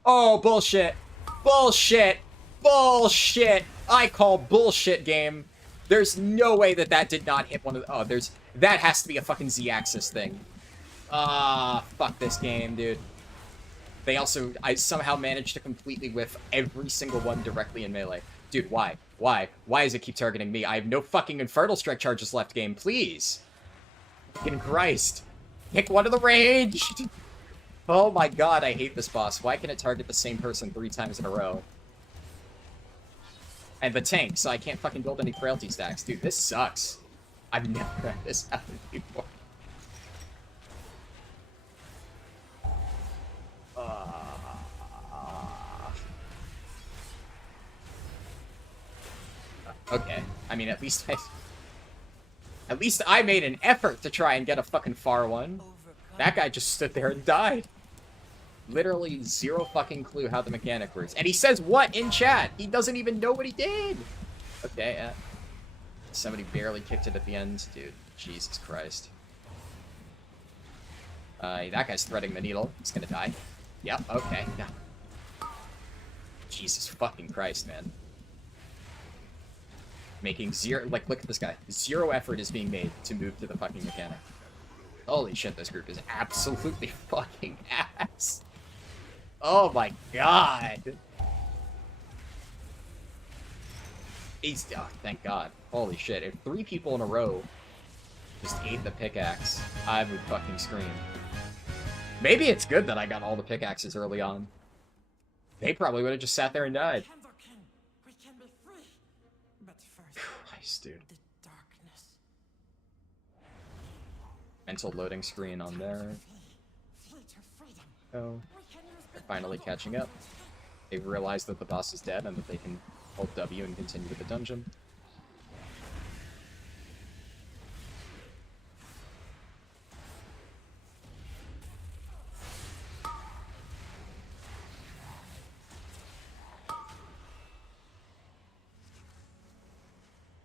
Oh, bullshit. Bullshit. Bullshit. I call bullshit, game. There's no way that that did not hit one of the... Oh, there's... That has to be a fucking Z-axis thing. Fuck this game, dude. They also... I somehow managed to completely whiff every single one directly in melee. Dude, why? Why? Why does it keep targeting me? I have no fucking Infernal Strike charges left, game. Please. Fucking Christ. Pick one of the ranged. Oh my god, I hate this boss. Why can it target the same person 3 times in a row? And the tank, so I can't fucking build any frailty stacks. Dude, this sucks. I've never had this happen before. Okay. I mean, at least I made an effort to try and get a fucking far one. That guy just stood there and died. Literally zero fucking clue how the mechanic works. And he says what in chat? He doesn't even know what he did. Okay, somebody barely kicked it at the end. Dude, Jesus Christ. That guy's threading the needle. He's gonna die. Yep, okay. Yeah. Jesus fucking Christ, man. Making zero, like, look at this guy. Zero effort is being made to move to the fucking mechanic. Holy shit, this group is absolutely fucking ass. Oh my god. Oh, thank god. Holy shit, if 3 people in a row just ate the pickaxe, I would fucking scream. Maybe it's good that I got all the pickaxes early on. They probably would have just sat there and died. We can be free. But first, Christ, dude. the darkness. Mental loading screen on there. Flee to freedom. Oh. We can use They're finally catching up. They've realized that the boss is dead and that they can hold W and continue with the dungeon.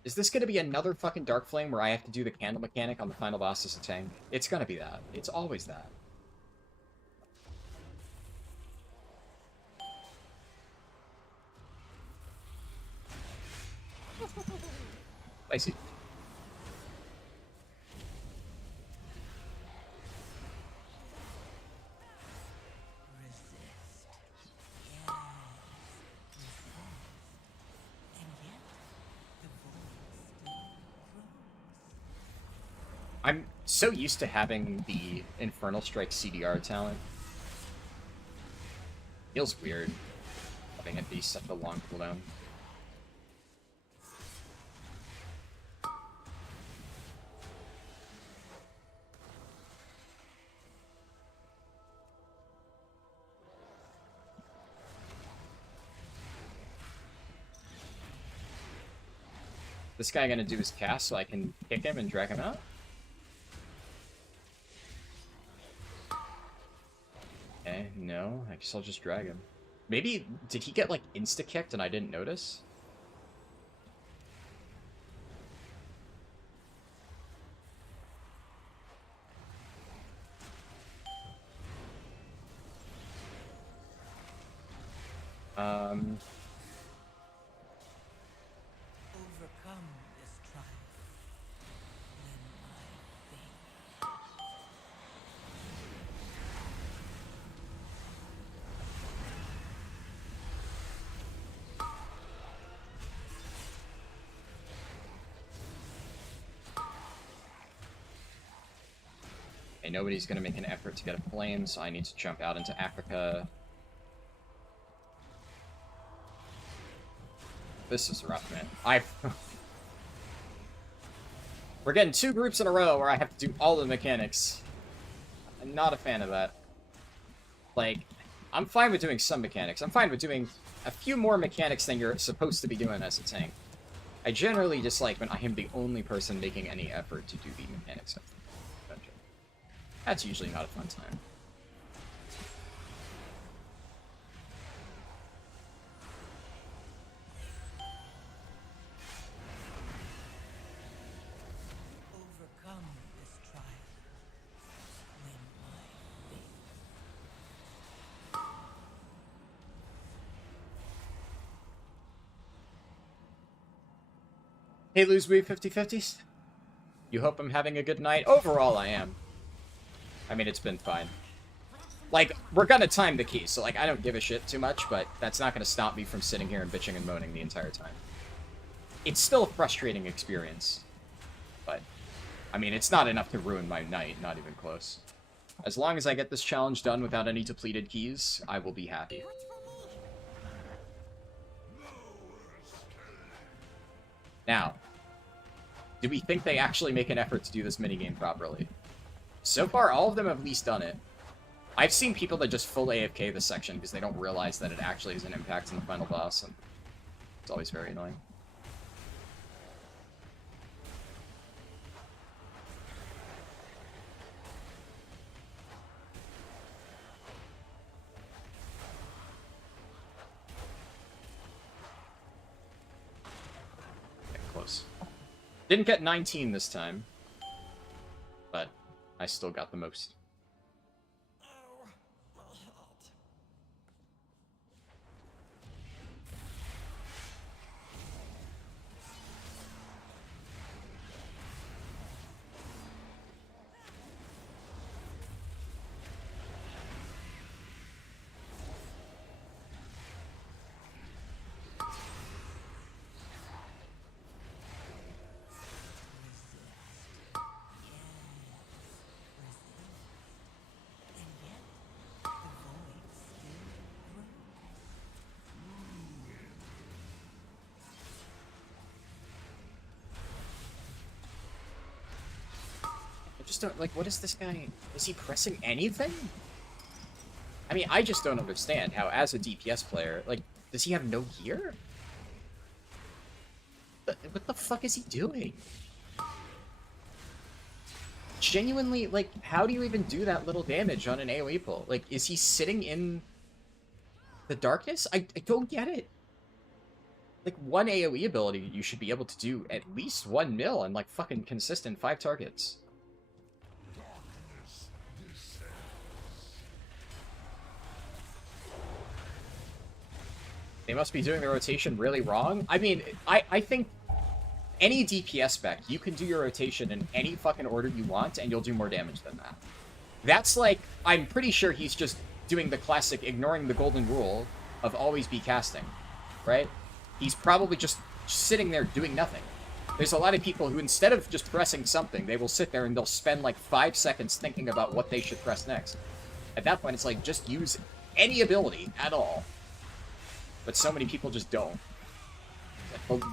Is this gonna be another fucking Dark Flame where I have to do the candle mechanic on the final boss as a tank? It's gonna be that. It's always that. I see. resist. Yes, resist. And yet, the void still grows. I'm so used to having the Infernal Strike CDR talent. Feels weird having it be such a long cooldown. This guy gonna do his cast so I can kick him and drag him out? Okay, no, I guess I'll just drag him. Maybe, did he get, like, insta-kicked and I didn't notice? Overcome this trial. When my fate. Okay, nobody's gonna make an effort to get a flame, so I need to jump out into Africa. This is rough, man. We're getting 2 groups in a row where I have to do all the mechanics. I'm not a fan of that. Like, I'm fine with doing some mechanics. I'm fine with doing a few more mechanics than you're supposed to be doing as a tank. I generally dislike when I am the only person making any effort to do the mechanics of the dungeon. That's usually not a fun time. Overcome this trial. When my fate. Hey, Lose We 50/50s. You hope I'm having a good night? Overall, I am. I mean, it's been fine. Like, we're gonna time the key, so, like, I don't give a shit too much, but that's not gonna stop me from sitting here and bitching and moaning the entire time. It's still a frustrating experience. But, I mean, it's not enough to ruin my night, not even close. As long as I get this challenge done without any depleted keys, I will be happy. Now, do we think they actually make an effort to do this minigame properly? So far, all of them have at least done it. I've seen people that just full AFK this section because they don't realize that it actually has an impact on the final boss, and it's always very annoying. close. Didn't get 19 this time, but I still got the most. Oh, my head. I just don't, like, what is this guy? Is he pressing anything? I mean, I just don't understand how, as a DPS player, like, does he have no gear? What the fuck is he doing? Genuinely, like, how do you even do that little damage on an AoE pull? Like, is he sitting in the darkness? I don't get it. Like, one AoE ability, you should be able to do at least 1 mil and, like, fucking consistent 5 targets. They must be doing the rotation really wrong. I mean, I think any DPS spec, you can do your rotation in any fucking order you want, and you'll do more damage than that. That's like, I'm pretty sure he's just doing the classic ignoring the golden rule of always be casting, right? He's probably just sitting there doing nothing. There's a lot of people who, instead of just pressing something, they will sit there and they'll spend like 5 seconds thinking about what they should press next. At that point, it's like, just use any ability at all. But so many people just don't.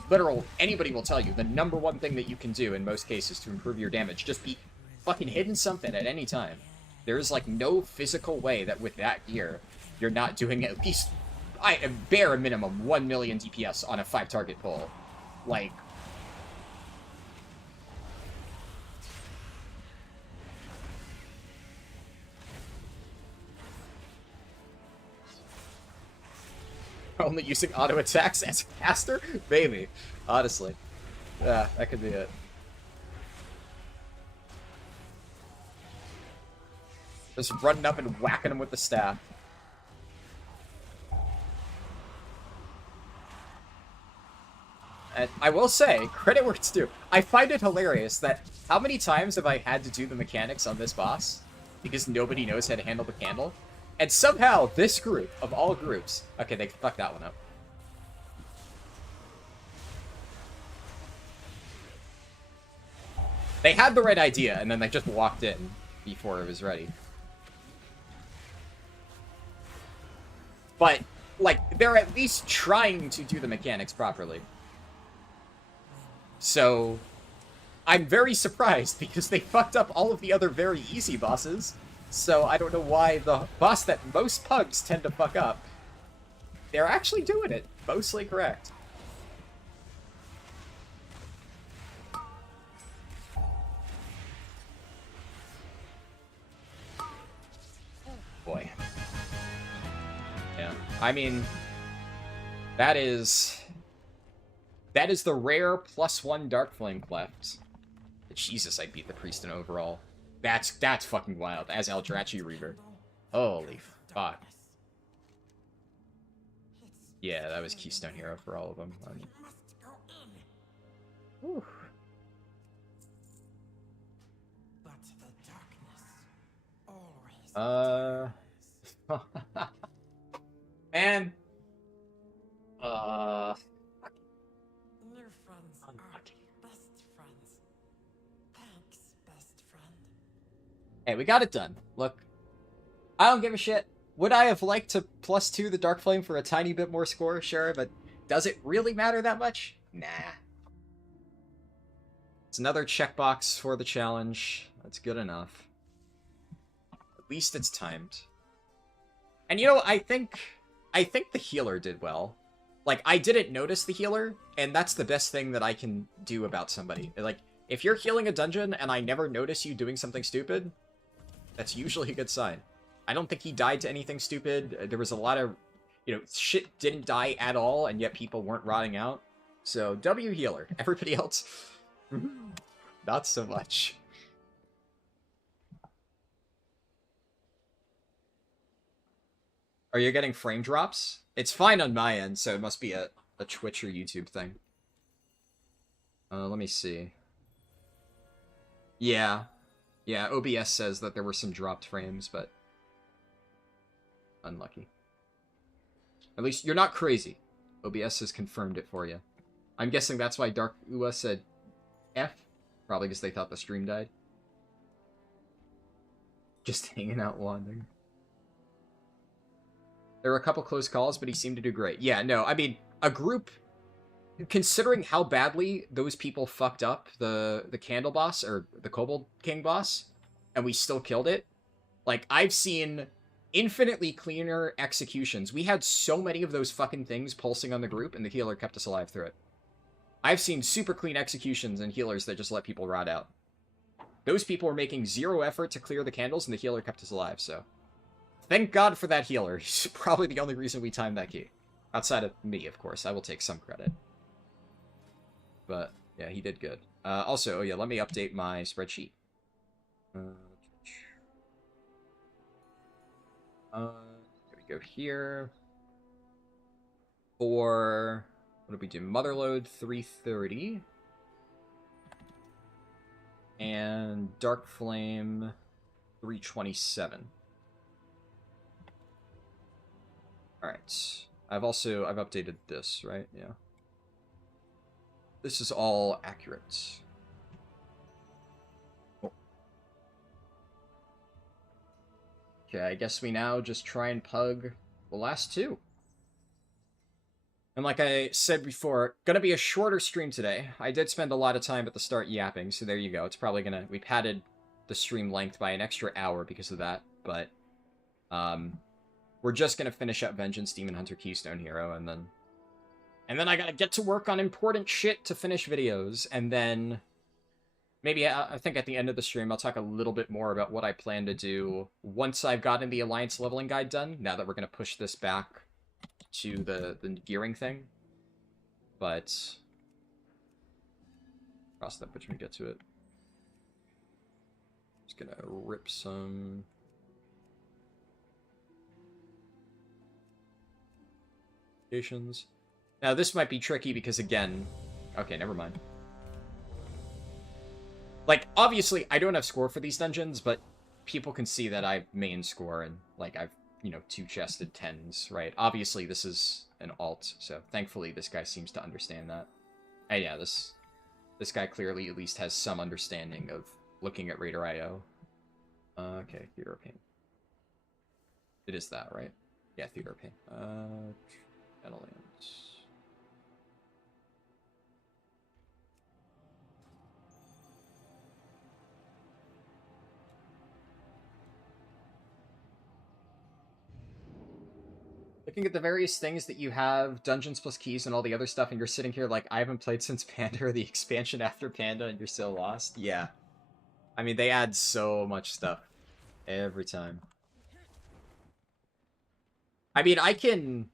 Literal, anybody will tell you, the #1 thing that you can do in most cases to improve your damage, just be fucking hitting something at any time. There's, like, no physical way that with that gear, you're not doing at least, bare minimum, 1 million DPS on a 5-target pull. Like... Only using auto attacks as a caster? Maybe. Honestly. Yeah, that could be it. Just running up and whacking him with the staff. And I will say, credit where it's due. I find it hilarious that how many times have I had to do the mechanics on this boss because nobody knows how to handle the candle? And somehow, this group, of all groups... Okay, they fucked that one up. They had the right idea, and then they just walked in before it was ready. But, like, they're at least trying to do the mechanics properly. So, I'm very surprised, because they fucked up all of the other very easy bosses. So I don't know why the boss that most pugs tend to fuck up, they're actually doing it. Mostly correct. Boy. Yeah. I mean, that is the rare +1 Dark Flame Cleft. Jesus, I beat the Priest in overall. That's fucking wild, as Eldrachi Reaver. Holy fuck. Yeah, that was Keystone Hero for all of them. Must go in. Whew. But the darkness always. Man. New friends are best friends. Thanks, best friend. Hey, we got it done. Look, I don't give a shit. Would I have liked to +2 the Dark Flame for a tiny bit more score? Sure, but does it really matter that much? Nah. It's another checkbox for the challenge. That's good enough. At least it's timed. And you know, I think the healer did well. Like, I didn't notice the healer, and that's the best thing that I can do about somebody. Like, if you're healing a dungeon and I never notice you doing something stupid, that's usually a good sign. I don't think he died to anything stupid. There was a lot of, you know, shit didn't die at all, and yet people weren't rotting out. So, W healer. Everybody else, not so much. Are you getting frame drops? It's fine on my end, so it must be a Twitch or YouTube thing. Let me see. Yeah. Yeah, OBS says that there were some dropped frames, but... unlucky. At least, you're not crazy. OBS has confirmed it for you. I'm guessing that's why Dark Ua said F. Probably because they thought the stream died. Just hanging out wandering. There were a couple close calls, but he seemed to do great. Yeah, no, I mean, a group... considering how badly those people fucked up the Candle boss, or the Kobold King boss, and we still killed it, like, I've seen infinitely cleaner executions. We had so many of those fucking things pulsing on the group, and the healer kept us alive through it. I've seen super clean executions and healers that just let people rot out. Those people were making zero effort to clear the candles, and the healer kept us alive, so... thank God for that healer. He's probably the only reason we timed that key. Outside of me, of course. I will take some credit. But, yeah, he did good. Also, oh yeah, let me update my spreadsheet. There we go here. For, what did we do? Motherload 330. And Dark Flame 327. Alright. I've updated this, right? Yeah. This is all accurate. Oh. Okay, I guess we now just try and pug the last two. And like I said before, gonna be a shorter stream today. I did spend a lot of time at the start yapping, so there you go. It's probably gonna... we padded the stream length by an extra hour because of that, but... we're just gonna finish up Vengeance Demon Hunter Keystone Hero, and then I gotta get to work on important shit to finish videos, and then... maybe, I think at the end of the stream, I'll talk a little bit more about what I plan to do once I've gotten the Alliance leveling guide done, now that we're gonna push this back to the gearing thing. But... cross that bridge when we get to it. Just gonna rip some... now, this might be tricky because, again... okay, never mind. Like, obviously, I don't have score for these dungeons, but people can see that I main score, and, like, I've, you know, two-chested 10s, right? Obviously, this is an alt, so thankfully this guy seems to understand that. And yeah, this guy clearly at least has some understanding of looking at Raider IO. Okay, Theater of Pain. It is that, right? Yeah, Theater of Pain. Battlelands. Looking at the various things that you have, dungeons plus keys and all the other stuff, and you're sitting here like, I haven't played since Panda or the expansion after Panda, and you're still lost? Yeah. I mean, they add so much stuff every time. I mean, I can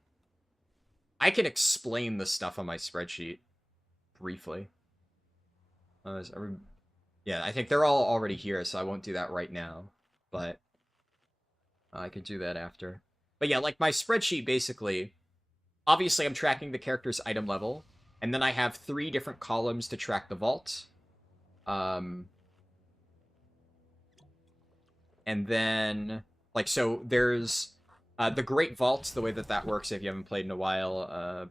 explain the stuff on my spreadsheet briefly. Yeah, I think they're all already here, so I won't do that right now. But I could do that after. But yeah, like my spreadsheet basically, obviously I'm tracking the character's item level, and then I have 3 different columns to track the vault. And then, like, so there's the Great Vault, the way that works if you haven't played in a while.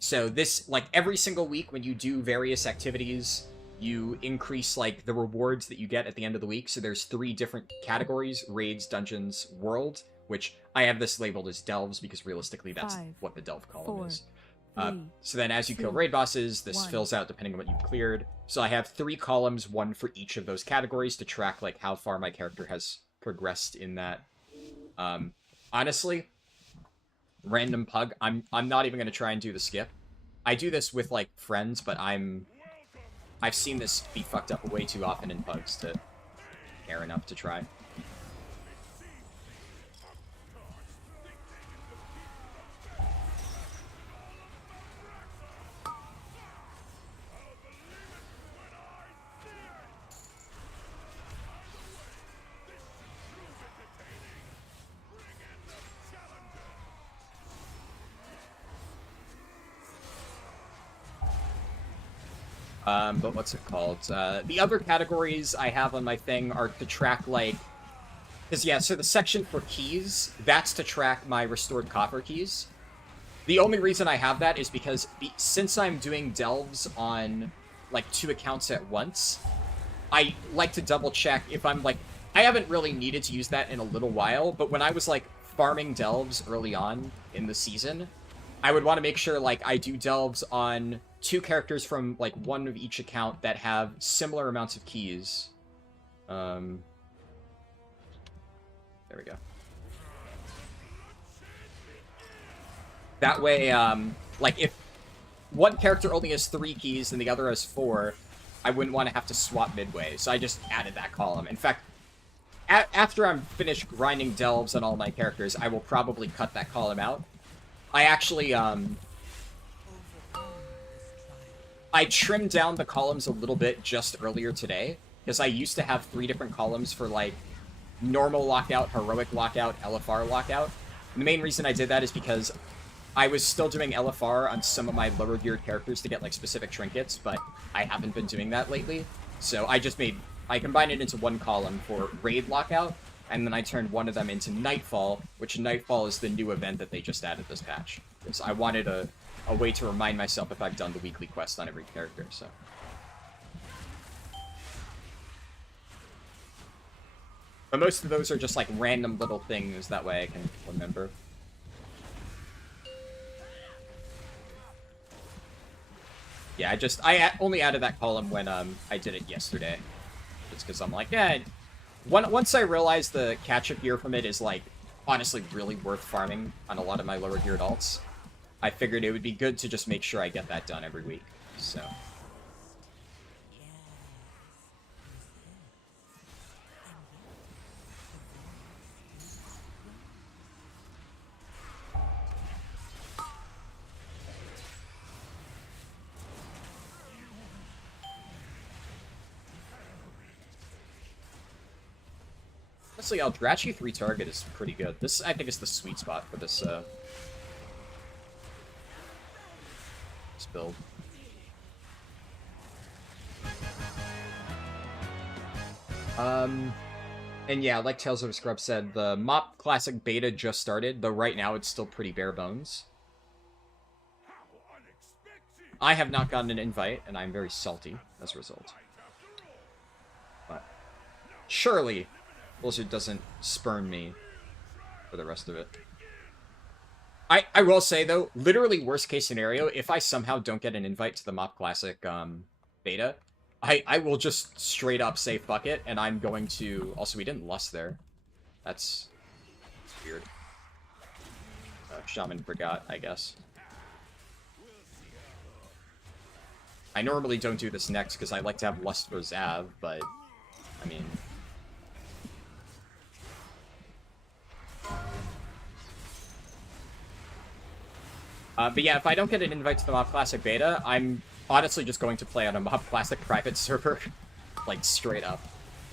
So this, like, every single week when you do various activities, you increase, like, the rewards that you get at the end of the week. So there's 3 different categories: raids, dungeons, world, which I have this labeled as delves because realistically that's 5, what the delve column 4, is. 3, So then as you 2, kill raid bosses, this 1. fills out depending on what you've cleared. So I have 3 columns, 1 for each of those categories, to track, like, how far my character has progressed in that. Honestly, random pug, I'm not even going to try and do the skip. I do this with, like, friends, but I've seen this be fucked up way too often in pugs to care enough to try. But what's it called? The other categories I have on my thing are to track, like... Because, yeah, so the section for keys, that's to track my restored copper keys. The only reason I have that is because since I'm doing delves on, like, 2 accounts at once, I like to double check if I'm, like... I haven't really needed to use that in a little while, but when I was, like, farming delves early on in the season, I would want to make sure, like, I do delves on 2 characters from, like, one of each account that have similar amounts of keys. There we go. That way, like, if one character only has 3 keys and the other has 4, I wouldn't want to have to swap midway, so I just added that column. In fact, after I'm finished grinding delves on all my characters, I will probably cut that column out. I actually, I trimmed down the columns a little bit just earlier today, because I used to have 3 different columns for, like, normal lockout, heroic lockout, LFR lockout. And the main reason I did that is because I was still doing LFR on some of my lower geared characters to get, like, specific trinkets, but I haven't been doing that lately. So I combined it into one column for raid lockout, and then I turned one of them into Nightfall, which Nightfall is the new event that they just added this patch. Because I wanted a way to remind myself if I've done the weekly quest on every character, so. But most of those are just, like, random little things, that way I can remember. Yeah, I only added that column when, I did it yesterday. Just because I'm like, yeah, once I realized the catch-up gear from it is, like, honestly really worth farming on a lot of my lower geared alts, I figured it would be good to just make sure I get that done every week, so. Honestly, Eldrachi 3 target is pretty good. This, I think, is the sweet spot for this, this build. And yeah, like Tales of a Scrub said, the MoP Classic Beta just started, though right now it's still pretty bare bones. I have not gotten an invite, and I'm very salty as a result. But surely Blizzard doesn't spurn me for the rest of it. I will say, though, literally worst case scenario, if I somehow don't get an invite to the MoP Classic beta, I will just straight up say fuck it, and I'm going to... Also, we didn't lust there. That's weird. Shaman forgot, I guess. I normally don't do this next because I like to have lust for Zav, but, I mean... But yeah, if I don't get an invite to the MoP Classic Beta, I'm honestly just going to play on a MoP Classic private server. Like, straight up.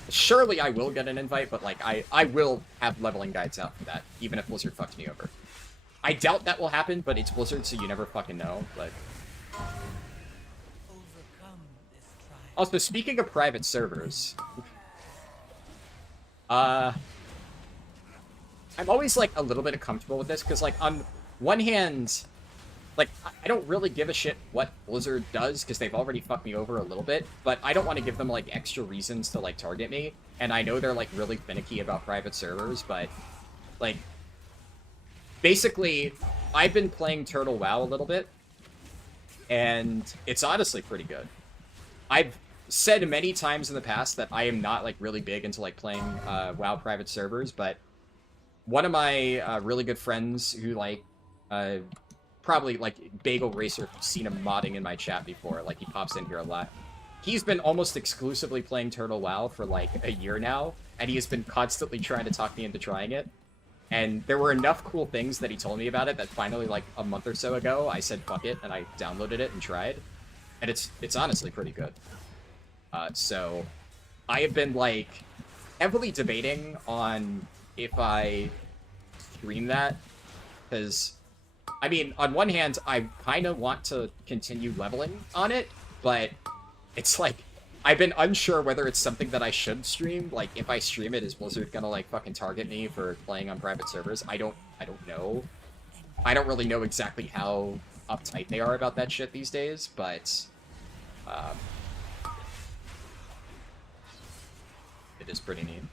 Surely I will get an invite, but, like, I will have leveling guides out for that, even if Blizzard fucks me over. I doubt that will happen, but it's Blizzard, so you never fucking know, but... Also, speaking of private servers... I'm always, like, a little bit uncomfortable with this, because, like, on one hand... Like, I don't really give a shit what Blizzard does, because they've already fucked me over a little bit, but I don't want to give them, like, extra reasons to, like, target me, and I know they're, like, really finicky about private servers, but, like, basically, I've been playing Turtle WoW a little bit, and it's honestly pretty good. I've said many times in the past that I am not, like, really big into, like, playing WoW private servers, but one of my really good friends who, like, probably, like, Bagel Racer, who's seen him modding in my chat before. Like, he pops in here a lot. He's been almost exclusively playing Turtle WoW for, like, a year now, and he has been constantly trying to talk me into trying it. And there were enough cool things that he told me about it that finally, like, a month or so ago, I said fuck it, and I downloaded it and tried. And it's honestly pretty good. So, I have been, like, heavily debating on if I stream that, because... I mean, on one hand, I kind of want to continue leveling on it, but It's like, I've been unsure whether it's something that I should stream. Like, if I stream it, is Blizzard gonna, like, fucking target me for playing on private servers? I don't know. I don't really know exactly how uptight they are about that shit these days, but um, it is pretty neat.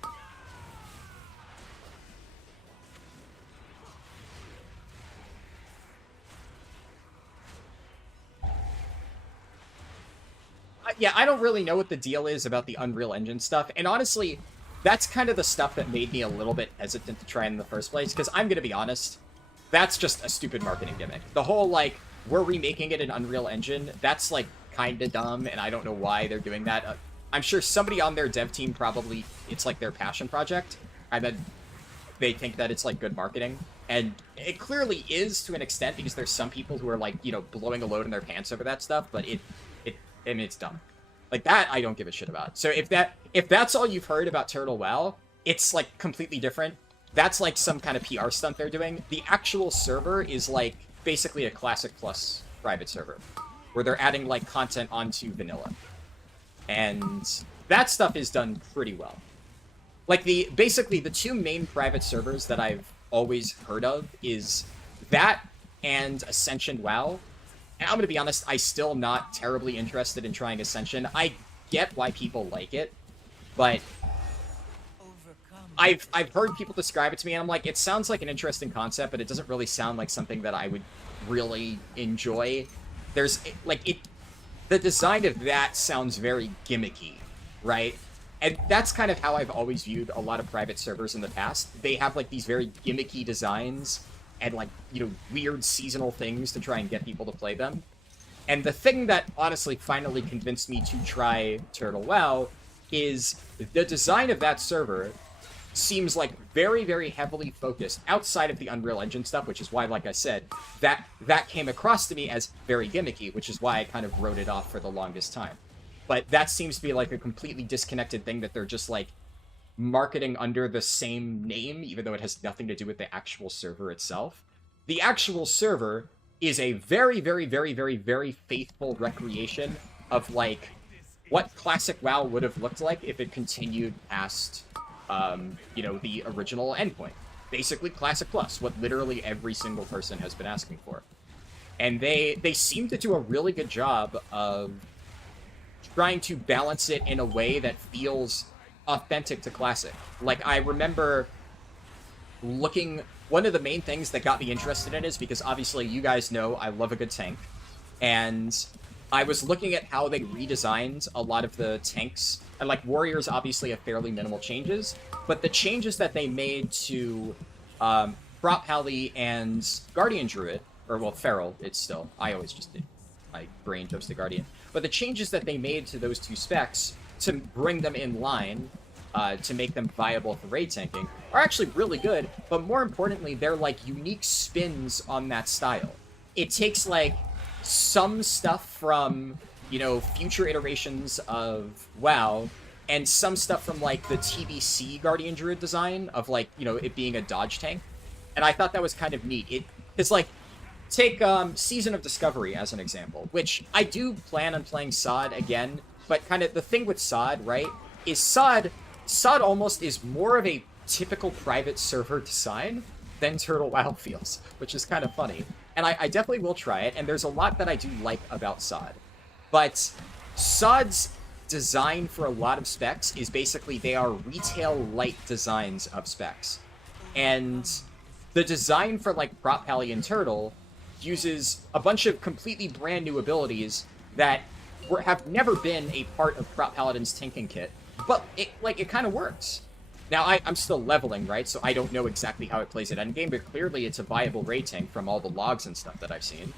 Yeah, I don't really know what the deal is about the Unreal Engine stuff, and honestly, that's kind of the stuff that made me a little bit hesitant to try in the first place, because I'm gonna be honest, that's just a stupid marketing gimmick. The whole, like, we're remaking it in Unreal Engine, that's, like, kinda dumb, and I don't know why they're doing that. I'm sure somebody on their dev team probably, it's, like, their passion project, and then they think that it's, like, good marketing. And it clearly is, to an extent, because there's some people who are, like, you know, blowing a load in their pants over that stuff, but I mean, it's dumb. Like, that, I don't give a shit about. So if that's all you've heard about Turtle WoW, it's, like, completely different. That's, like, some kind of PR stunt they're doing. The actual server is, like, basically a Classic Plus private server, where they're adding, like, content onto vanilla. And that stuff is done pretty well. Like, basically, the two main private servers that I've always heard of is that and Ascension WoW. And I'm going to be honest, I'm still not terribly interested in trying Ascension. I get why people like it, but I've heard people describe it to me, and I'm like, it sounds like an interesting concept, but it doesn't really sound like something that I would really enjoy. There's, like, the design of that sounds very gimmicky, right? And that's kind of how I've always viewed a lot of private servers in the past. They have, like, these very gimmicky designs and, like, you know, weird seasonal things to try and get people to play them. And the thing that honestly finally convinced me to try Turtle WoW is the design of that server seems like very, very heavily focused outside of the Unreal Engine stuff, which is why, like I said, that came across to me as very gimmicky, which is why I kind of wrote it off for the longest time. But that seems to be, like, a completely disconnected thing that they're just, like, marketing under the same name, even though it has nothing to do with the actual server itself. The actual server is a very, very, very, very, very faithful recreation of, like, what Classic WoW would have looked like if it continued past, you know, the original endpoint. Basically, Classic Plus, what literally every single person has been asking for. And they seem to do a really good job of trying to balance it in a way that feels authentic to Classic. Like, I remember looking... One of the main things that got me interested in is because, obviously, you guys know I love a good tank. And I was looking at how they redesigned a lot of the tanks. And, like, Warriors obviously have fairly minimal changes. But the changes that they made to Prop Pally and Guardian Druid, or, well, Feral, it's still... I always just did. My brain jumps to Guardian. But the changes that they made to those two specs to bring them in line, to make them viable for raid tanking, are actually really good, but more importantly, they're, like, unique spins on that style. It takes, like, some stuff from, you know, future iterations of WoW, and some stuff from, like, the TBC Guardian Druid design of, like, you know, it being a dodge tank. And I thought that was kind of neat. It's like, take Season of Discovery as an example, which I do plan on playing SOD again, but kind of the thing with SOD, right, is SOD almost is more of a typical private server design than Turtle WoW feels, which is kind of funny. And I definitely will try it, and there's a lot that I do like about SOD. But SOD's design for a lot of specs is basically they are retail-light designs of specs. And the design for, like, Prop Pally and Turtle uses a bunch of completely brand new abilities that have never been a part of Prop Paladin's tanking kit, but it kind of works. Now, I'm still leveling, right, so I don't know exactly how it plays at endgame, but clearly it's a viable raid tank from all the logs and stuff that I've seen.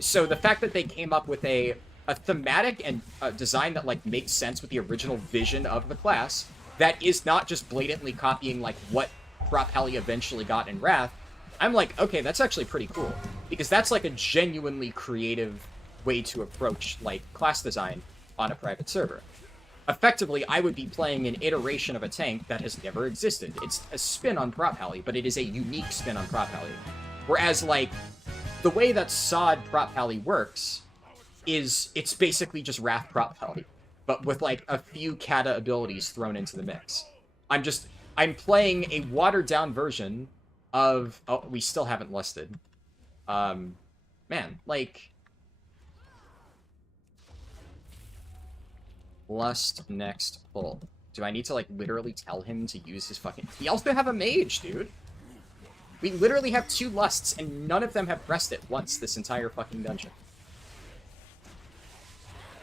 So the fact that they came up with a thematic and a design that, like, makes sense with the original vision of the class, that is not just blatantly copying, like, what Prop Pally eventually got in Wrath, I'm like, okay, that's actually pretty cool. Because that's, like, a genuinely creative way to approach, like, class design on a private server. Effectively, I would be playing an iteration of a tank that has never existed. It's a spin on Prop Pally, but it is a unique spin on Prop Pally. Whereas, like, the way that SOD Prop Pally works is it's basically just Wrath Prop Pally. but with like a few kata abilities thrown into the mix. I'm playing a watered down version of, oh, we still haven't lusted. Man, like, lust next pull. Do I need to like literally tell him to use his fucking... We also have a mage, dude. We literally have 2 lusts, and none of them have pressed it once this entire fucking dungeon.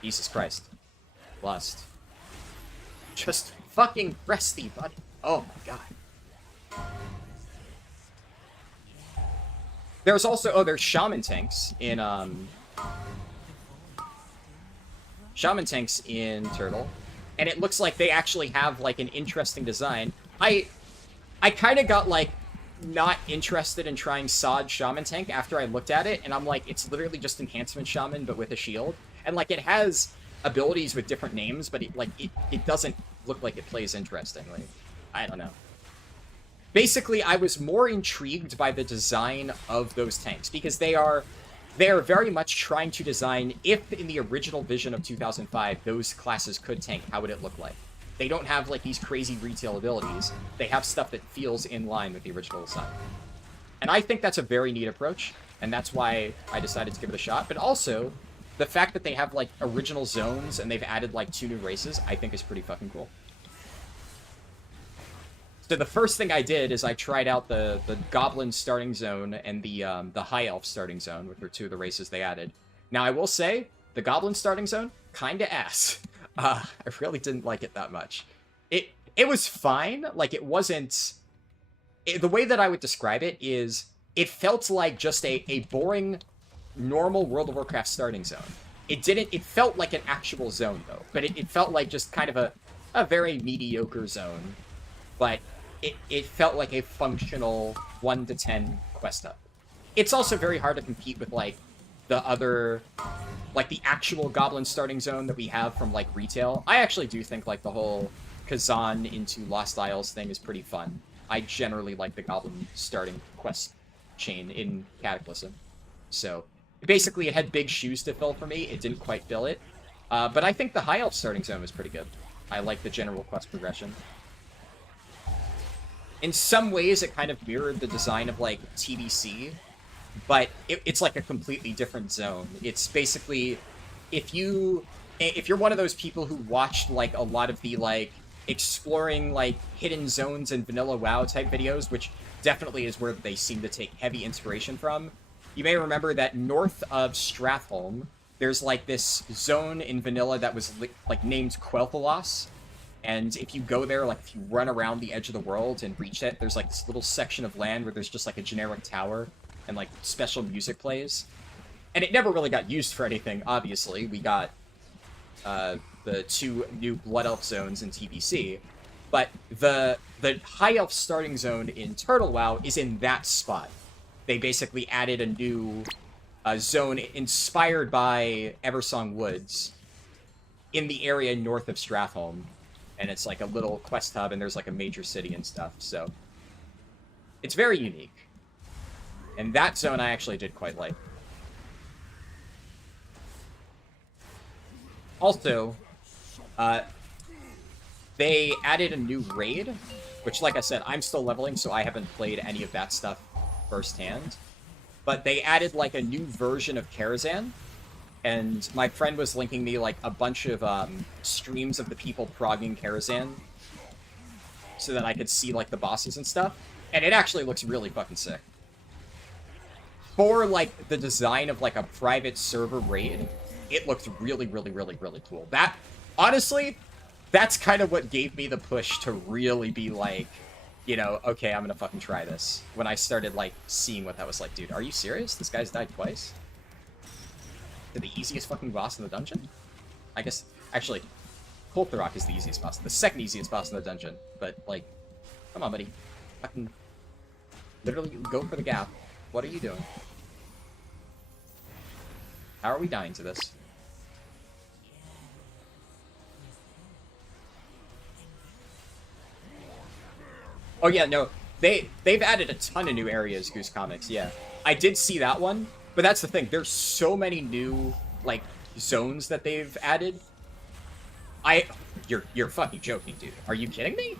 Jesus Christ. Lust. Just fucking press the button. Oh my god. There's also... Oh, there's shaman tanks in, Shaman tanks in Turtle. And it looks like they actually have, like, an interesting design. I kind of got, like, not interested in trying Sod Shaman Tank after I looked at it, and I'm like, it's literally just Enhancement Shaman, but with a shield. And, like, it has abilities with different names, but, it doesn't look like it plays interestingly. I don't know. Basically, I was more intrigued by the design of those tanks, because they are very much trying to design, if in the original vision of 2005, those classes could tank, how would it look like? They don't have, like, these crazy retail abilities. They have stuff that feels in line with the original design. And I think that's a very neat approach, and that's why I decided to give it a shot. But also, the fact that they have, like, original zones and they've added, like, 2 new races, I think is pretty fucking cool. So the first thing I did is I tried out the Goblin starting zone and the High Elf starting zone, which were 2 of the races they added. Now, I will say, the Goblin starting zone, kinda ass. I really didn't like it that much. It was fine. Like, it wasn't... the way that I would describe it is, it felt like just a boring, normal World of Warcraft starting zone. It felt like an actual zone, though. But it felt like just kind of a very mediocre zone. But it felt like a functional 1 to 10 quest hub. It's also very hard to compete with, like, the other... like, the actual Goblin starting zone that we have from, like, retail. I actually do think, like, the whole Kazan into Lost Isles thing is pretty fun. I generally like the Goblin starting quest chain in Cataclysm. So, basically, it had big shoes to fill for me. It didn't quite fill it. But I think the High Elf starting zone was pretty good. I like the general quest progression. In some ways, it kind of mirrored the design of, like, TBC, but it's like a completely different zone. It's basically, if you're one of those people who watched, like, a lot of the, like, exploring, like, hidden zones and vanilla WoW type videos, which definitely is where they seem to take heavy inspiration from, you may remember that north of Stratholme, there's, like, this zone in vanilla that was, like, named Quel'Thalas. And if you go there, like, if you run around the edge of the world and reach it, there's, like, this little section of land where there's just, like, a generic tower and, like, special music plays. And it never really got used for anything, obviously. We got the 2 new Blood Elf zones in TBC. But the High Elf starting zone in Turtle WoW is in that spot. They basically added a new zone inspired by Eversong Woods in the area north of Stratholme. And it's like a little quest hub, and there's like a major city and stuff, so... it's very unique. And that zone I actually did quite like. Also, they added a new raid, which, like I said, I'm still leveling, so I haven't played any of that stuff firsthand. But they added, like, a new version of Karazhan. And my friend was linking me, like, a bunch of streams of the people progging Karazhan so that I could see, like, the bosses and stuff. And it actually looks really fucking sick. For, like, the design of, like, a private server raid, it looked really, really, really, really cool. That, honestly, that's kind of what gave me the push to really be like, you know, okay, I'm gonna fucking try this. When I started, like, seeing what that was like. Dude, are you serious? This guy's died twice? The easiest fucking boss in the dungeon? I guess, actually, Koltharok is the easiest boss. The second easiest boss in the dungeon. But, like, come on, buddy. Fucking, literally, go for the gap. What are you doing? How are we dying to this? Oh yeah, no, they've added a ton of new areas, Goose Comics, yeah. I did see that one. But that's the thing, there's so many new, like, zones that they've added. You're fucking joking, dude. Are you kidding me?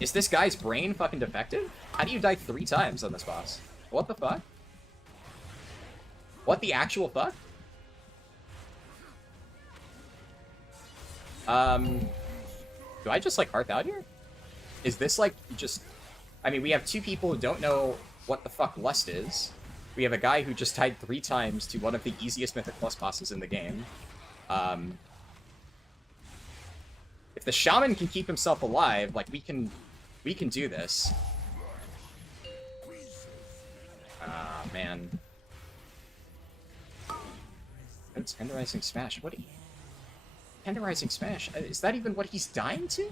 Is this guy's brain fucking defective? How do you die 3 times on this boss? What the fuck? What the actual fuck? Do I just, like, hearth out here? Is this, like, just... I mean, we have 2 people who don't know what the fuck Lust is. We have a guy who just died 3 times to one of the easiest Mythic Plus bosses in the game. If the Shaman can keep himself alive, like, we can do this. Ah, man. It's Tenderizing Smash. What do you... Tenderizing Smash? Is that even what he's dying to?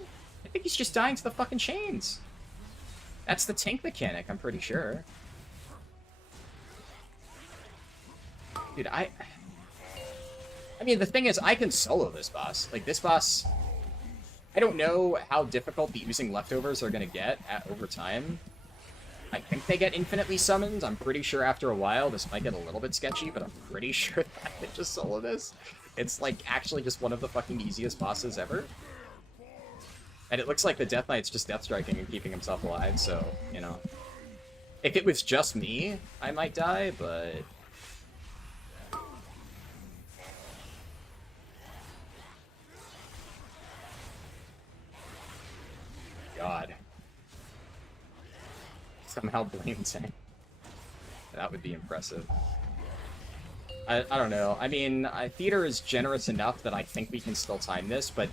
I think he's just dying to the fucking chains. That's the tank mechanic, I'm pretty sure. Dude, I mean, the thing is, I can solo this boss. Like, this boss... I don't know how difficult the oozing leftovers are gonna get over time. I think they get infinitely summoned. I'm pretty sure after a while this might get a little bit sketchy, but I'm pretty sure that I can just solo this. It's, like, actually just one of the fucking easiest bosses ever. And it looks like the Death Knight's just death striking and keeping himself alive, so, you know. If it was just me, I might die, but... God. Somehow blame tank. That would be impressive. I don't know. I mean, Theater is generous enough that I think we can still time this, but...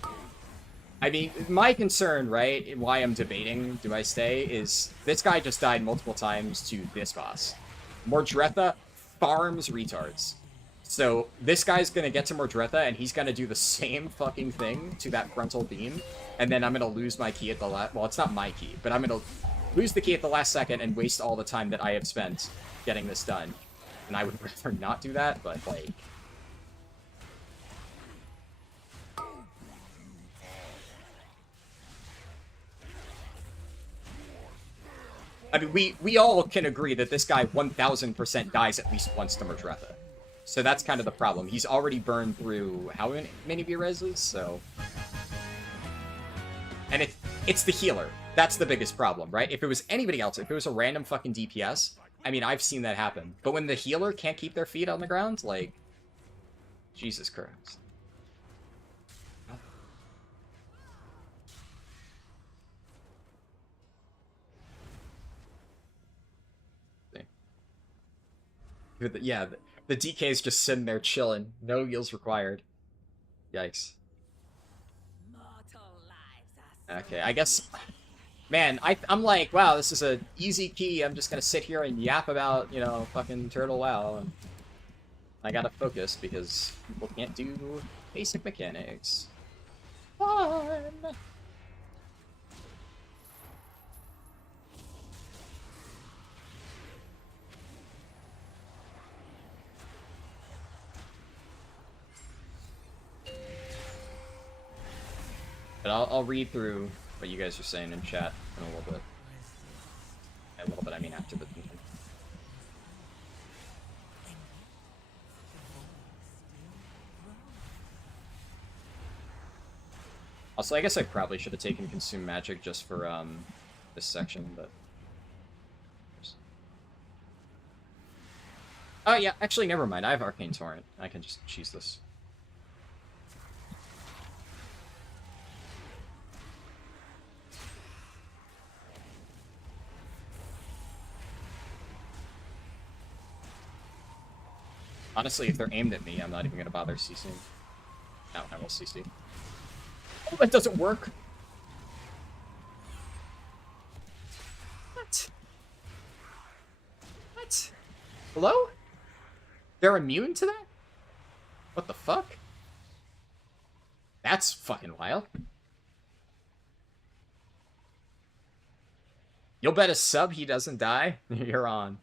I mean, my concern, right, why I'm debating do I stay, is this guy just died multiple times to this boss. Mordretha farms retards. So this guy's gonna get to Mordretha, and he's gonna do the same fucking thing to that frontal beam, and then I'm gonna lose my key at the last... Well, it's not my key, but I'm gonna lose the key at the last second and waste all the time that I have spent getting this done. And I would rather not do that, but, like... I mean, we all can agree that this guy 1000% dies at least once to Mordretha. So that's kind of the problem. He's already burned through how many V-Reses, so... And it's the healer. That's the biggest problem, right? If it was anybody else, if it was a random fucking DPS, I mean, I've seen that happen. But when the healer can't keep their feet on the ground, like... Jesus Christ. Yeah, the DK is just sitting there chilling. No heals required. Yikes. Okay, I guess... Man, I'm like, wow, this is an easy key. I'm just gonna sit here and yap about, you know, fucking Turtle WoW. And I gotta focus because people can't do basic mechanics. Fun! But I'll read through what you guys are saying in chat in a little bit. A little bit, I mean after the dungeon. Also, I guess I probably should have taken Consume Magic just for this section, but... Oh yeah, actually never mind. I have Arcane Torrent. I can just cheese this. Honestly, if they're aimed at me, I'm not even gonna bother CCing. No, I will CC. Oh, that doesn't work! What? What? Hello? They're immune to that? What the fuck? That's fucking wild. You'll bet a sub he doesn't die? You're on.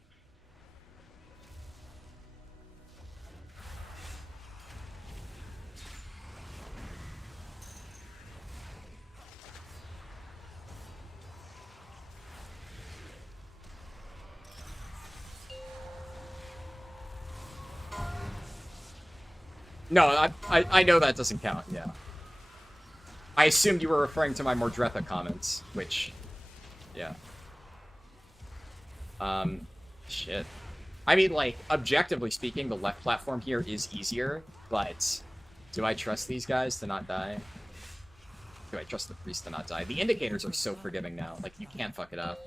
No, I know that doesn't count, yeah. I assumed you were referring to my Mordretha comments, which, yeah. Shit. I mean, like, objectively speaking, the left platform here is easier, but do I trust these guys to not die? Do I trust the priest to not die? The indicators are so forgiving now. Like, you can't fuck it up.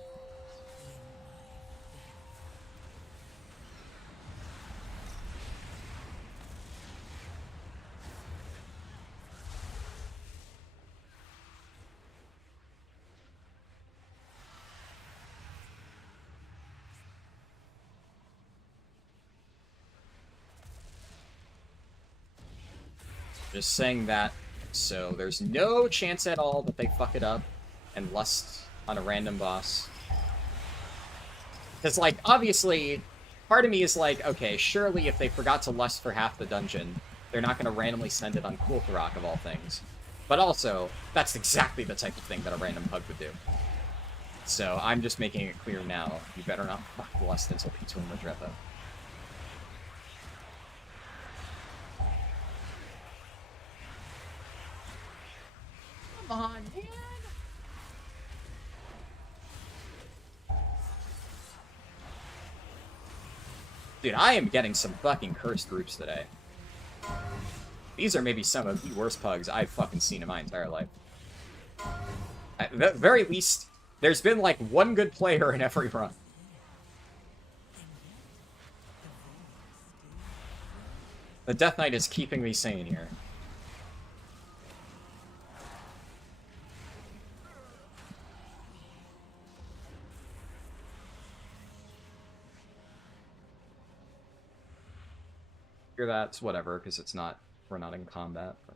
Just saying that, so there's no chance at all that they fuck it up and lust on a random boss. Because, like, obviously, part of me is like, okay, surely if they forgot to lust for half the dungeon, they're not going to randomly send it on Kultharok, of all things. But also, that's exactly the type of thing that a random hug would do. So I'm just making it clear now, you better not fuck lust until P2 and Mordretha. Come on, man! Dude, I am getting some fucking cursed groups today. These are maybe some of the worst pugs I've fucking seen in my entire life. At the very least, there's been like one good player in every run. The Death Knight is keeping me sane here. That's whatever, because it's not, we're not in combat. But...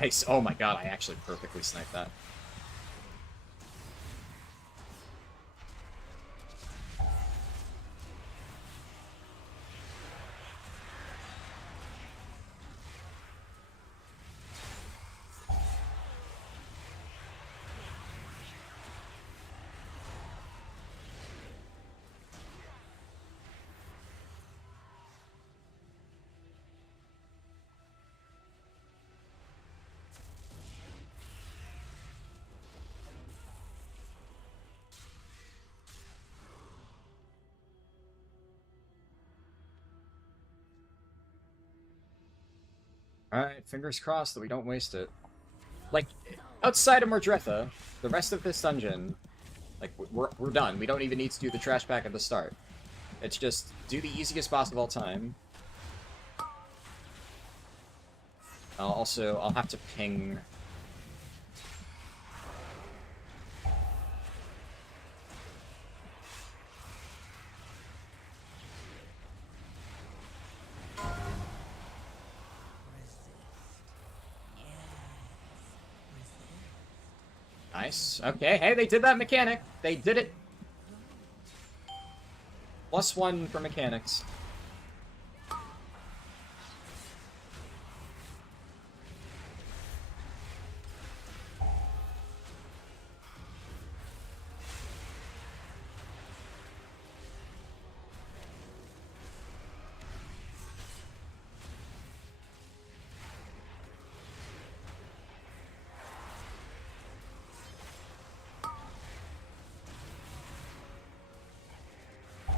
Nice! Oh my god, I actually perfectly sniped that. Alright, fingers crossed that we don't waste it. Like, outside of Mordretha, the rest of this dungeon, like, we're done. We don't even need to do the trash pack at the start. It's just, do the easiest boss of all time. Also, I'll have to ping... Nice. Okay, hey, they did that mechanic. They did it. +1 for mechanics.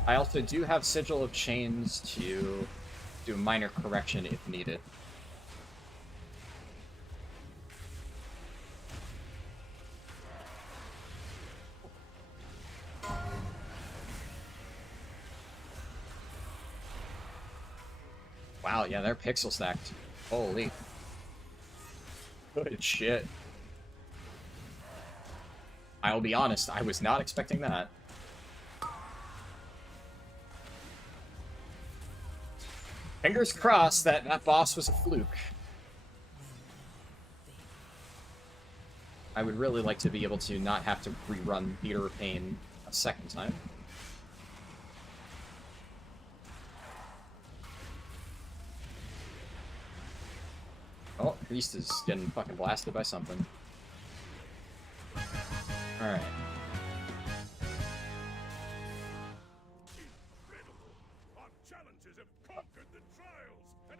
I also do have Sigil of Chains to do a minor correction if needed. Wow, yeah, they're pixel stacked. Holy. Good shit. I'll be honest, I was not expecting that. Fingers crossed that that boss was a fluke. I would really like to be able to not have to rerun Theater of Pain a second time. Oh, Priest is getting fucking blasted by something. Alright.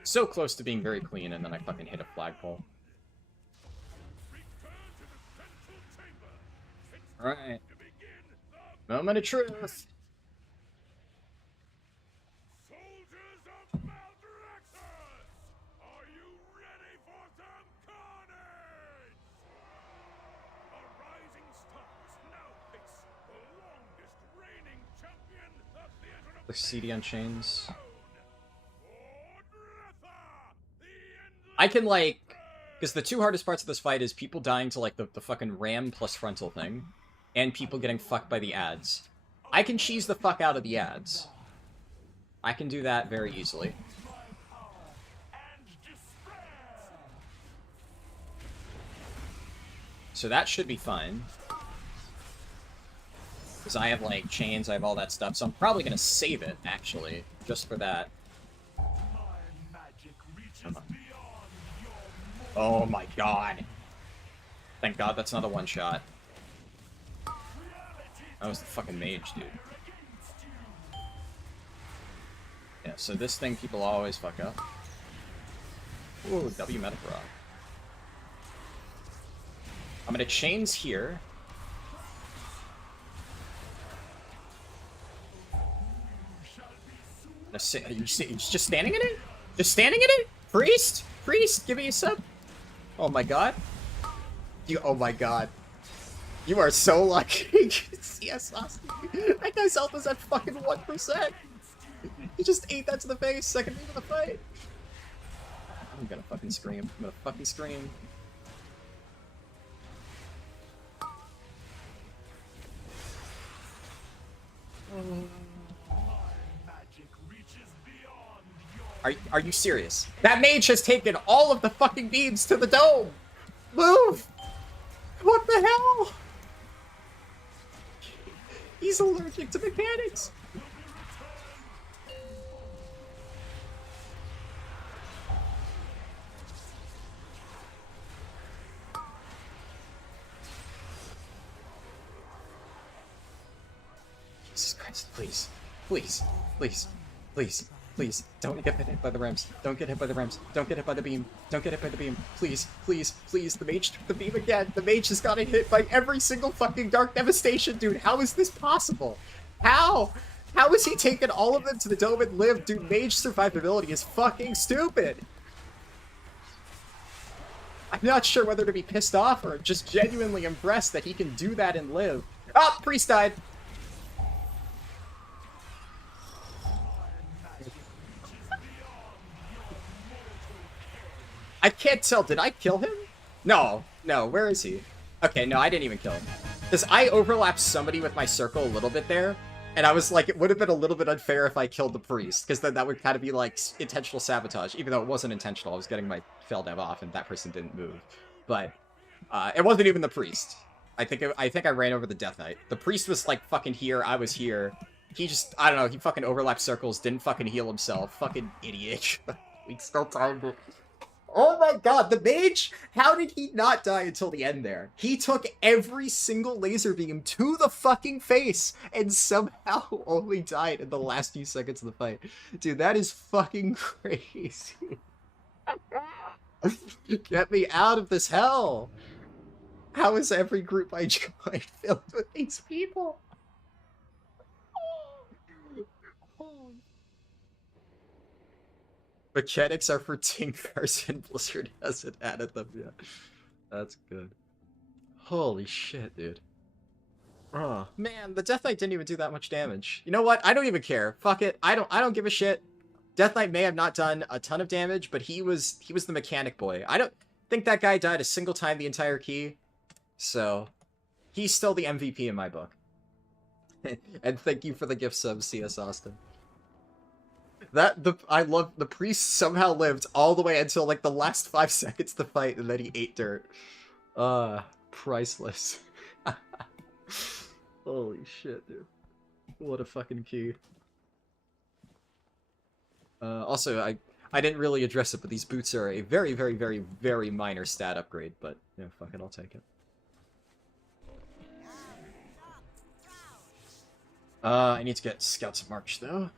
So close to being very clean, and then I fucking hit a flagpole. Alright. Moment of truth. The CD on chains. I can, like... Because the two hardest parts of this fight is people dying to, like, the fucking ram plus frontal thing, and people getting fucked by the ads. I can cheese the fuck out of the ads. I can do that very easily. So that should be fine. Because I have, like, chains, I have all that stuff, so I'm probably gonna save it, actually, just for that. Oh my god. Thank god that's not a one-shot. That was the fucking mage, dude. Yeah, so this thing people always fuck up. Ooh, W medic rock. I'm gonna chains here. Are you just standing in it? Just standing in it? Priest? Priest, give me a sub. Oh my god. Oh my god. You are so lucky. Yes, Austin. That guy's health is at fucking 1%. He just ate that to the face, second move of the fight. I'm gonna fucking scream. I'm gonna fucking scream. Are you serious? That mage has taken all of the fucking beams to the dome! Move! What the hell? He's allergic to mechanics! Jesus Christ, please. Please. Please. Please. Please, don't get hit by the Rams. Don't get hit by the Rams. Don't get hit by the beam. Don't get hit by the beam. Please, please, please. The mage took the beam again. The mage has gotten hit by every single fucking Dark Devastation, dude. How is this possible? How? How is he taking all of them to the dome and live? Dude, mage survivability is fucking stupid. I'm not sure whether to be pissed off or just genuinely impressed that he can do that and live. Oh, priest died. I can't tell. Did I kill him? No. No. Where is he? Okay, no, I didn't even kill him. Because I overlapped somebody with my circle a little bit there, and I was like, it would have been a little bit unfair if I killed the priest, because then that would kind of be like intentional sabotage, even though it wasn't intentional. I was getting my fell dev off, and that person didn't move. But it wasn't even the priest. I think I ran over the Death Knight. The priest was like fucking here. I was here. He just, I don't know. He fucking overlapped circles. Didn't fucking heal himself. Fucking idiot. We still timed it. Oh my god, the mage! How did he not die until the end there? He took every single laser beam to the fucking face and somehow only died in the last few seconds of the fight. Dude, that is fucking crazy. Get me out of this hell! How is every group I joined filled with these people? Mechanics are for Tinkers and Blizzard hasn't added them yet. That's good. Holy shit, dude. Oh man, the Death Knight didn't even do that much damage. You know what? I don't even care. Fuck it. I don't give a shit. Death Knight may have not done a ton of damage, but he was the mechanic boy. I don't think that guy died a single time the entire key. So he's still the MVP in my book. And thank you for the gift sub, CS Austin. I love the priest somehow lived all the way until like the last 5 seconds of the fight, and then he ate dirt. Priceless. Holy shit, dude. What a fucking key. Also, I didn't really address it, but these boots are a very, very, very, very minor stat upgrade, but yeah, fuck it, I'll take it. I need to get Scouts of March, though.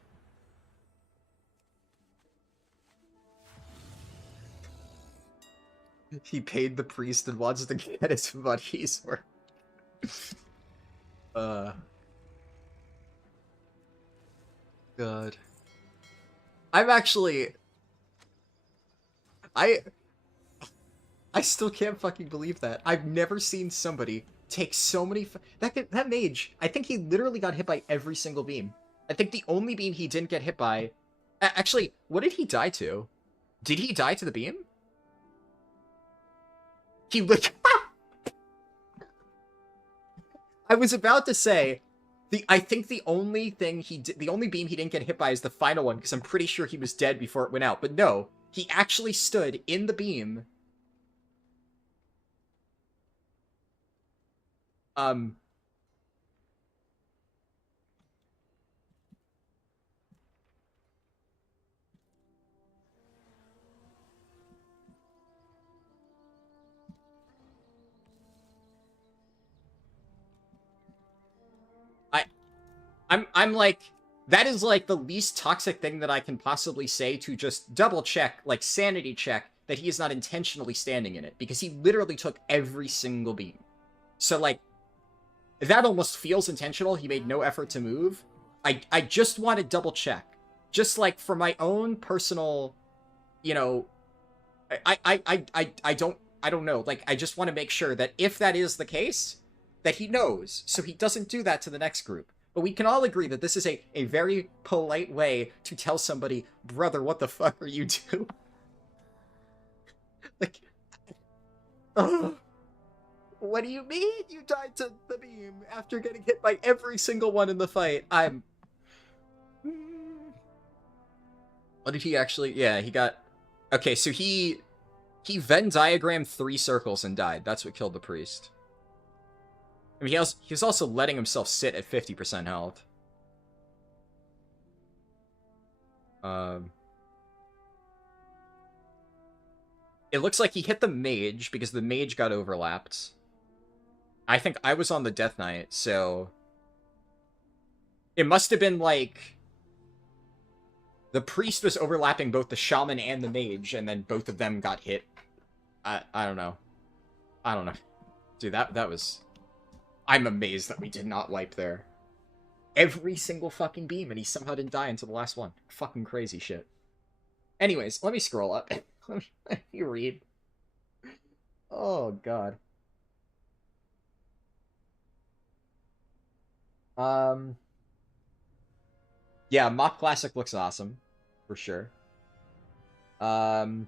He paid the priest and wants to get his money's worth. God. I'm actually... I still can't fucking believe that. I've never seen somebody take so many... That mage, I think he literally got hit by every single beam. I think the only beam he didn't get hit by... Actually, what did he die to? Did he die to the beam? He looked... I was about to say... I think the only thing the only beam he didn't get hit by is the final one, because I'm pretty sure he was dead before it went out. But no, he actually stood in the beam. I'm like, that is like the least toxic thing that I can possibly say, to just double check, like sanity check, that he is not intentionally standing in it, because he literally took every single beam. So like, that almost feels intentional. He made no effort to move. I just want to double check, just like for my own personal, you know, I don't know. Like, I just want to make sure that if that is the case, that he knows, so he doesn't do that to the next group. But we can all agree that this is a very polite way to tell somebody, brother, what the fuck are you doing? Like, what do you mean you died to the beam after getting hit by every single one in the fight? What did he actually... Yeah, he got... Okay, so he Venn diagrammed 3 circles and died. That's what killed the priest. I mean, he was also letting himself sit at 50% health. It looks like he hit the mage, because the mage got overlapped. I think I was on the Death Knight, so... It must have been, like... The priest was overlapping both the shaman and the mage, and then both of them got hit. I don't know. I don't know. Dude, that was... I'm amazed that we did not wipe there. Every single fucking beam, and he somehow didn't die until the last one. Fucking crazy shit. Anyways, let me scroll up. Let me read. Oh, God. Yeah, Mop Classic looks awesome. For sure. You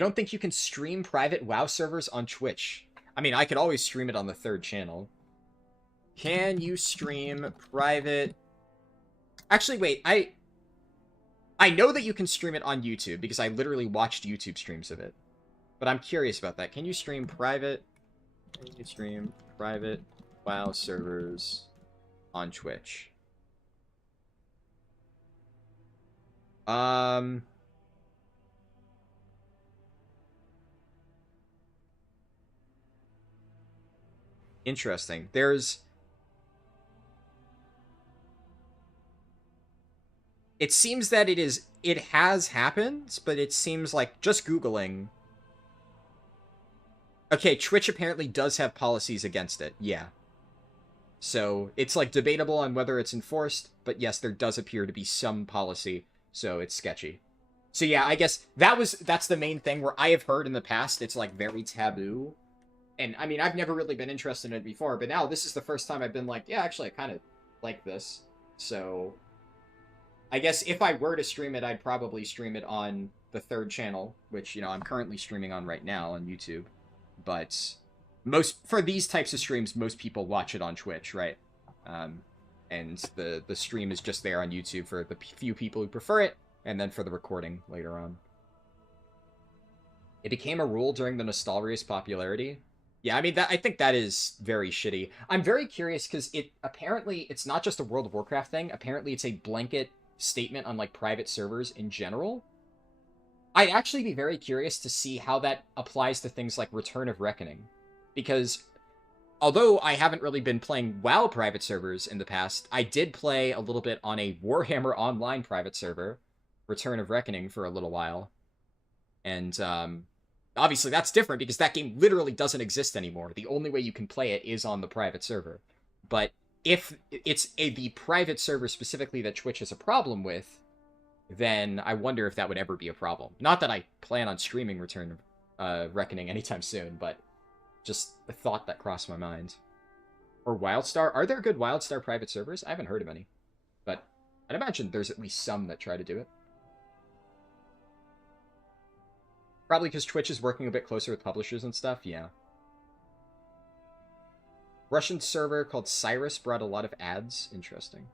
don't think you can stream private WoW servers on Twitch? I mean, I could always stream it on the 3rd channel. Can you stream private... Actually, wait, I know that you can stream it on YouTube, because I literally watched YouTube streams of it. But I'm curious about that. Can you stream private... Can you stream private WoW servers on Twitch? Interesting. It seems that it has happened, but it seems like, just Googling... Okay, Twitch apparently does have policies against it, yeah. So, it's, like, debatable on whether it's enforced, but yes, there does appear to be some policy, so it's sketchy. So yeah, I guess that's the main thing, where I have heard in the past it's, like, very taboo. And, I mean, I've never really been interested in it before, but now this is the first time I've been like, yeah, actually, I kind of like this. So... I guess if I were to stream it, I'd probably stream it on the 3rd channel, which, you know, I'm currently streaming on right now on YouTube. But for these types of streams, most people watch it on Twitch, right? And the stream is just there on YouTube for the few people who prefer it, and then for the recording later on. It became a rule during the Nostalria's popularity. Yeah, I mean, I think that is very shitty. I'm very curious, because apparently it's not just a World of Warcraft thing. Apparently it's a blanket statement on, like, private servers in general. I'd actually be very curious to see how that applies to things like Return of Reckoning. Because although I haven't really been playing WoW private servers in the past, I did play a little bit on a Warhammer Online private server, Return of Reckoning, for a little while. And obviously that's different because that game literally doesn't exist anymore. The only way you can play it is on the private server. But if it's the private server specifically that Twitch has a problem with, then I wonder if that would ever be a problem. Not that I plan on streaming Return of Reckoning anytime soon, but just a thought that crossed my mind. Or WildStar. Are there good WildStar private servers? I haven't heard of any. But I'd imagine there's at least some that try to do it. Probably because Twitch is working a bit closer with publishers and stuff, yeah. Russian server called Cyrus brought a lot of ads. Interesting.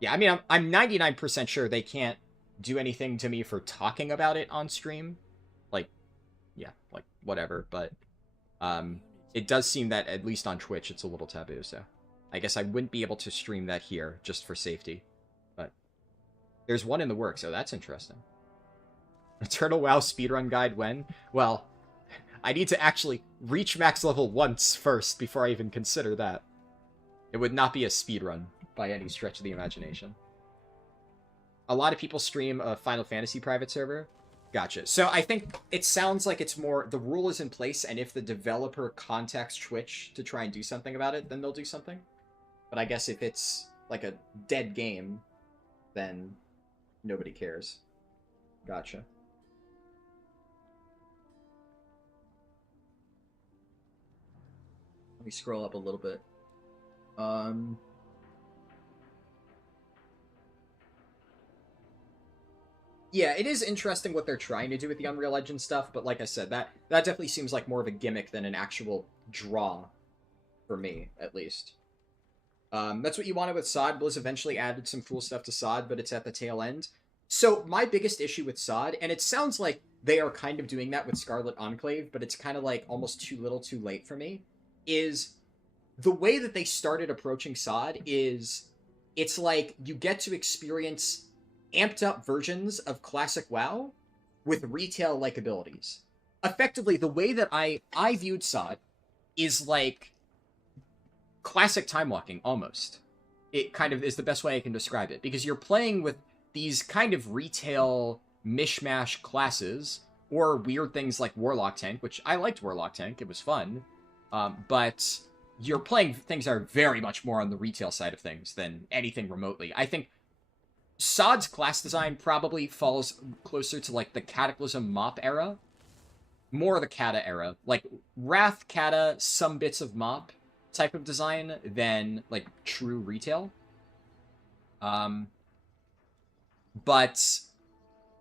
Yeah, I mean, I'm 99% sure they can't do anything to me for talking about it on stream. Like, yeah, like, whatever, but it does seem that, at least on Twitch, it's a little taboo, so I guess I wouldn't be able to stream that here, just for safety. But there's one in the works, so that's interesting. Eternal WoW speedrun guide when? Well, I need to actually reach max level once first before I even consider that. It would not be a speedrun by any stretch of the imagination. A lot of people stream a Final Fantasy private server. Gotcha. So I think it sounds like it's more, the rule is in place, and if the developer contacts Twitch to try and do something about it, then they'll do something. But I guess if it's like a dead game, then nobody cares. Gotcha. Let me scroll up a little bit. Yeah, it is interesting what they're trying to do with the Unreal Engine stuff, but like I said, that definitely seems like more of a gimmick than an actual draw, for me, at least. That's what you wanted with SOD. Blizz eventually added some cool stuff to SOD, but it's at the tail end. So my biggest issue with SOD, and it sounds like they are kind of doing that with Scarlet Enclave, but it's kind of like almost too little too late for me, is the way that they started approaching SOD is it's like you get to experience amped up versions of classic WoW with retail-like abilities. Effectively, the way that I viewed SOD is like classic time walking, almost. It kind of is the best way I can describe it, because you're playing with these kind of retail mishmash classes, or weird things like Warlock Tank, which I liked Warlock Tank, it was fun, but you're playing things that are very much more on the retail side of things than anything remotely. I think SOD's class design probably falls closer to, like, the Cataclysm Mop era. More the Kata era. Like, Wrath, Kata, some bits of Mop type of design than, like, true retail. But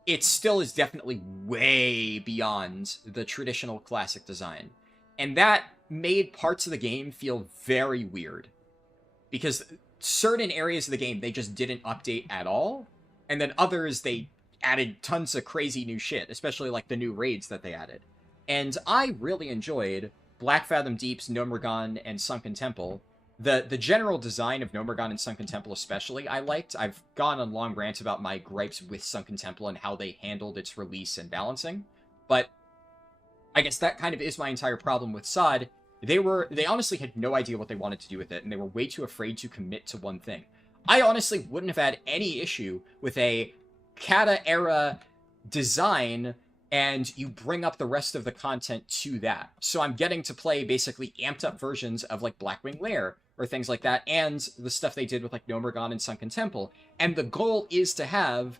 it still is definitely way beyond the traditional classic design. And that made parts of the game feel very weird. Because certain areas of the game they just didn't update at all, and then others they added tons of crazy new shit, especially like the new raids that they added. And I really enjoyed Black Fathom Deep's Gnomeregan and Sunken Temple. The general design of Gnomeregan and Sunken Temple especially I liked. I've gone on long rants about my gripes with Sunken Temple and how they handled its release and balancing, but I guess that kind of is my entire problem with SOD. They honestly had no idea what they wanted to do with it, and they were way too afraid to commit to one thing. I honestly wouldn't have had any issue with a Kata-era design, and you bring up the rest of the content to that. So I'm getting to play basically amped-up versions of, like, Blackwing Lair, or things like that, and the stuff they did with, like, Gnomeregan and Sunken Temple. And the goal is to have,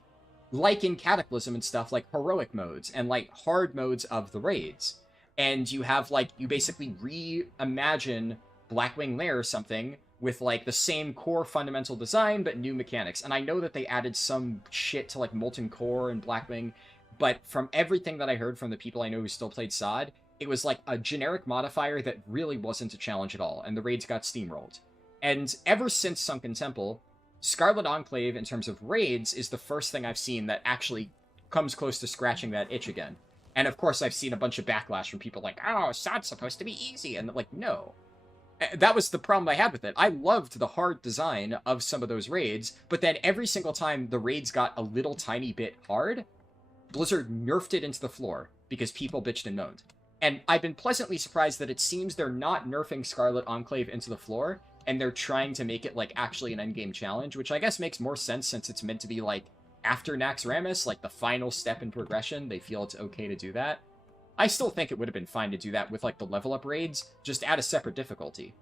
like in Cataclysm and stuff, like, heroic modes, and, like, hard modes of the raids. And you have, like, you basically reimagine Blackwing Lair or something with, like, the same core fundamental design, but new mechanics. And I know that they added some shit to, like, Molten Core and Blackwing, but from everything that I heard from the people I know who still played SOD, it was, like, a generic modifier that really wasn't a challenge at all, and the raids got steamrolled. And ever since Sunken Temple, Scarlet Enclave, in terms of raids, is the first thing I've seen that actually comes close to scratching that itch again. And of course, I've seen a bunch of backlash from people like, oh, SOD's supposed to be easy. And like, no. That was the problem I had with it. I loved the hard design of some of those raids, but then every single time the raids got a little tiny bit hard, Blizzard nerfed it into the floor because people bitched and moaned. And I've been pleasantly surprised that it seems they're not nerfing Scarlet Enclave into the floor, and they're trying to make it, like, actually an endgame challenge, which I guess makes more sense since it's meant to be, like, after Naxxramas, like, the final step in progression. They feel it's okay to do that. I still think it would have been fine to do that with, like, the level up raids, just add a separate difficulty.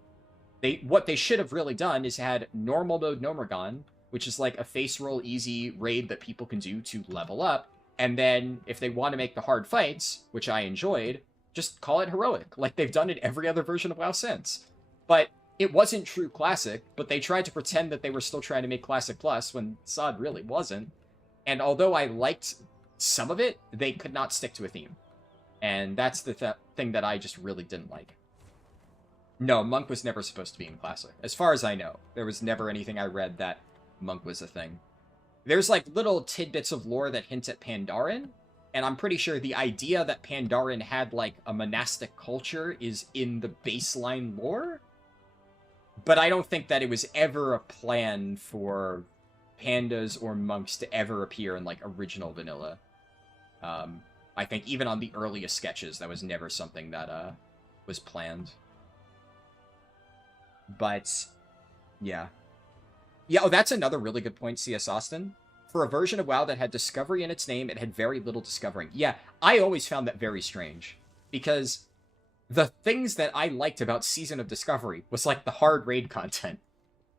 What they should have really done is had normal mode Nomergon, which is, like, a face roll easy raid that people can do to level up, and then, if they want to make the hard fights, which I enjoyed, just call it heroic, like they've done in every other version of WoW since. But it wasn't true Classic, but they tried to pretend that they were still trying to make Classic Plus when SOD really wasn't. And although I liked some of it, they could not stick to a theme. And that's the thing that I just really didn't like. No, Monk was never supposed to be in Classic. As far as I know, there was never anything I read that Monk was a thing. There's, like, little tidbits of lore that hint at Pandaren, and I'm pretty sure the idea that Pandaren had, like, a monastic culture is in the baseline lore, but I don't think that it was ever a plan for pandas or monks to ever appear in, like, original vanilla. I think even on the earliest sketches, that was never something that, was planned. But, yeah. Yeah, oh, that's another really good point, C.S. Austin. For a version of WoW that had Discovery in its name, it had very little discovering. Yeah, I always found that very strange. Because the things that I liked about Season of Discovery was, like, the hard raid content.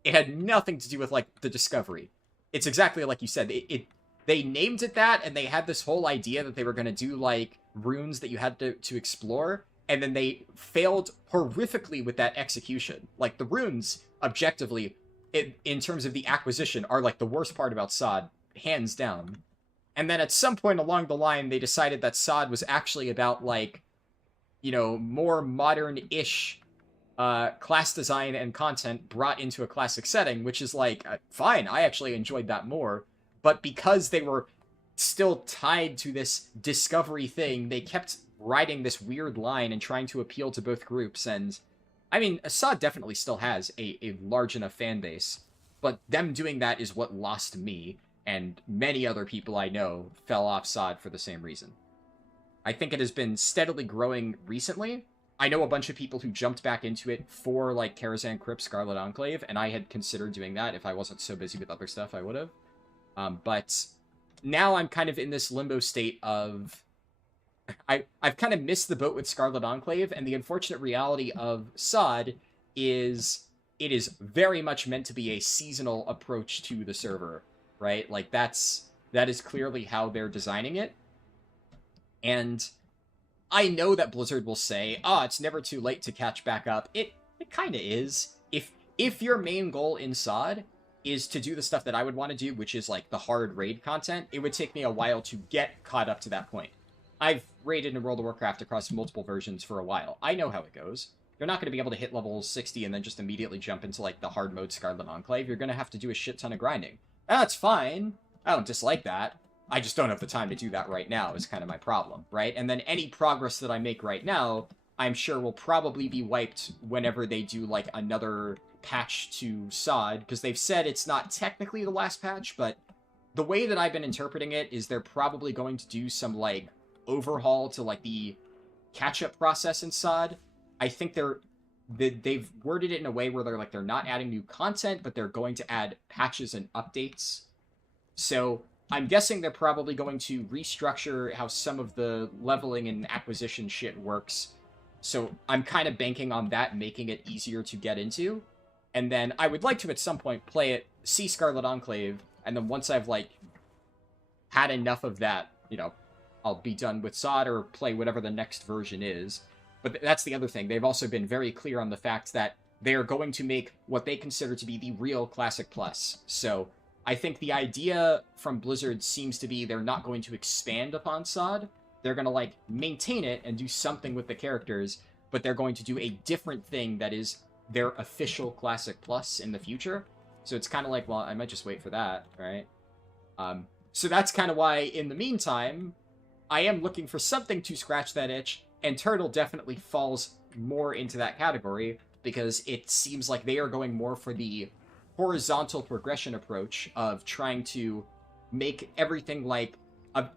It had nothing to do with, like, the discovery. It's exactly like you said. They named it that, and they had this whole idea that they were going to do, like, runes that you had to explore, and then they failed horrifically with that execution. Like, the runes, objectively, in terms of the acquisition, are, like, the worst part about SOD, hands down. And then at some point along the line, they decided that SOD was actually about, like, you know, more modern-ish class design and content brought into a classic setting, which is, like, fine, I actually enjoyed that more. But because they were still tied to this discovery thing, they kept riding this weird line and trying to appeal to both groups. And, I mean, SOD definitely still has a large enough fan base, but them doing that is what lost me, and many other people I know fell off SOD for the same reason. I think it has been steadily growing recently. I know a bunch of people who jumped back into it for, like, Karazhan Crypt, Scarlet Enclave, and I had considered doing that. If I wasn't so busy with other stuff, I would have. But now I'm kind of in this limbo state of... I've kind of missed the boat with Scarlet Enclave, and the unfortunate reality of SOD is it is very much meant to be a seasonal approach to the server, right? Like, that is clearly how they're designing it. And I know that Blizzard will say, it's never too late to catch back up. It kind of is. If your main goal in SOD is to do the stuff that I would want to do, which is, like, the hard raid content, it would take me a while to get caught up to that point. I've raided in World of Warcraft across multiple versions for a while. I know how it goes. You're not going to be able to hit level 60 and then just immediately jump into, like, the hard mode Scarlet Enclave. You're going to have to do a shit ton of grinding. That's fine. I don't dislike that. I just don't have the time to do that right now is kind of my problem, right? And then any progress that I make right now, I'm sure will probably be wiped whenever they do, like, another patch to SOD, because they've said it's not technically the last patch, but the way that I've been interpreting it is they're probably going to do some, like, overhaul to, like, the catch-up process in SOD. I think they've worded it in a way where they're not adding new content, but they're going to add patches and updates. So I'm guessing they're probably going to restructure how some of the leveling and acquisition shit works. So I'm kind of banking on that, making it easier to get into. And then I would like to, at some point, play it, see Scarlet Enclave, and then once I've, like, had enough of that, you know, I'll be done with SOD or play whatever the next version is. But that's the other thing. They've also been very clear on the fact that they are going to make what they consider to be the real Classic Plus. So I think the idea from Blizzard seems to be they're not going to expand upon SOD. They're going to, like, maintain it and do something with the characters, but they're going to do a different thing that is their official Classic Plus in the future. So it's kind of like, well, I might just wait for that, right? So that's kind of why, in the meantime, I am looking for something to scratch that itch, and Turtle definitely falls more into that category, because it seems like they are going more for the horizontal progression approach of trying to make everything, like,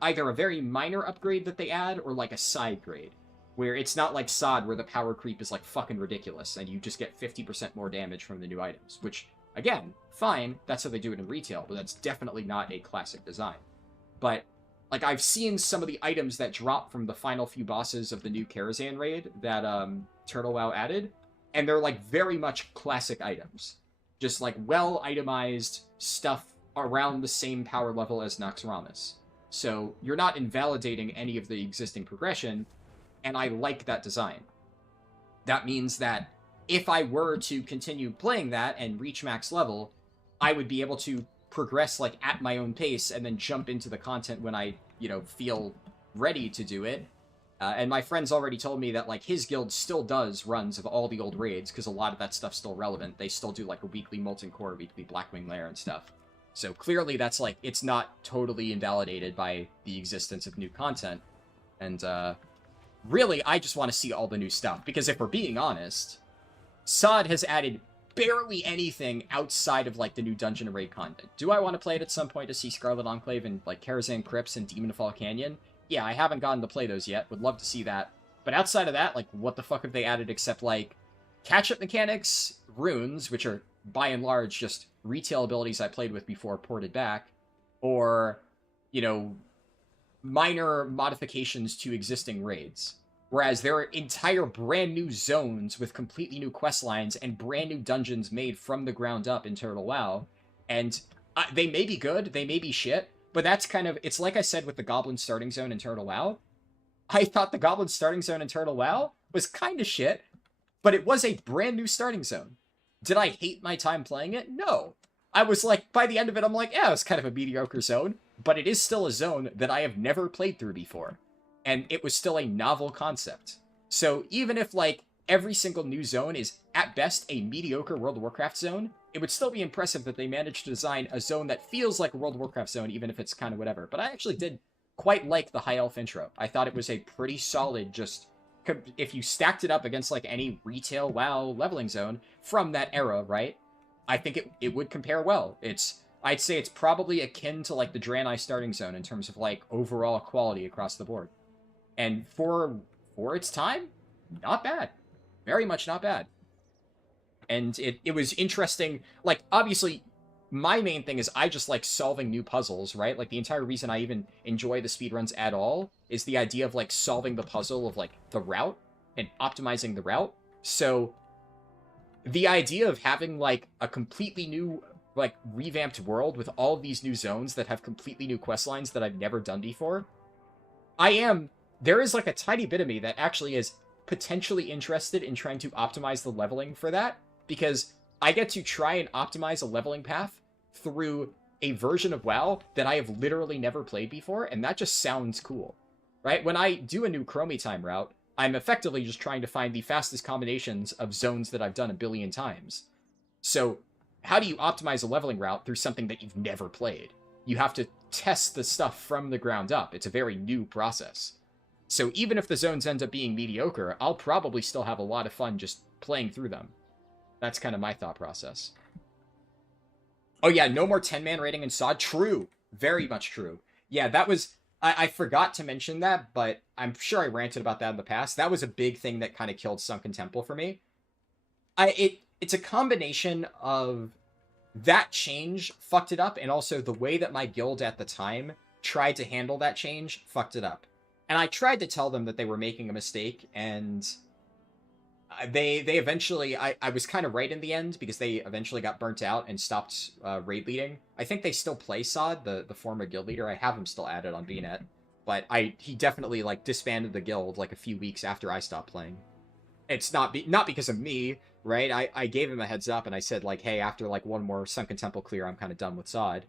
either a very minor upgrade that they add or like a side grade, where it's not like SOD where the power creep is like fucking ridiculous and you just get 50% more damage from the new items, which, again, fine, that's how they do it in retail, but that's definitely not a classic design. But, like, I've seen some of the items that drop from the final few bosses of the new Karazhan raid that Turtle WoW added, and they're, like, very much classic items. Just, like, well-itemized stuff around the same power level as Naxxramas. So, you're not invalidating any of the existing progression, and I like that design. That means that if I were to continue playing that and reach max level, I would be able to progress like at my own pace and then jump into the content when I, feel ready to do it. And my friend's already told me that like his guild still does runs of all the old raids because a lot of that stuff's still relevant. They still do like a weekly Molten Core, weekly Blackwing Lair and stuff. So clearly that's like, it's not totally invalidated by the existence of new content. And really, I just want to see all the new stuff because if we're being honest, SOD has added barely anything outside of like the new dungeon and raid content. Do I want to play it at some point to see Scarlet Enclave and like Karazhan Crypts and Demonfall Canyon? Yeah, I haven't gotten to play those yet. Would love to see that. But outside of that, like, what the fuck have they added except like catch-up mechanics, runes, which are by and large just retail abilities I played with before ported back, or, minor modifications to existing raids. Whereas there are entire brand new zones with completely new quest lines and brand new dungeons made from the ground up in Turtle WoW. And they may be good, they may be shit, but that's kind of, it's like I said with the Goblin starting zone in Turtle WoW. I thought the Goblin starting zone in Turtle WoW was kind of shit, but it was a brand new starting zone. Did I hate my time playing it? No. I was like, by the end of it, I'm like, yeah, it's kind of a mediocre zone, but it is still a zone that I have never played through before. And it was still a novel concept. So even if, like, every single new zone is, at best, a mediocre World of Warcraft zone, it would still be impressive that they managed to design a zone that feels like a World of Warcraft zone, even if it's kind of whatever. But I actually did quite like the High Elf intro. I thought it was a pretty solid, just, if you stacked it up against, like, any retail WoW leveling zone from that era, right? I think it would compare well. I'd say it's probably akin to, like, the Draenei starting zone in terms of, like, overall quality across the board. And for its time, not bad. Very much not bad. And it was interesting. Like, obviously, my main thing is I just like solving new puzzles, right? Like, the entire reason I even enjoy the speedruns at all is the idea of, like, solving the puzzle of, like, the route and optimizing the route. So, the idea of having, like, a completely new, like, revamped world with all of these new zones that have completely new quest lines that I've never done before, there is like a tiny bit of me that actually is potentially interested in trying to optimize the leveling for that, because I get to try and optimize a leveling path through a version of WoW that I have literally never played before, and that just sounds cool, right? When I do a new Chromie time route, I'm effectively just trying to find the fastest combinations of zones that I've done a billion times. So how do you optimize a leveling route through something that you've never played? You have to test the stuff from the ground up. It's a very new process. So even if the zones end up being mediocre, I'll probably still have a lot of fun just playing through them. That's kind of my thought process. Oh yeah, no more 10-man rating in SOD. True. Very much true. Yeah, that was... I forgot to mention that, but I'm sure I ranted about that in the past. That was a big thing that kind of killed Sunken Temple for me. It's a combination of that change fucked it up, and also the way that my guild at the time tried to handle that change fucked it up. And I tried to tell them that they were making a mistake, and they eventually... I was kind of right in the end, because they eventually got burnt out and stopped raid leading. I think they still play Sod, the former guild leader. I have him still added on BNet. But he definitely, like, disbanded the guild, like, a few weeks after I stopped playing. It's not because of me, right? I gave him a heads up, and I said, like, hey, after, like, one more Sunken Temple clear, I'm kind of done with Sod.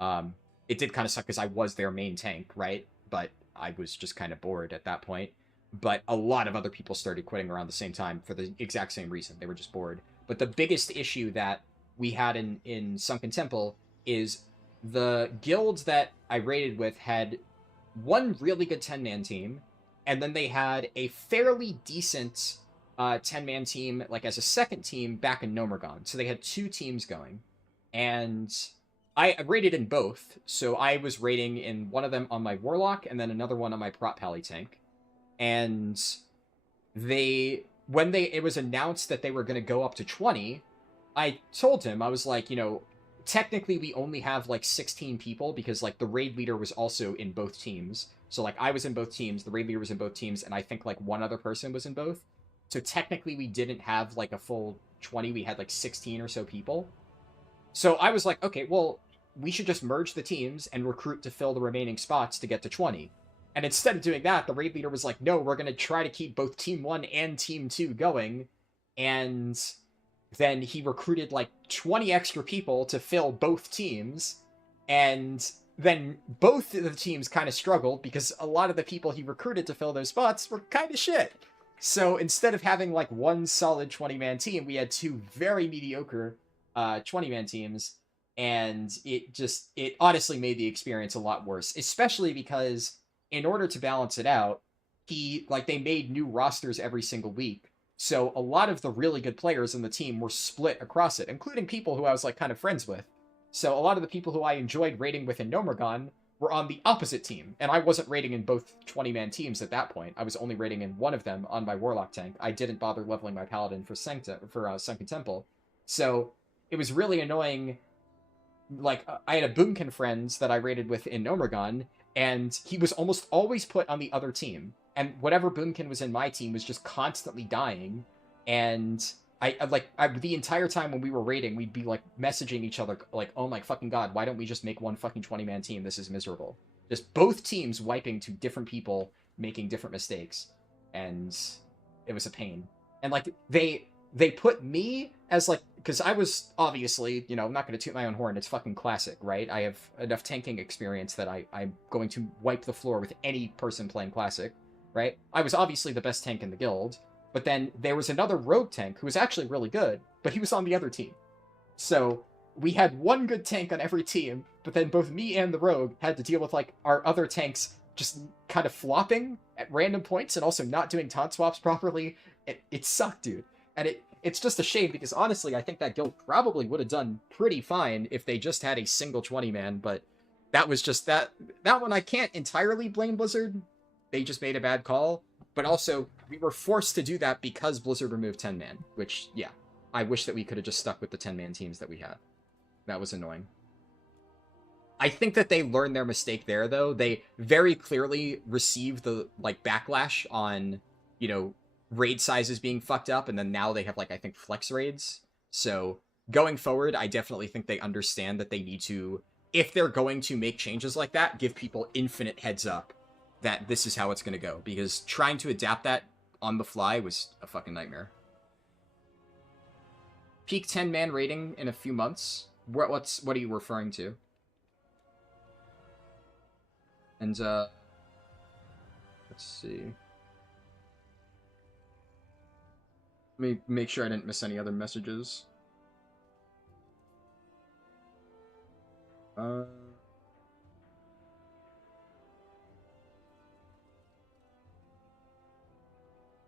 It did kind of suck, because I was their main tank, right? But I was just kind of bored at that point. But a lot of other people started quitting around the same time for the exact same reason. They were just bored. But the biggest issue that we had in Sunken Temple is the guilds that I raided with had one really good 10-man team, and then they had a fairly decent 10-man team, like as a second team, back in Nomergon. So they had two teams going. And I raided in both. So I was raiding in one of them on my Warlock and then another one on my Prot Pally tank. And when it was announced that they were going to go up to 20, I told him, I was like, technically we only have like 16 people because like the raid leader was also in both teams. So like I was in both teams, the raid leader was in both teams, and I think like one other person was in both. So technically we didn't have like a full 20, we had like 16 or so people. So I was like, okay, well, we should just merge the teams and recruit to fill the remaining spots to get to 20. And instead of doing that, the raid leader was like, no, we're going to try to keep both Team 1 and Team 2 going. And then he recruited like 20 extra people to fill both teams. And then both of the teams kind of struggled because a lot of the people he recruited to fill those spots were kind of shit. So instead of having like one solid 20-man team, we had two very mediocre 20-man teams. And it honestly made the experience a lot worse, especially because in order to balance it out, they made new rosters every single week. So a lot of the really good players in the team were split across it, including people who I was like kind of friends with. So a lot of the people who I enjoyed raiding with in Nomergon were on the opposite team, and I wasn't raiding in both 20-man teams at that point. I was only raiding in one of them on my Warlock tank. I didn't bother leveling my Paladin for Sunken Temple. So it was really annoying. Like, I had a Boomkin friend that I raided with in Nomergon, and he was almost always put on the other team. And whatever Boomkin was in my team was just constantly dying. And the entire time when we were raiding, we'd be like messaging each other like, oh my fucking god, why don't we just make one fucking 20-man team? This is miserable. Just both teams wiping to different people, making different mistakes. And it was a pain. And like, they put me as like, because I was obviously, I'm not going to toot my own horn. It's fucking classic, right? I have enough tanking experience that I'm going to wipe the floor with any person playing classic, right? I was obviously the best tank in the guild, but then there was another rogue tank who was actually really good, but he was on the other team. So we had one good tank on every team, but then both me and the rogue had to deal with like our other tanks just kind of flopping at random points and also not doing taunt swaps properly. It sucked, dude. And it's just a shame because honestly, I think that guild probably would have done pretty fine if they just had a single 20-man, but that was just that one I can't entirely blame Blizzard. They just made a bad call, but also we were forced to do that because Blizzard removed 10-man, which, yeah, I wish that we could have just stuck with the 10-man teams that we had. That was annoying. I think that they learned their mistake there, though. They very clearly received the, like, backlash on, raid sizes being fucked up, and then now they have, like, I think flex raids. So going forward, I definitely think they understand that they need to, if they're going to make changes like that, give people infinite heads up that this is how it's going to go, because trying to adapt that on the fly was a fucking nightmare. Peak 10-man rating in a few months? What are you referring to? And, let's see. Let me make sure I didn't miss any other messages.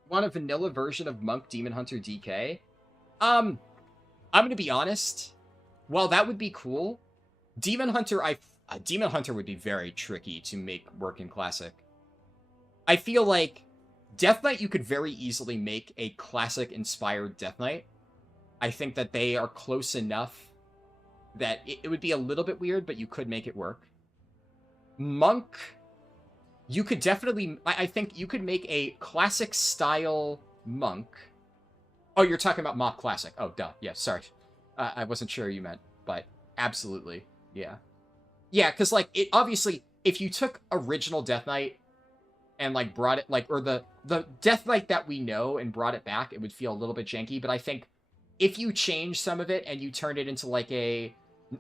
Want a vanilla version of Monk Demon Hunter DK? I'm gonna be honest. While that would be cool, Demon Hunter would be very tricky to make work in Classic. I feel like Death Knight you could very easily make a Classic-inspired Death Knight. I think that they are close enough that it would be a little bit weird, but you could make it work. Monk, you could definitely... I think you could make a Classic-style Monk. Oh, you're talking about Mock Classic. Oh, duh. Yeah, sorry. I wasn't sure you meant, but absolutely. Yeah. Yeah, because, like, it obviously, if you took original Death Knight and, like, brought it, like, or the Death Knight that we know and brought it back, it would feel a little bit janky, but I think if you change some of it and you turned it into, like,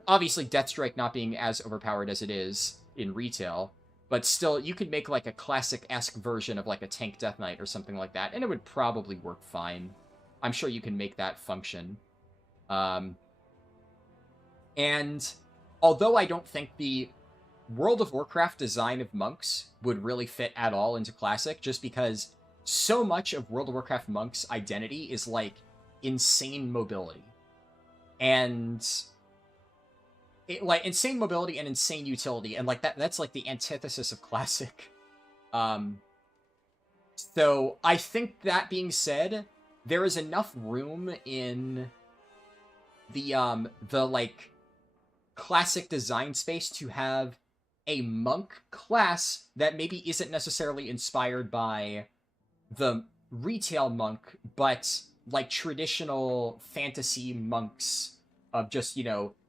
obviously Deathstrike not being as overpowered as it is in retail, but still, you could make, like, a classic-esque version of, like, a tank Death Knight or something like that, and it would probably work fine. I'm sure you can make that function. And although I don't think the World of Warcraft design of monks would really fit at all into Classic, just because so much of World of Warcraft monks' identity is, like, insane mobility. And like insane mobility and insane utility, and like that's like the antithesis of classic. So I think that being said, there is enough room in the like classic design space to have a monk class that maybe isn't necessarily inspired by the retail monk, but like traditional fantasy monks of just,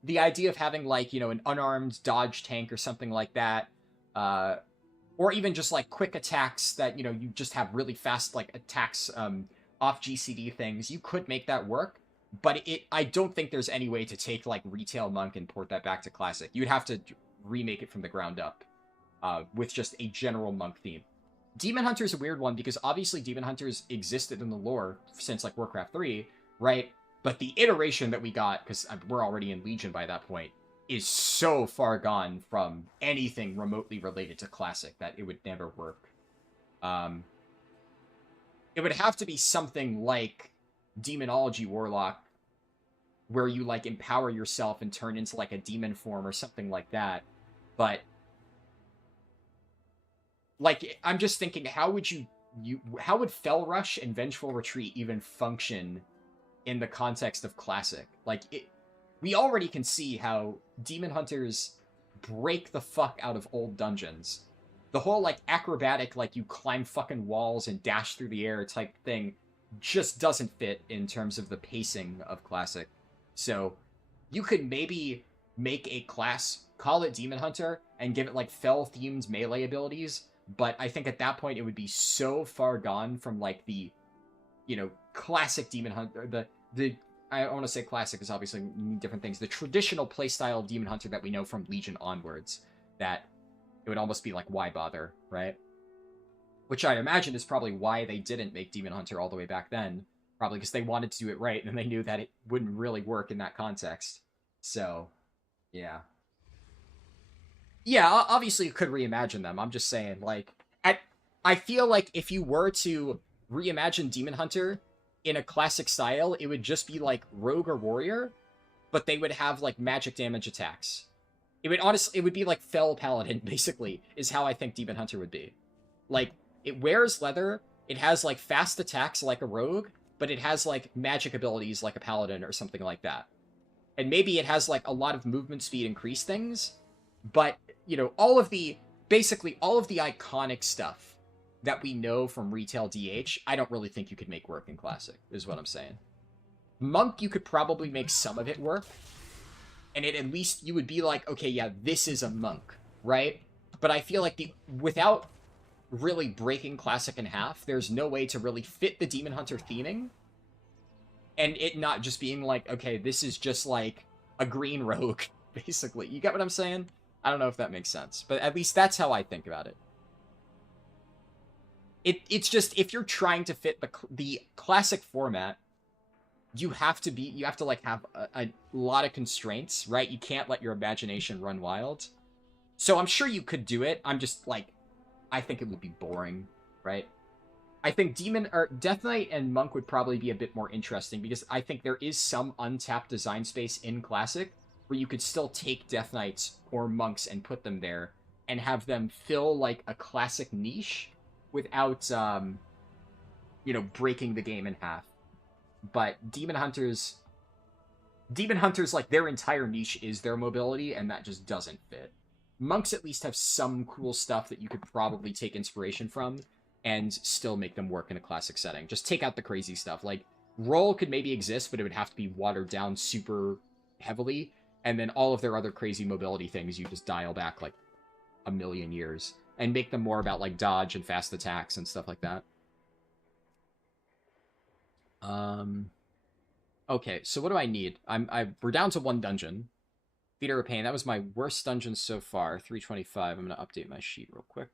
the idea of having like, an unarmed dodge tank or something like that. Or even just like quick attacks that, you just have really fast like attacks off GCD things. You could make that work, but I don't think there's any way to take like retail monk and port that back to classic. You'd have to remake it from the ground up with just a general monk theme. Demon Hunter is a weird one because obviously Demon Hunters existed in the lore since like Warcraft 3, right? But the iteration that we got, because we're already in Legion by that point, is so far gone from anything remotely related to Classic that it would never work. It would have to be something like Demonology Warlock, where you like empower yourself and turn into like a demon form or something like that. But like, I'm just thinking, how would Fell Rush and Vengeful Retreat even function in the context of Classic? Like, we already can see how Demon Hunters break the fuck out of old dungeons. The whole, like, acrobatic, like, you climb fucking walls and dash through the air type thing just doesn't fit in terms of the pacing of Classic. So, you could maybe make a class, call it Demon Hunter, and give it, like, Fell-themed melee abilities, but I think at that point it would be so far gone from, like, the, classic Demon Hunter, I want to say classic because obviously you mean different things. The traditional playstyle Demon Hunter that we know from Legion onwards, that it would almost be like, why bother, right? Which I'd imagine is probably why they didn't make Demon Hunter all the way back then. Probably because they wanted to do it right, and they knew that it wouldn't really work in that context. So, yeah. Yeah, obviously you could reimagine them. I'm just saying, like, I feel like if you were to reimagine Demon Hunter in a classic style, it would just be like Rogue or Warrior, but they would have like magic damage attacks. It would be like Fell Paladin, basically, is how I think Demon Hunter would be. Like, it wears leather, it has like fast attacks like a rogue, but it has like magic abilities like a paladin or something like that. And maybe it has like a lot of movement speed increase things, but basically all of the iconic stuff that we know from retail DH, I don't really think you could make work in Classic, is what I'm saying. Monk, you could probably make some of it work, and at least you would be like, okay, yeah, this is a monk, right? But I feel like without really breaking Classic in half, there's no way to really fit the Demon Hunter theming, and it not just being like, okay, this is just like a green rogue, basically. You get what I'm saying? I don't know if that makes sense, but at least that's how I think about it. It's just, if you're trying to fit the classic format, you have to like have a lot of constraints, right? You can't let your imagination run wild. So I'm sure you could do it. I'm just like, I think it would be boring, right? I think Death Knight and Monk would probably be a bit more interesting because I think there is some untapped design space in Classic where you could still take Death Knights or Monks and put them there and have them fill like a Classic niche without, breaking the game in half. But Demon Hunters, like, their entire niche is their mobility, and that just doesn't fit. Monks at least have some cool stuff that you could probably take inspiration from and still make them work in a classic setting. Just take out the crazy stuff. Like, Roll could maybe exist, but it would have to be watered down super heavily, and then all of their other crazy mobility things you just dial back, like, a million years, and make them more about, like, dodge and fast attacks and stuff like that. Okay, so what do I need? We're down to one dungeon. Theater of Pain. That was my worst dungeon so far. 325. I'm gonna update my sheet real quick.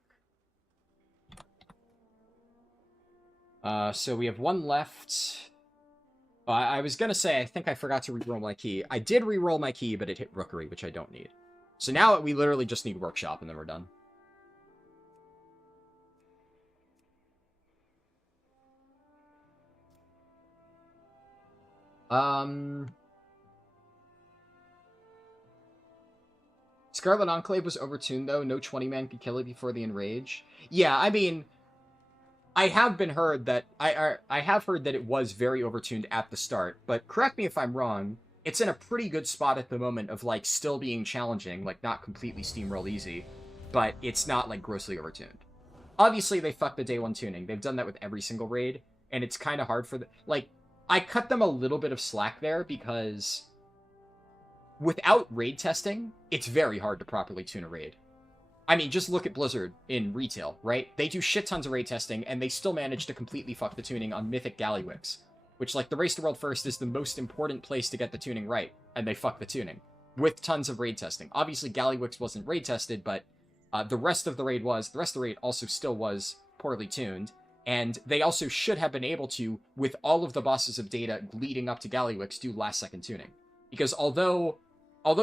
So we have one left. I was gonna say, I think I forgot to reroll my key. I did reroll my key, but it hit Rookery, which I don't need. So now we literally just need Workshop, and then we're done. Scarlet Enclave was overtuned, though. No 20-man could kill it before the Enrage. Yeah, I mean, I have been heard that... I have heard that it was very overtuned at the start, but correct me if I'm wrong, it's in a pretty good spot at the moment of, like, still being challenging, like, not completely steamroll easy, but it's not, like, grossly overtuned. Obviously, they fucked the day one tuning. They've done that with every single raid, and it's kind of hard for the... Like, I cut them a little bit of slack there because without raid testing, it's very hard to properly tune a raid. I mean, just look at Blizzard in retail, right? They do shit tons of raid testing, and they still manage to completely fuck the tuning on Mythic Gallywix, which, like, the Race to World First is the most important place to get the tuning right, and they fuck the tuning with tons of raid testing. Obviously, Gallywix wasn't raid tested, but the rest of the raid was. The rest of the raid also still was poorly tuned, and they also should have been able to, with all of the bosses of data leading up to Gallywix, do last-second tuning. Because although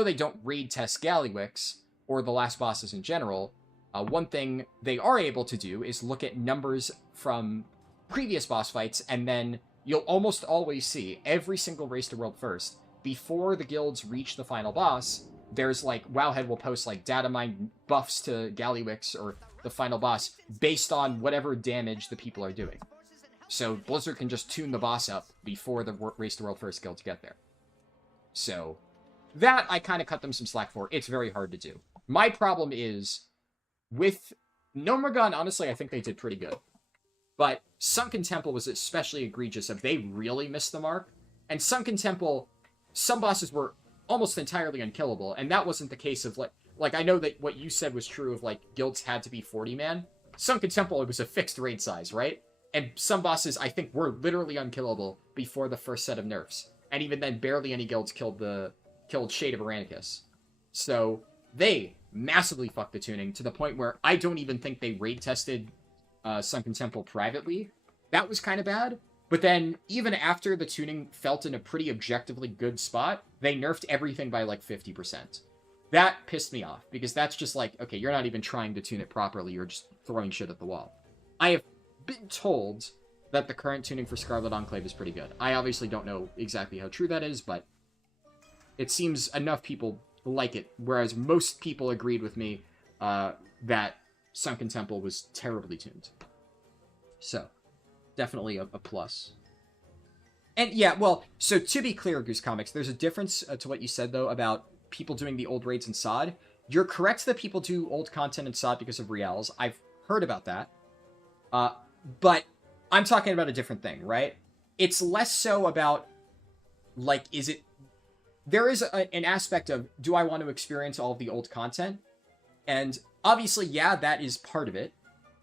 they don't raid test Gallywix, or the last bosses in general, one thing they are able to do is look at numbers from previous boss fights, and then you'll almost always see every single Race to World First, before the guilds reach the final boss, there's like, Wowhead will post like data mine buffs to Gallywix or the final boss based on whatever damage the people are doing. So Blizzard can just tune the boss up before the Race to World First guild to get there. So that I kind of cut them some slack for. It's very hard to do. My problem is with Nomergon, honestly, I think they did pretty good. But Sunken Temple was especially egregious if they really missed the mark. And Sunken Temple, some bosses were almost entirely unkillable, and that wasn't the case of, like I know that what you said was true of, like, guilds had to be 40-man. Sunken Temple, it was a fixed raid size, right? And some bosses, I think, were literally unkillable before the first set of nerfs. And even then, barely any guilds killed Shade of Aranicus. So they massively fucked the tuning to the point where I don't even think they raid tested Sunken Temple privately. That was kind of bad. But then, even after the tuning felt in a pretty objectively good spot, they nerfed everything by like 50%. That pissed me off, because that's just like, okay, you're not even trying to tune it properly, you're just throwing shit at the wall. I have been told that the current tuning for Scarlet Enclave is pretty good. I obviously don't know exactly how true that is, but it seems enough people like it, whereas most people agreed with me that Sunken Temple was terribly tuned. So, definitely a plus. And yeah, well, so to be clear, Goose Comics, there's a difference to what you said, though, about people doing the old raids in SOD. You're correct that people do old content in SOD because of Reals. I've heard about that. But I'm talking about a different thing, right? It's less so about, like, is it... There is an aspect of, do I want to experience all of the old content? And obviously, yeah, that is part of it.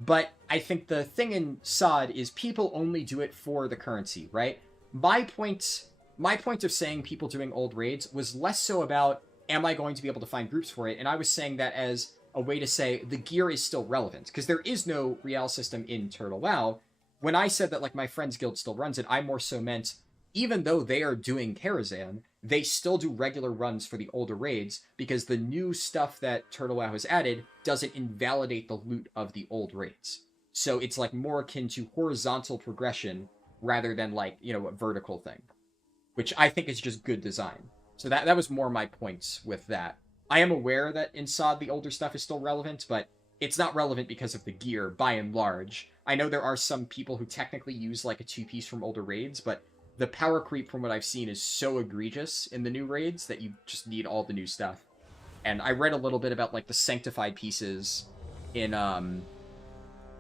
But I think the thing in SOD is people only do it for the currency, right? My point of saying people doing old raids was less so about, am I going to be able to find groups for it? And I was saying that as a way to say the gear is still relevant, because there is no Real system in Turtle WoW. When I said that, like, my friend's guild still runs it, I more so meant, even though they are doing Karazhan, they still do regular runs for the older raids, because the new stuff that Turtle WoW has added doesn't invalidate the loot of the old raids. So it's, like, more akin to horizontal progression rather than, like, you know, a vertical thing, which I think is just good design. So that was more my points with that. I am aware that in SOD the older stuff is still relevant, but it's not relevant because of the gear, by and large. I know there are some people who technically use, like, a two-piece from older raids, but the power creep from what I've seen is so egregious in the new raids that you just need all the new stuff. And I read a little bit about, like, the sanctified pieces in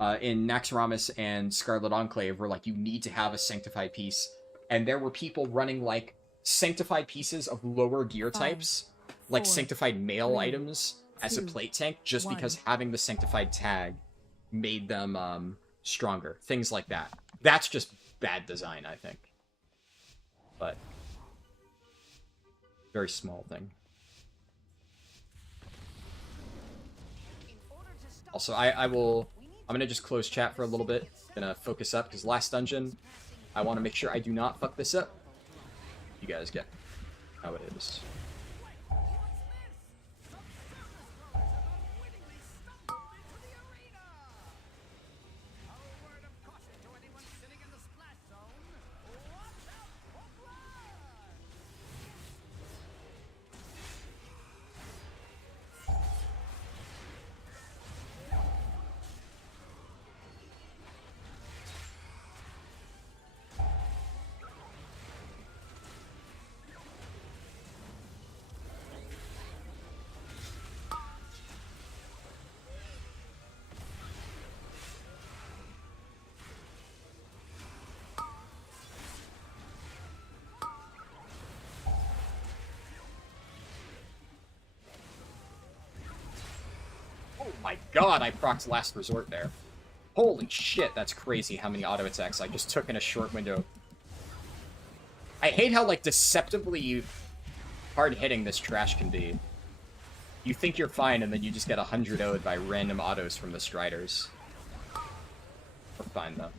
Naxxramas and Scarlet Enclave, where, like, you need to have a sanctified piece. And there were people running, like, sanctified pieces of lower gear types, like sanctified mail items as a plate tank, just because having the sanctified tag made them stronger. Things like that. That's just bad design, I think. But very small thing. Also, I'm gonna just close chat for a little bit. Gonna focus up, because last dungeon, I want to make sure I do not fuck this up. You guys get how it is. My god, I procced Last Resort there. Holy shit, that's crazy how many auto attacks I just took in a short window. I hate how, like, deceptively hard-hitting this trash can be. You think you're fine, and then you just get 100 0'd by random autos from the Striders. We're fine, though.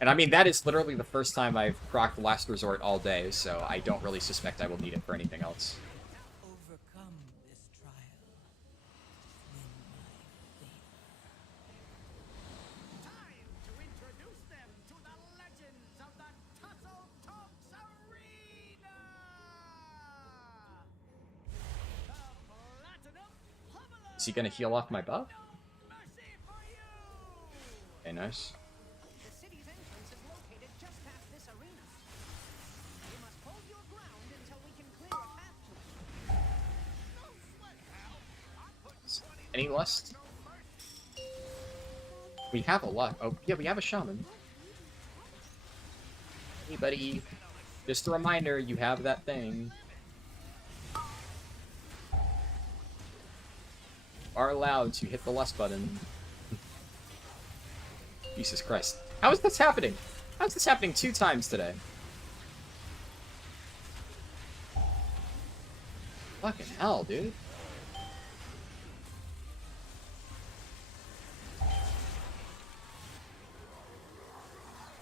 And I mean, that is literally the first time I've procced Last Resort all day, so I don't really suspect I will need it for anything else. Overcome this trial. Win my favor. Time to introduce them to the legends of the Tussle Talks Arena! The Platinum Pummeler! Is he gonna heal off my buff? Mercy for you! Okay, nice. The city's entrance is located just past this arena. You must hold your ground until we can clear a path to it. No sweat, pal. I'm putting 20 Any lust? go first. We have a lot. Oh, yeah, we have a shaman. Hey, buddy. Just a reminder, you have that thing. Are allowed to hit the lust button. Jesus Christ. How is this happening? How is this happening 2 times today? Fucking hell, dude.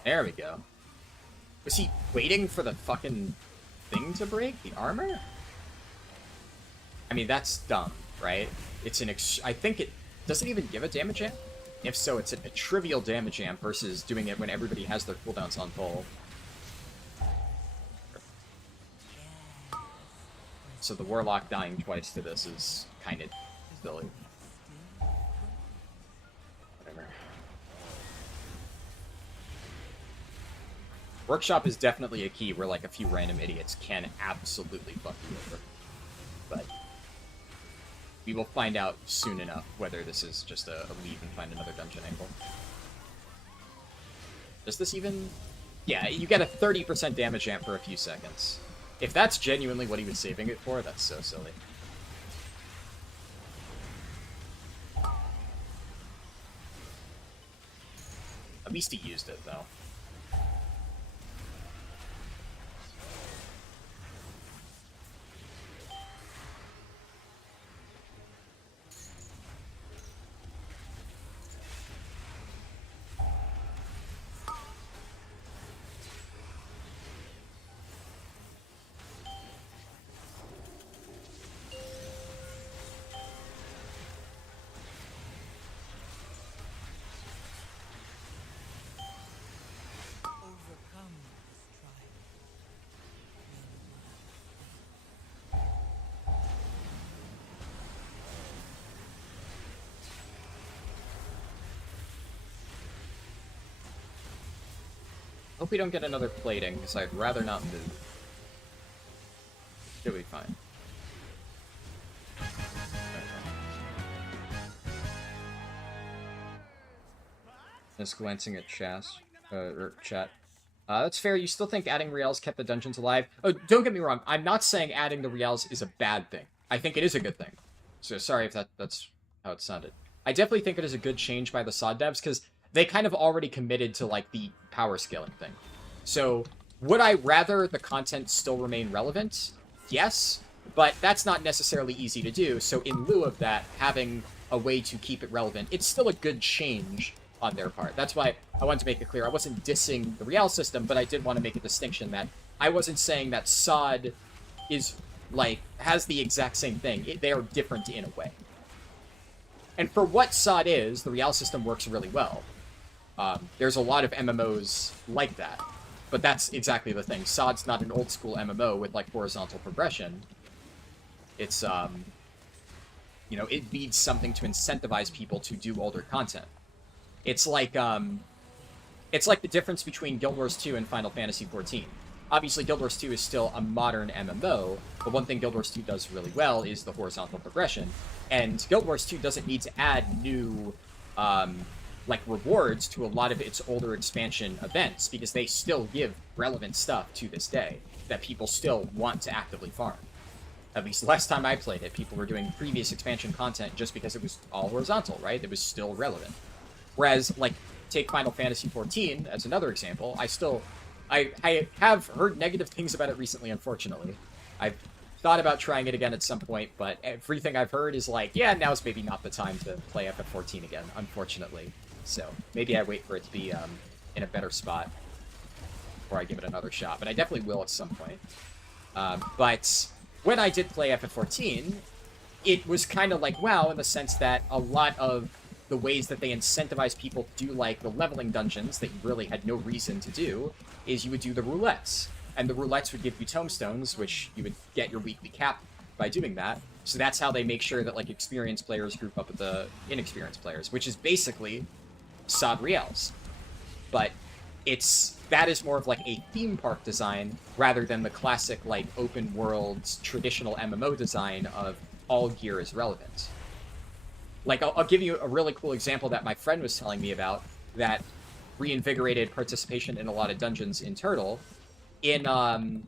There we go. Was he waiting for the fucking thing to break? The armor? I mean, that's dumb, right? It's an I think it... Does it even give a damage amp? If so, it's a trivial damage amp versus doing it when everybody has their cooldowns on full. So the Warlock dying twice to this is kind of silly. Whatever. Workshop is definitely a key where, like, a few random idiots can absolutely fuck you over. But we will find out soon enough whether this is just a leave and find another dungeon angle. Does this even... Yeah, you get a 30% damage amp for a few seconds. If that's genuinely what he was saving it for, that's so silly. At least he used it, though. Overcome this trial. Hope we don't get another plating, because I'd rather not move. Should be fine. Just glancing at chat. That's fair. You still think adding Riels kept the dungeons alive? Oh, don't get me wrong. I'm not saying adding the Riels is a bad thing. I think it is a good thing. So sorry if that's how it sounded. I definitely think it is a good change by the SOD devs, because they kind of already committed to, like, the power scaling thing. So, would I rather the content still remain relevant? Yes, but that's not necessarily easy to do, so in lieu of that, having a way to keep it relevant, it's still a good change on their part. That's why I wanted to make it clear. I wasn't dissing the Riel system, but I did want to make a distinction that I wasn't saying that SOD is, like, has the exact same thing. They are different in a way. And for what SOD is, the Riel system works really well. There's a lot of MMOs like that. But that's exactly the thing. SOD's not an old school MMO with, like, horizontal progression. It's, you know, it needs something to incentivize people to do older content. It's like the difference between Guild Wars 2 and Final Fantasy XIV. Obviously, Guild Wars 2 is still a modern MMO, but one thing Guild Wars 2 does really well is the horizontal progression. And Guild Wars 2 doesn't need to add new, like, rewards to a lot of its older expansion events, because they still give relevant stuff to this day that people still want to actively farm. At least the last time I played it, people were doing previous expansion content just because it was all horizontal, right? It was still relevant. Whereas, like, take Final Fantasy XIV as another example, I have heard negative things about it recently, unfortunately. I've thought about trying it again at some point, but everything I've heard is like, yeah, now's maybe not the time to play FF14 again, unfortunately. So, maybe I wait for it to be in a better spot before I give it another shot, but I definitely will at some point. But when I did play FF14, it was kind of like WoW in the sense that a lot of the ways that they incentivize people to do, like, the leveling dungeons that you really had no reason to do, is you would do the roulettes. And the roulettes would give you tomestones, which you would get your weekly cap by doing that. So that's how they make sure that, like, experienced players group up with the inexperienced players, which is basically Sod-Riels. But that is more of, like, a theme park design rather than the classic, like, open world, traditional MMO design of all gear is relevant. Like, I'll give you a really cool example that my friend was telling me about that reinvigorated participation in a lot of dungeons in Turtle. In the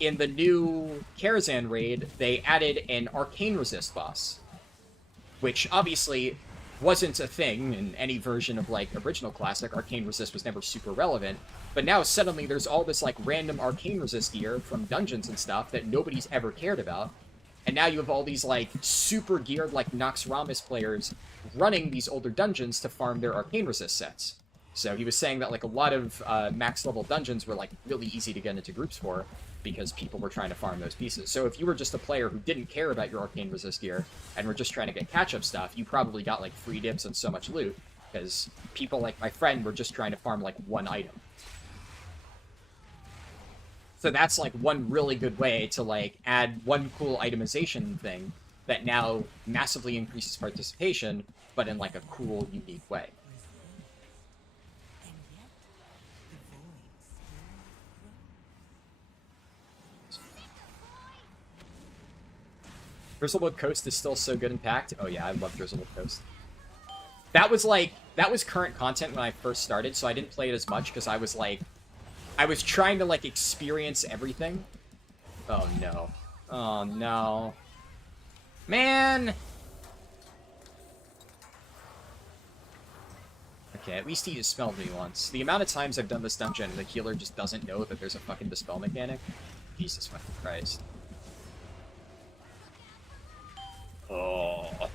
new Karazhan raid, they added an Arcane Resist boss, which obviously wasn't a thing in any version of, like, original Classic. Arcane Resist was never super relevant, but now suddenly there's all this, like, random Arcane Resist gear from dungeons and stuff that nobody's ever cared about. And now you have all these, like, super geared, like, Nox Ramus players running these older dungeons to farm their Arcane Resist sets. So he was saying that, like, a lot of max-level dungeons were, like, really easy to get into groups for because people were trying to farm those pieces. So if you were just a player who didn't care about your Arcane Resist gear and were just trying to get catch-up stuff, you probably got, like, free dibs on so much loot because people like my friend were just trying to farm, like, one item. So that's, like, one really good way to, like, add one cool itemization thing that now massively increases participation, but in, like, a cool, unique way. Drizzlewood Coast is still so good and packed. Oh yeah, I love Drizzlewood Coast. That was current content when I first started, so I didn't play it as much because I was trying to, like, experience everything. Oh no. Oh no. Man! Okay, at least he dispelled me once. The amount of times I've done this dungeon and the healer just doesn't know that there's a fucking dispel mechanic. Jesus fucking Christ. Oh.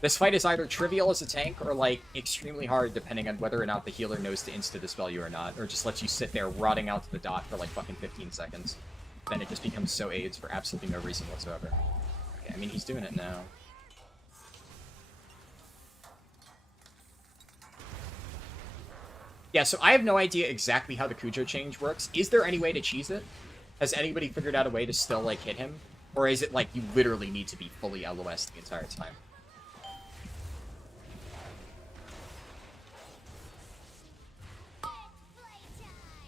This fight is either trivial as a tank or, like, extremely hard depending on whether or not the healer knows to insta-dispel you or not, or just lets you sit there rotting out to the dot for, like, fucking 15 seconds. Then it just becomes so AIDS for absolutely no reason whatsoever. Okay, I mean, he's doing it now. Yeah, so I have no idea exactly how the Cujo change works. Is there any way to cheese it? Has anybody figured out a way to still, like, hit him? Or is it, like, you literally need to be fully LOS the entire time?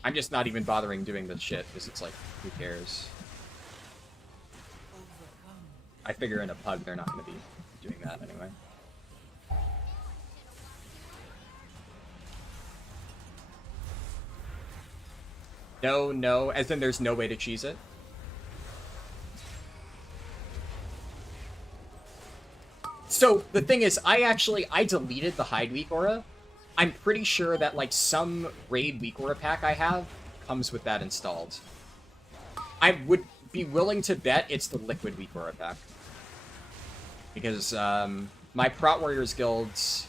I'm just not even bothering doing this shit, because it's like, who cares? I figure in a pug they're not going to be doing that anyway. No, as in there's no way to cheese it? So, the thing is, I deleted the hide weak aura. I'm pretty sure that, like, some raid weak aura pack I have comes with that installed. I would be willing to bet it's the liquid weak aura pack. Because, my Prot Warriors guilds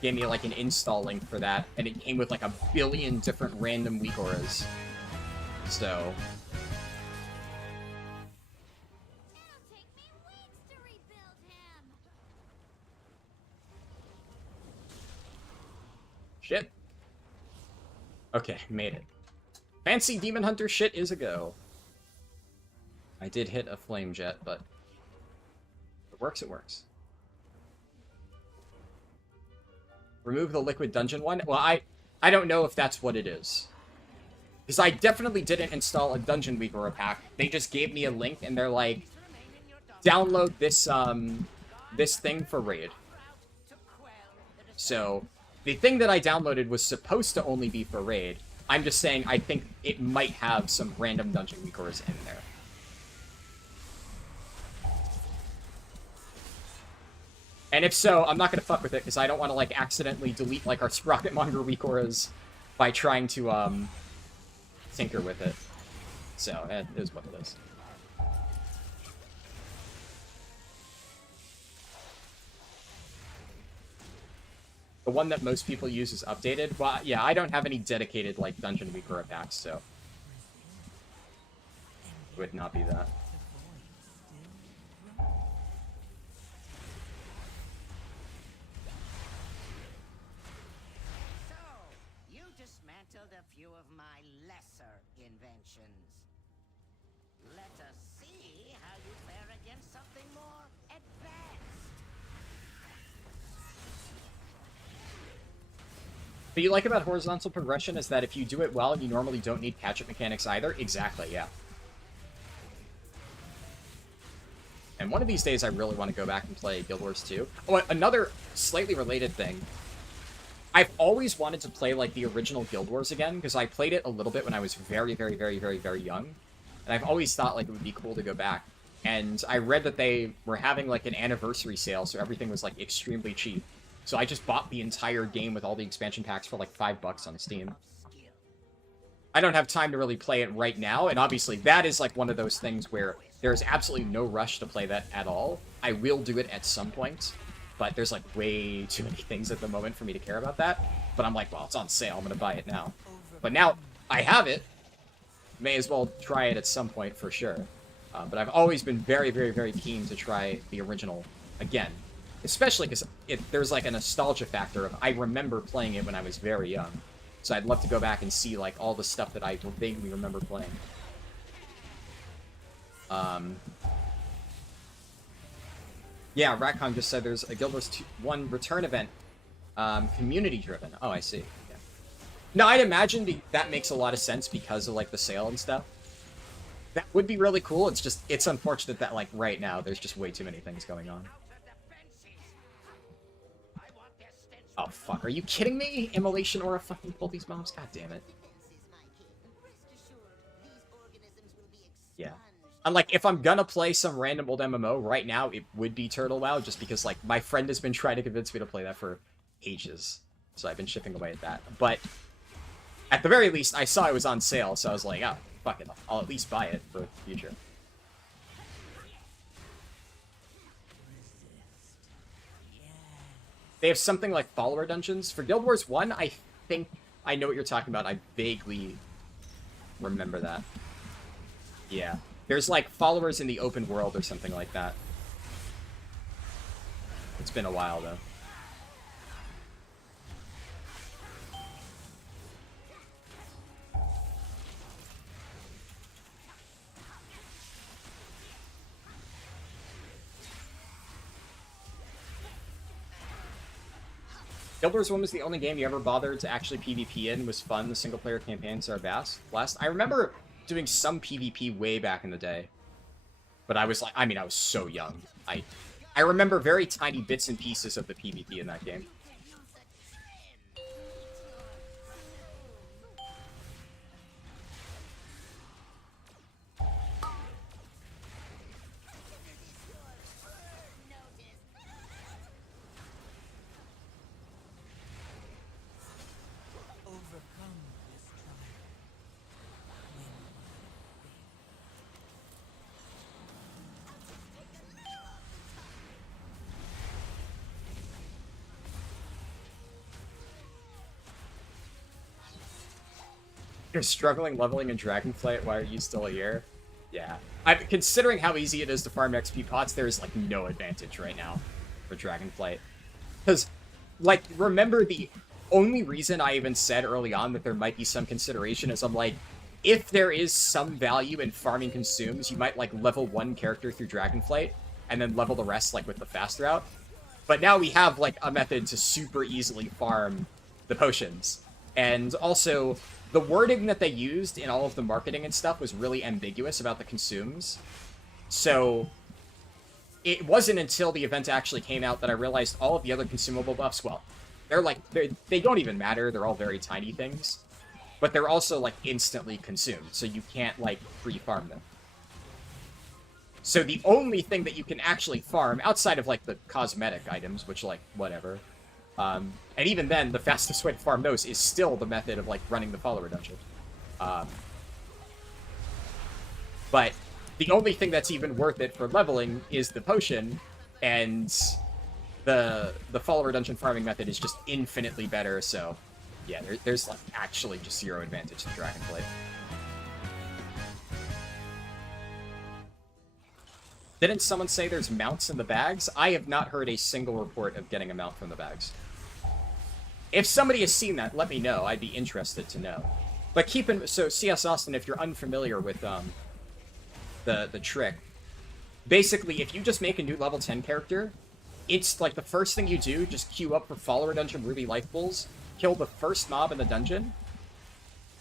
gave me, like, an install link for that, and it came with, like, a billion different random weak auras. So... Shit. Okay, made it. Fancy Demon Hunter shit is a go. I did hit a flame jet, but... if it works, it works. Remove the liquid dungeon one? Well, I don't know if that's what it is. Because I definitely didn't install a dungeon week or a pack. They just gave me a link, and they're like, download this, this thing for raid. So... the thing that I downloaded was supposed to only be for raid, I'm just saying I think it might have some random dungeon weakers in there. And if so, I'm not gonna fuck with it, because I don't want to, like, accidentally delete, like, our Sprocketmonger weakers by trying to, tinker with it. So, it is what it is. The one that most people use is updated. Well, yeah, I don't have any dedicated, like, Dungeon Weaker packs, so... It would not be that. So, you dismantled a few of my lesser inventions. Let us see how you fare against something more advanced. What you like about horizontal progression is that if you do it well, you normally don't need catch-up mechanics either. Exactly, yeah. And one of these days, I really want to go back and play Guild Wars 2. Oh, another slightly related thing. I've always wanted to play, like, the original Guild Wars again, because I played it a little bit when I was very, very, very, very, very young. And I've always thought, like, it would be cool to go back. And I read that they were having, like, an anniversary sale, so everything was, like, extremely cheap. So I just bought the entire game with all the expansion packs for, like, $5 on Steam. I don't have time to really play it right now, and obviously that is, like, one of those things where there is absolutely no rush to play that at all. I will do it at some point, but there's, like, way too many things at the moment for me to care about that. But I'm like, well, it's on sale, I'm gonna buy it now. But now I have it, may as well try it at some point for sure. But I've always been very, very, very keen to try the original again. Especially because there's, like, a nostalgia factor of I remember playing it when I was very young. So I'd love to go back and see, like, all the stuff that I vaguely remember playing. Yeah, Ratcon just said there's a Guild Wars 1 return event, community-driven. Oh, I see. Yeah. No, I'd imagine that makes a lot of sense because of, like, the sale and stuff. That would be really cool. It's just, it's unfortunate that, like, right now, there's just way too many things going on. Oh, fuck. Are you kidding me? Immolation Aura fucking pulled these mobs? God damn it. Yeah. And, like, if I'm gonna play some random old MMO, right now, it would be Turtle WoW, just because, like, my friend has been trying to convince me to play that for ages. So I've been chipping away at that. But, at the very least, I saw it was on sale, so I was like, oh, fuck it. I'll at least buy it for the future. They have something like follower dungeons. For Guild Wars 1, I think I know what you're talking about. I vaguely remember that. Yeah. There's, like, followers in the open world or something like that. It's been a while, though. Guild Wars 1 was the only game you ever bothered to actually PvP in. It was fun. The single-player campaigns are blast. I remember doing some PvP way back in the day. But I was like, I mean, I was so young. I remember very tiny bits and pieces of the PvP in that game. You're struggling leveling in Dragonflight, why are you still here? Yeah. Considering how easy it is to farm XP pots, there's, like, no advantage right now for Dragonflight. Because, like, remember the only reason I even said early on that there might be some consideration is I'm like, if there is some value in farming consumes, you might, like, level one character through Dragonflight, and then level the rest, like, with the fast route. But now we have, like, a method to super easily farm the potions. And also, the wording that they used in all of the marketing and stuff was really ambiguous about the consumes. So, it wasn't until the event actually came out that I realized all of the other consumable buffs, well, they don't even matter, they're all very tiny things. but they're also, like, instantly consumed, so you can't, like, free farm them. So the only thing that you can actually farm, outside of, like, the cosmetic items, which, like, whatever, and even then, the fastest way to farm those is still the method of, like, running the follower dungeon. But the only thing that's even worth it for leveling is the potion, and the follower dungeon farming method is just infinitely better, so yeah, there's like actually just zero advantage to Dragonblade. Didn't someone say there's mounts in the bags? I have not heard a single report of getting a mount from the bags. If somebody has seen that, let me know. I'd be interested to know. But so CS Austin, if you're unfamiliar with the trick, basically if you just make a new level 10 character, it's like the first thing you do, just queue up for follower dungeon ruby life pools, kill the first mob in the dungeon,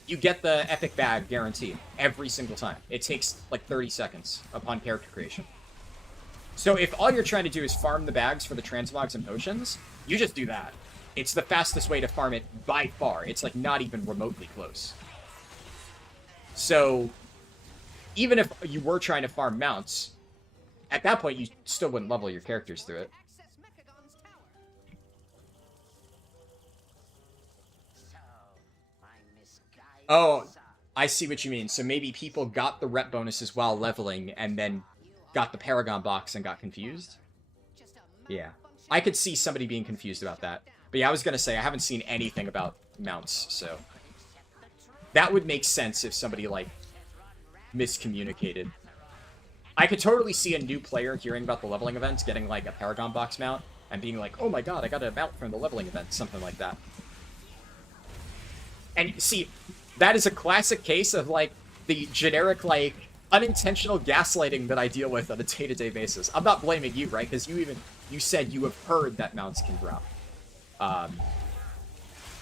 you get the epic bag guaranteed every single time. It takes like 30 seconds upon character creation. So if all you're trying to do is farm the bags for the transmogs and potions, you just do that. It's the fastest way to farm it by far. It's like not even remotely close. So even if you were trying to farm mounts, at that point you still wouldn't level your characters through it. Access Mechagon's tower. So, my misguided Oh, son. I see what you mean. So maybe people got the rep bonuses while leveling and then got the Paragon box and got confused? Just a Yeah. I could see somebody being confused about that. But yeah, I was going to say, I haven't seen anything about mounts, so that would make sense if somebody, like, miscommunicated. I could totally see a new player hearing about the leveling events, getting, like, a Paragon box mount, and being like, oh my god, I got a mount from the leveling event, something like that. And, see, that is a classic case of, like, the generic, like, unintentional gaslighting that I deal with on a day-to-day basis. I'm not blaming you, right? Because you said you have heard that mounts can drop.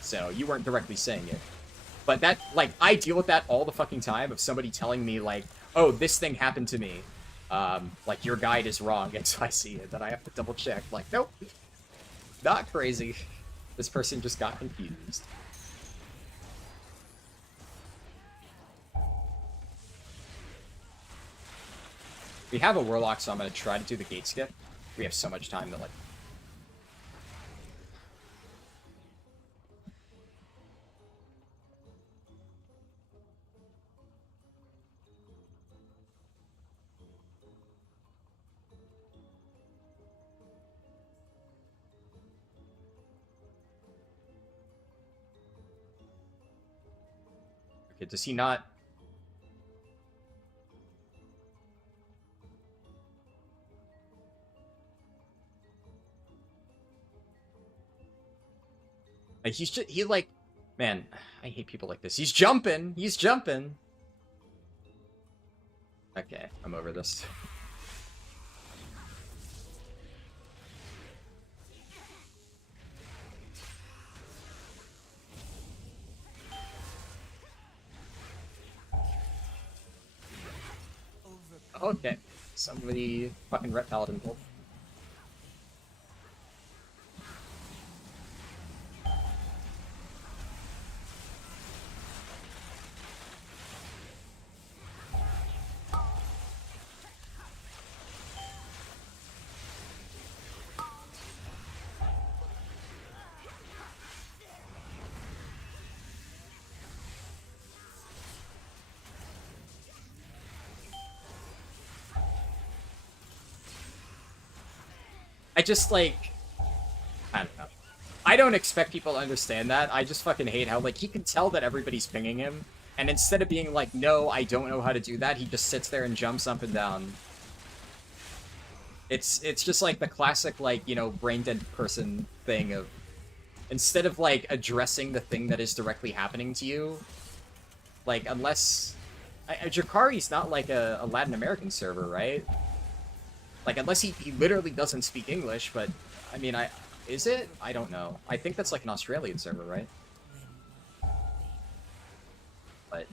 So you weren't directly saying it. But that, like, I deal with that all the fucking time of somebody telling me, like, oh, this thing happened to me. Like, your guide is wrong, and so I see it, then I have to double check. Like, nope. Not crazy. This person just got confused. We have a Warlock, so I'm going to try to do the gate skip. We have so much time that, like... Okay, does he not... Like, he's just, he, like, man, I hate people like this. He's jumping! He's jumping! Okay, I'm over this. Okay, somebody fucking Ret Paladin pulled. I just, like, I don't know. I don't expect people to understand that. I just fucking hate how, like, he can tell that everybody's pinging him, and instead of being like, no, I don't know how to do that, he just sits there and jumps up and down. It's just, like, the classic, like, you know, brain-dead person thing of, instead of, like, addressing the thing that is directly happening to you, like, unless... Jakari's not, like, a Latin American server, right? Like, unless he literally doesn't speak English, but, I mean, is it? I don't know. I think that's, like, an Australian server, right? But,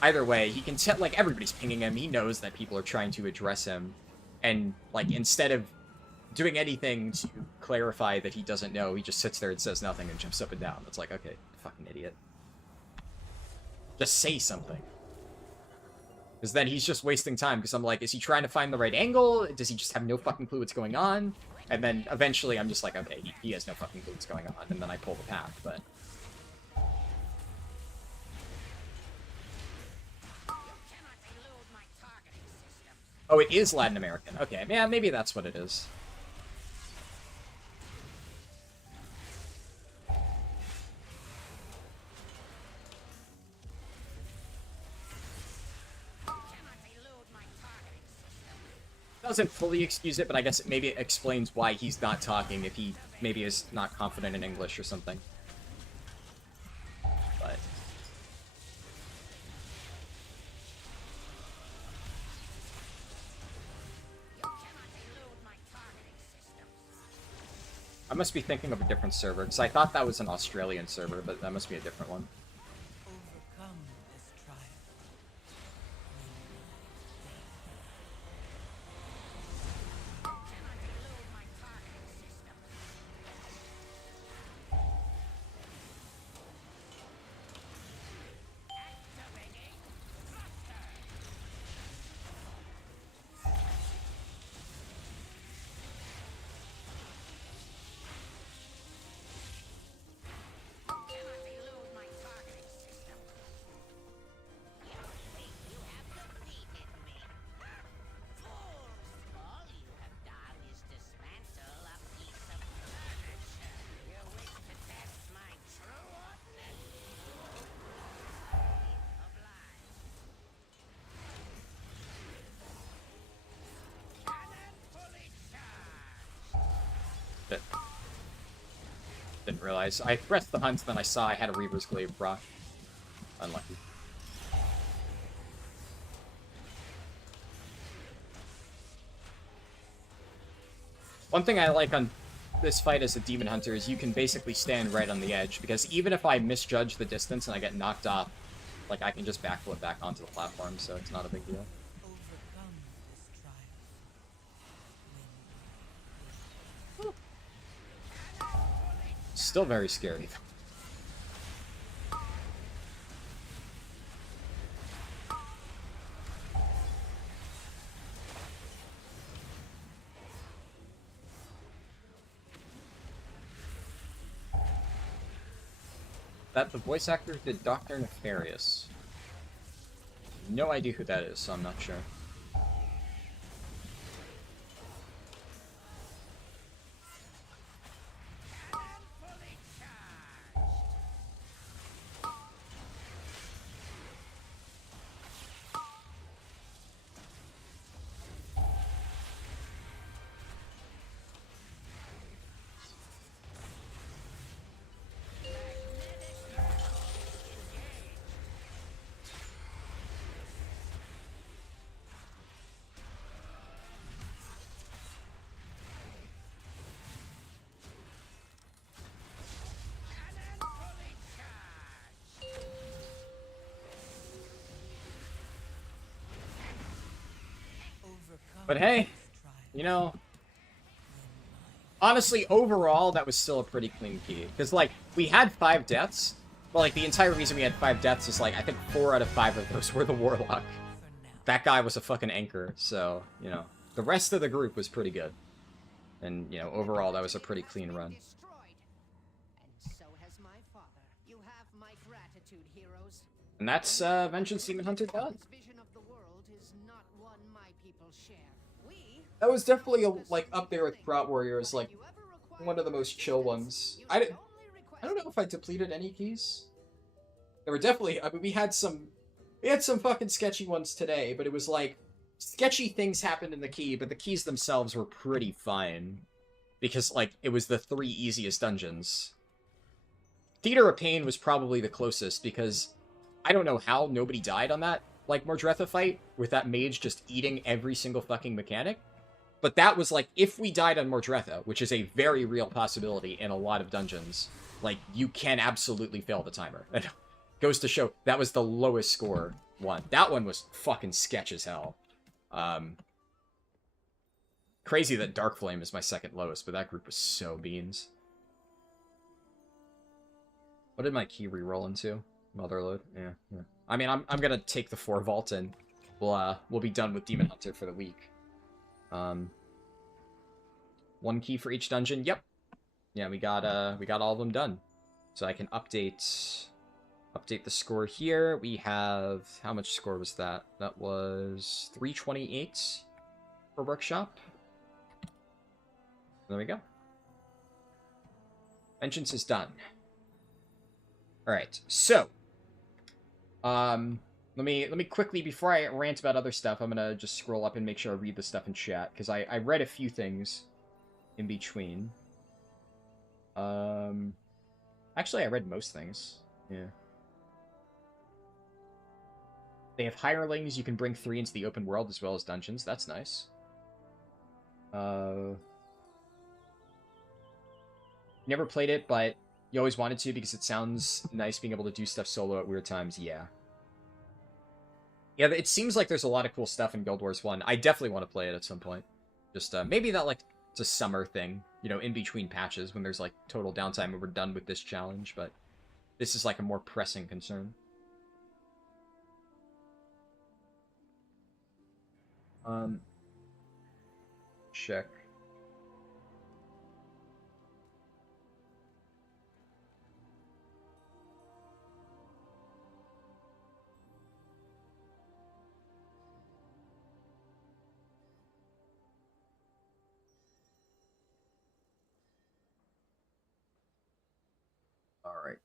either way, he can tell, like, everybody's pinging him, he knows that people are trying to address him, and, like, instead of doing anything to clarify that he doesn't know, he just sits there and says nothing and jumps up and down. It's like, okay, fucking idiot. Just say something. Because then he's just wasting time, because I'm like, is he trying to find the right angle? Does he just have no fucking clue what's going on? And then eventually I'm just like, okay, he has no fucking clue what's going on, and then I pull the path, but... Oh, it is Latin American. Okay, yeah, maybe that's what it is. Doesn't fully excuse it, but I guess maybe it explains why he's not talking if he maybe is not confident in English or something. But... I must be thinking of a different server, because I thought that was an Australian server, but that must be a different one. Overcome this trial. Didn't realize. I pressed the hunt, then I saw I had a Reaver's Glaive proc. Unlucky. One thing I like on this fight as a Demon Hunter is you can basically stand right on the edge, because even if I misjudge the distance and I get knocked off, like, I can just backflip back onto the platform, so it's not a big deal. Overcome this trial. Still very scary. That the voice actor did Dr. Nefarious. No idea who that is, so I'm not sure. But hey, you know, honestly, overall, that was still a pretty clean key. Because, like, we had 5 deaths, but, like, the entire reason we had 5 deaths is, like, I think 4 out of 5 of those were the Warlock. That guy was a fucking anchor, so, you know, the rest of the group was pretty good. And, you know, overall, that was a pretty clean run. And so has my father. You have my gratitude, heroes. And that's Vengeance Demon Hunter done. This vision of the world is not one my people share. We That was definitely, like, up there with Prot Warriors, like, one of the most chill ones. I don't know if I depleted any keys. There were definitely, I mean, we had some fucking sketchy ones today, but it was like, sketchy things happened in the key, but the keys themselves were pretty fine. Because, like, it was the 3 easiest dungeons. Theater of Pain was probably the closest, because I don't know how nobody died on that, like, Mordretha fight, with that mage just eating every single fucking mechanic. But that was, like, if we died on Mordretha, which is a very real possibility in a lot of dungeons, like, you can absolutely fail the timer. It goes to show, that was the lowest score one. That one was fucking sketch as hell. Crazy that Dark Flame is my second lowest, but that group was so beans. What did my key reroll into? Motherload? Yeah. I mean, I'm gonna take the 4 vault and we'll be done with Demon Hunter for the week. 1 key for each dungeon. Yep. Yeah, we got all of them done. So I can update the score here. We have, how much score was that? That was 328 for workshop. There we go. Vengeance is done. All right, so let me quickly, before I rant about other stuff, I'm gonna just scroll up and make sure I read the stuff in chat because I read a few things in between. Actually, I read most things. Yeah. They have hirelings. You can bring 3 into the open world as well as dungeons. That's nice. Never played it, but you always wanted to because it sounds nice being able to do stuff solo at weird times. Yeah. Yeah, it seems like there's a lot of cool stuff in Guild Wars 1. I definitely want to play it at some point. Just, maybe that, like, it's a summer thing, you know, in between patches when there's, like, total downtime and we're done with this challenge, but this is, like, a more pressing concern. Check. All right.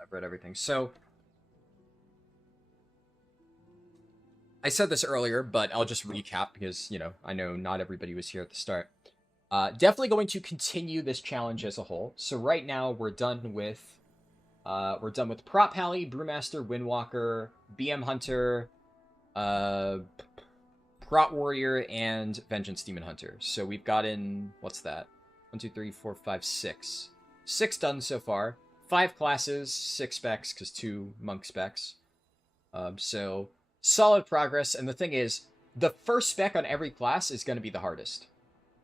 I've read everything. So I said this earlier, but I'll just recap because, you know, I know not everybody was here at the start. Definitely going to continue this challenge as a whole. So right now we're done with Prop Pally, Brewmaster, Windwalker, BM Hunter, Prot Warrior, and Vengeance Demon Hunter. So we've gotten, what's that? 1, 2, 3, 4, 5, 6. 6 done so far. 5 classes, 6 specs, because 2 monk specs. So solid progress. And the thing is, the first spec on every class is going to be the hardest.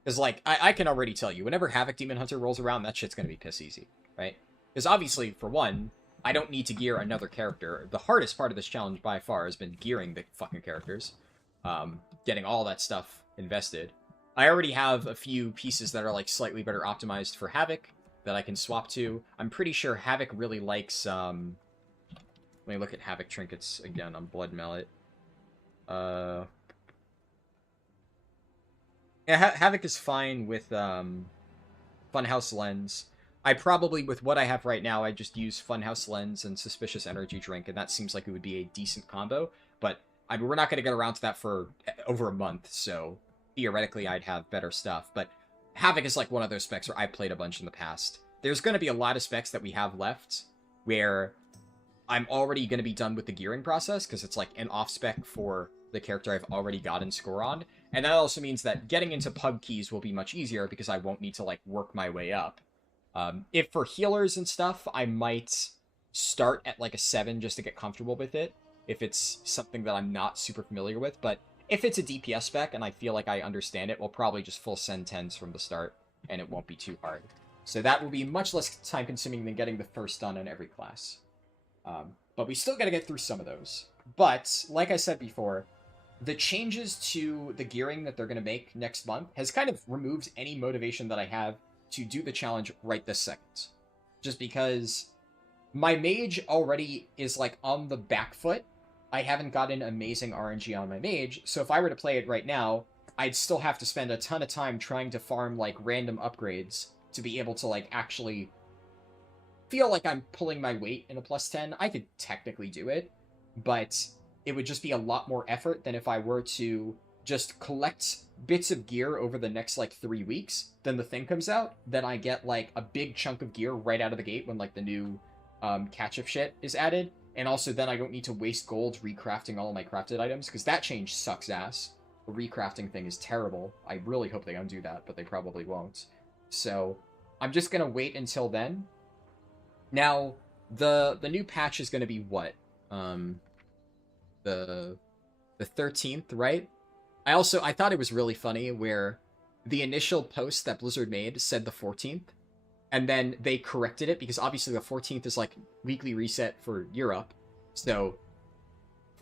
Because, like, I can already tell you, whenever Havoc Demon Hunter rolls around, that shit's going to be piss easy, right? Because obviously, for one, I don't need to gear another character. The hardest part of this challenge by far has been gearing the fucking characters. Getting all that stuff invested. I already have a few pieces that are, like, slightly better optimized for Havoc that I can swap to. I'm pretty sure Havoc really likes, let me look at Havoc trinkets again on Blood Mallet. Yeah, Havoc is fine with, Funhouse Lens. I probably, with what I have right now, I just use Funhouse Lens and Suspicious Energy Drink, and that seems like it would be a decent combo, but I mean, we're not going to get around to that for over a month, so theoretically I'd have better stuff, but Havoc is like one of those specs where I played a bunch in the past. There's going to be a lot of specs that we have left where I'm already going to be done with the gearing process, because it's like an off-spec for the character I've already gotten score on, and that also means that getting into pub keys will be much easier, because I won't need to, like, work my way up. If for healers and stuff, I might start at, like, a 7 just to get comfortable with it, if it's something that I'm not super familiar with, but if it's a DPS spec and I feel like I understand it, we'll probably just full send 10s from the start, and it won't be too hard. So that will be much less time-consuming than getting the first done in every class. But we still gotta get through some of those. But, like I said before, the changes to the gearing that they're gonna make next month has kind of removed any motivation that I have to do the challenge right this second. Just because my mage already is, like, on the back foot. I haven't gotten amazing RNG on my mage, so if I were to play it right now, I'd still have to spend a ton of time trying to farm, like, random upgrades to be able to, like, actually feel like I'm pulling my weight in a plus 10. I could technically do it, but it would just be a lot more effort than if I were to just collect bits of gear over the next, like, 3 weeks. Then the thing comes out, then I get, like, a big chunk of gear right out of the gate when, like, the new catch-up shit is added. And also then I don't need to waste gold recrafting all of my crafted items, because that change sucks ass. The recrafting thing is terrible. I really hope they undo that, but they probably won't. So I'm just going to wait until then. Now, the new patch is going to be what? The 13th, right? I thought it was really funny where the initial post that Blizzard made said the 14th, and then they corrected it because obviously the 14th is like weekly reset for Europe. So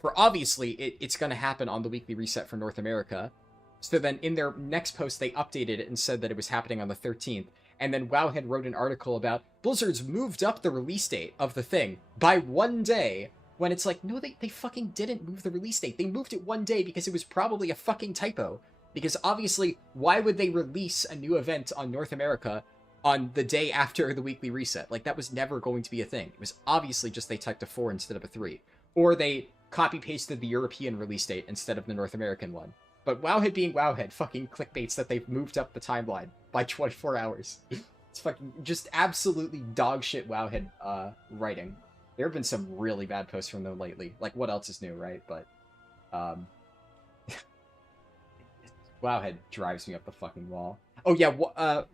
for obviously it's going to happen on the weekly reset for North America. So then in their next post, they updated it and said that it was happening on the 13th. And then Wowhead wrote an article about Blizzard's moved up the release date of the thing by 1 day, when it's like, no, they fucking didn't move the release date. They moved it 1 day because it was probably a fucking typo. Because obviously, why would they release a new event on North America on the day after the weekly reset? Like, that was never going to be a thing. It was obviously just they typed a 4 instead of a 3. Or they copy-pasted the European release date instead of the North American one. But Wowhead being Wowhead fucking clickbaits that they've moved up the timeline by 24 hours. It's fucking just absolutely dog shit Wowhead writing. There have been some really bad posts from them lately. Like, what else is new, right? But, Wowhead drives me up the fucking wall. Oh yeah,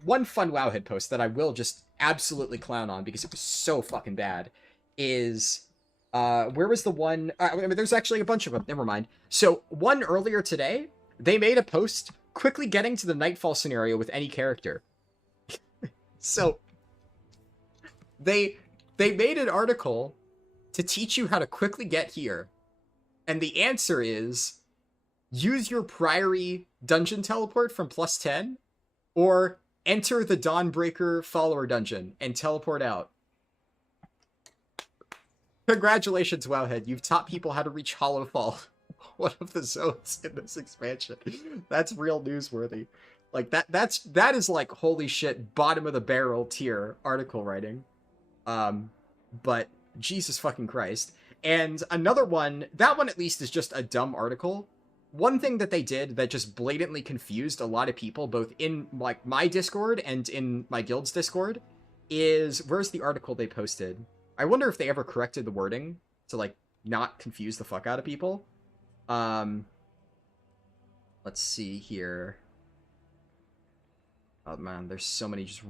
one fun Wowhead post that I will just absolutely clown on because it was so fucking bad is... where was the one... I mean, there's actually a bunch of them. Never mind. So, one earlier today, they made a post quickly getting to the Nightfall scenario with any character. So, they made an article to teach you how to quickly get here. And the answer is, use your Priory dungeon teleport from +10, or enter the Dawnbreaker follower dungeon and teleport out. Congratulations, Wowhead. You've taught people how to reach Hollowfall, one of the zones in this expansion. That's real newsworthy. Like, that is like, holy shit, bottom of the barrel tier article writing. But Jesus fucking Christ. And another one, that one at least is just a dumb article. One thing that they did that just blatantly confused a lot of people, both in like my Discord and in my guild's Discord, is, where's the article they posted? I wonder if they ever corrected the wording to, like, not confuse the fuck out of people. Let's see here. Oh, man, there's so many just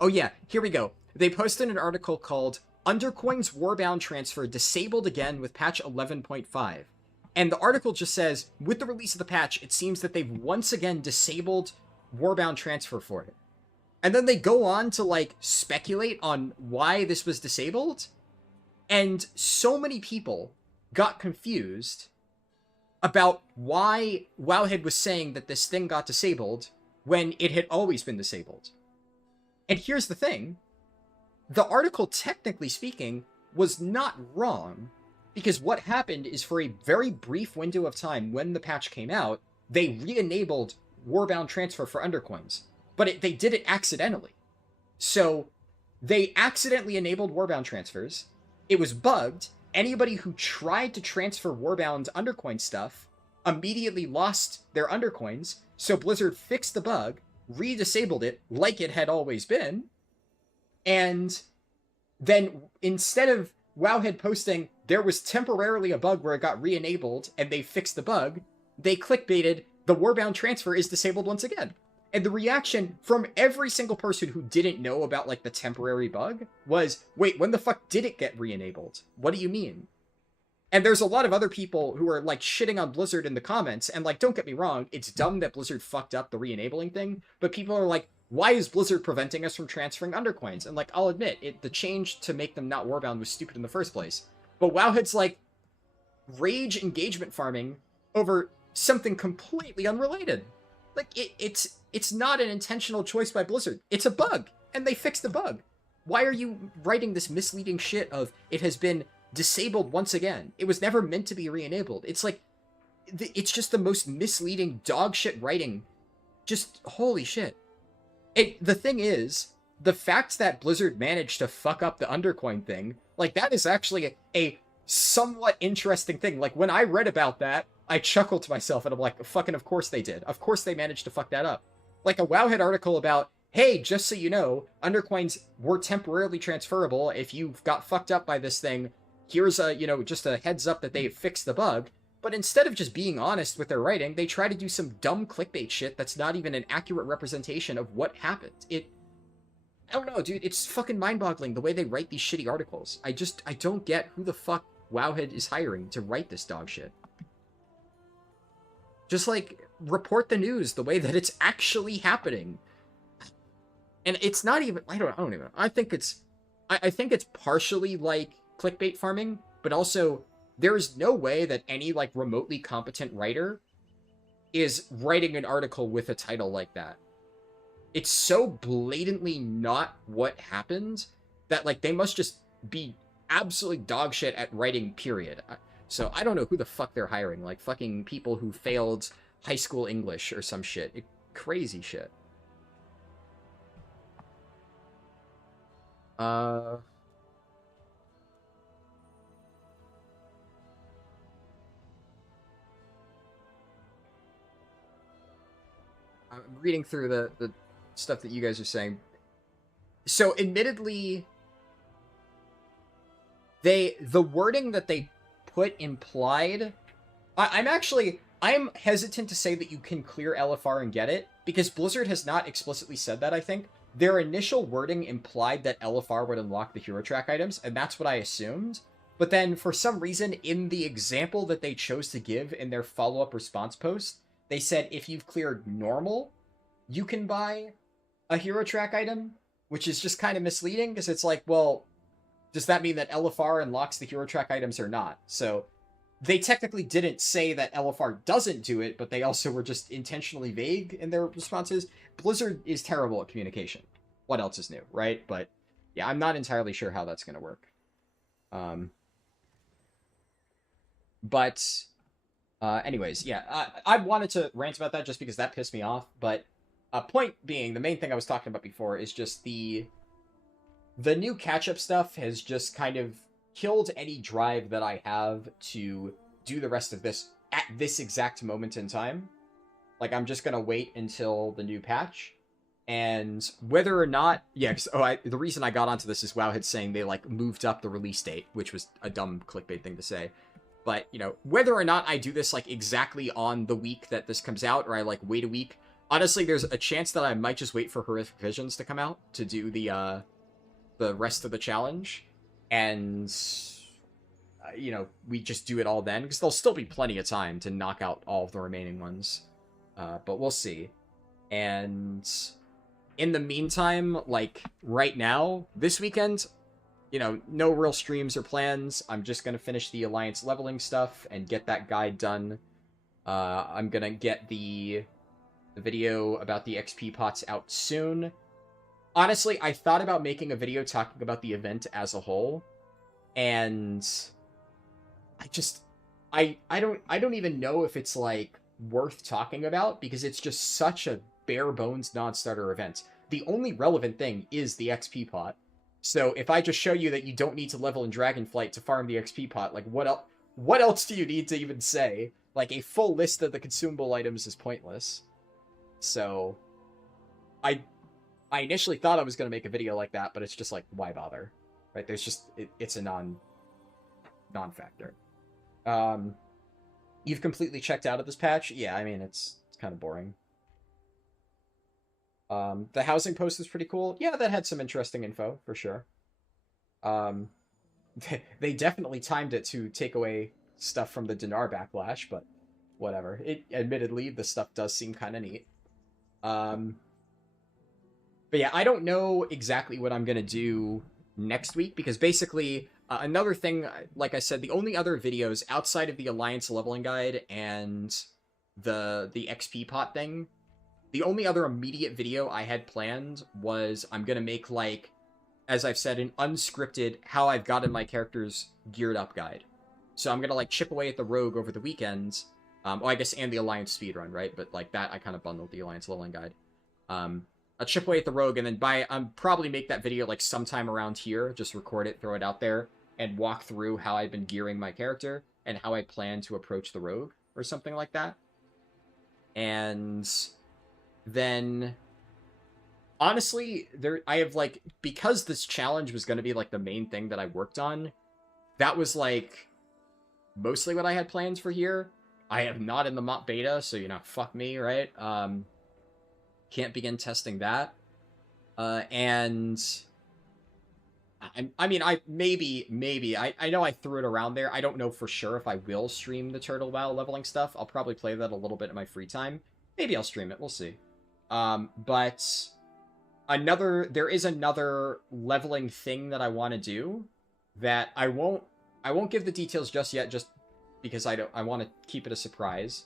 Oh, yeah, here we go. They posted an article called Undercoin's Warbound Transfer Disabled Again with Patch 11.5. And the article just says, with the release of the patch, it seems that they've once again disabled Warbound Transfer for it. And then they go on to, like, speculate on why this was disabled. And so many people got confused about why Wowhead was saying that this thing got disabled when it had always been disabled. And here's the thing. The article, technically speaking, was not wrong, because what happened is, for a very brief window of time when the patch came out, they re-enabled Warbound Transfer for Undercoins. But they did it accidentally. So, they accidentally enabled Warbound Transfers. It was bugged. Anybody who tried to transfer Warbound Undercoin stuff immediately lost their Undercoins, so Blizzard fixed the bug, re-disabled it like it had always been, and then instead of Wowhead posting, there was temporarily a bug where it got re-enabled, and they fixed the bug, they clickbaited, the Warbound Transfer is disabled once again. And the reaction from every single person who didn't know about, like, the temporary bug was, wait, when the fuck did it get re-enabled? What do you mean? And there's a lot of other people who are, like, shitting on Blizzard in the comments, and, like, don't get me wrong, it's dumb that Blizzard fucked up the re-enabling thing, but people are like, why is Blizzard preventing us from transferring Undercoins? And, like, I'll admit, the change to make them not Warbound was stupid in the first place. But Wowhead's, like, rage engagement farming over something completely unrelated. Like, it's not an intentional choice by Blizzard. It's a bug, and they fixed the bug. Why are you writing this misleading shit of, it has been disabled once again? It was never meant to be re-enabled. It's like, it's just the most misleading dog shit writing. Just, holy shit. The thing is, the fact that Blizzard managed to fuck up the Undercoin thing, like, that is actually a somewhat interesting thing. Like, when I read about that, I chuckled to myself, and I'm like, fucking of course they did. Of course they managed to fuck that up. Like a Wowhead article about, hey, just so you know, Undercoins were temporarily transferable. If you got fucked up by this thing, here's a, you know, just a heads up that they fixed the bug. But instead of just being honest with their writing, they try to do some dumb clickbait shit that's not even an accurate representation of what happened. I don't know, dude, it's fucking mind-boggling the way they write these shitty articles. I don't get who the fuck Wowhead is hiring to write this dog shit. Just like, report the news the way that it's actually happening. And it's not even, I don't even, I think it's partially like clickbait farming, but also there's no way that any like remotely competent writer is writing an article with a title like that. It's so blatantly not what happened that like they must just be absolutely dog shit at writing, period. So I don't know who the fuck they're hiring, like fucking people who failed high school English or some shit. Crazy shit. I'm reading through the stuff that you guys are saying. So admittedly, the wording that they put implied, I'm hesitant to say that you can clear LFR and get it, because Blizzard has not explicitly said that, I think. Their initial wording implied that LFR would unlock the hero track items, and that's what I assumed. But then, for some reason, in the example that they chose to give in their follow-up response post, they said if you've cleared normal, you can buy a hero track item, which is just kind of misleading, because it's like, well, does that mean that LFR unlocks the hero track items or not? So they technically didn't say that LFR doesn't do it, but they also were just intentionally vague in their responses. Blizzard is terrible at communication. What else is new, right? But yeah, I'm not entirely sure how that's going to work. Anyways, yeah, I wanted to rant about that just because that pissed me off. But point being, the main thing I was talking about before is just the new catch-up stuff has just kind of killed any drive that I have to do the rest of this at this exact moment in time. Like, I'm just gonna wait until the new patch, and whether or not, yeah, the reason I got onto this is Wowhead saying they, like, moved up the release date, which was a dumb clickbait thing to say. But, you know, whether or not I do this, like, exactly on the week that this comes out, or I, like, wait a week, honestly, there's a chance that I might just wait for Horrific Visions to come out to do the rest of the challenge, and you know, we just do it all then, because there'll still be plenty of time to knock out all of the remaining ones, but we'll see. And in the meantime, like right now, this weekend, you know, no real streams or plans. I'm just gonna finish the Alliance leveling stuff and get that guide done. I'm gonna get the video about the XP pots out soon. Honestly, I thought about making a video talking about the event as a whole, and I don't even know if it's like worth talking about, because it's just such a bare bones non-starter event. The only relevant thing is the XP pot. So if I just show you that you don't need to level in Dragonflight to farm the XP pot, like what else do you need to even say? Like, a full list of the consumable items is pointless. So I initially thought I was going to make a video like that, but it's just like, why bother? Right? There's just, it's a non-factor. You've completely checked out of this patch? Yeah, I mean, it's kind of boring. The housing post is pretty cool. Yeah, that had some interesting info, for sure. They definitely timed it to take away stuff from the Dinar backlash, but whatever. Admittedly, the stuff does seem kind of neat. But yeah, I don't know exactly what I'm going to do next week, because basically, another thing, like I said, the only other videos outside of the Alliance leveling guide and the XP pot thing, the only other immediate video I had planned was I'm going to make, like, as I've said, an unscripted how I've gotten my characters geared up guide. So I'm going to, like, chip away at the Rogue over the weekends. Well, I guess, and the Alliance speedrun, right? But, like, that, I kind of bundled the Alliance leveling guide. I'll chip away at the Rogue, and then probably make that video, like, sometime around here. Just record it, throw it out there, and walk through how I've been gearing my character, and how I plan to approach the Rogue, or something like that. And then, honestly, I have, like, because this challenge was going to be, like, the main thing that I worked on, that was, like, mostly what I had plans for here. I am not in the MOP beta, so, you know, fuck me, right? Can't begin testing that. And I mean, maybe. I know I threw it around there. I don't know for sure if I will stream the Turtle WoW leveling stuff. I'll probably play that a little bit in my free time. Maybe I'll stream it. We'll see. But there is another leveling thing that I want to do that I won't give the details just yet, just because I want to keep it a surprise.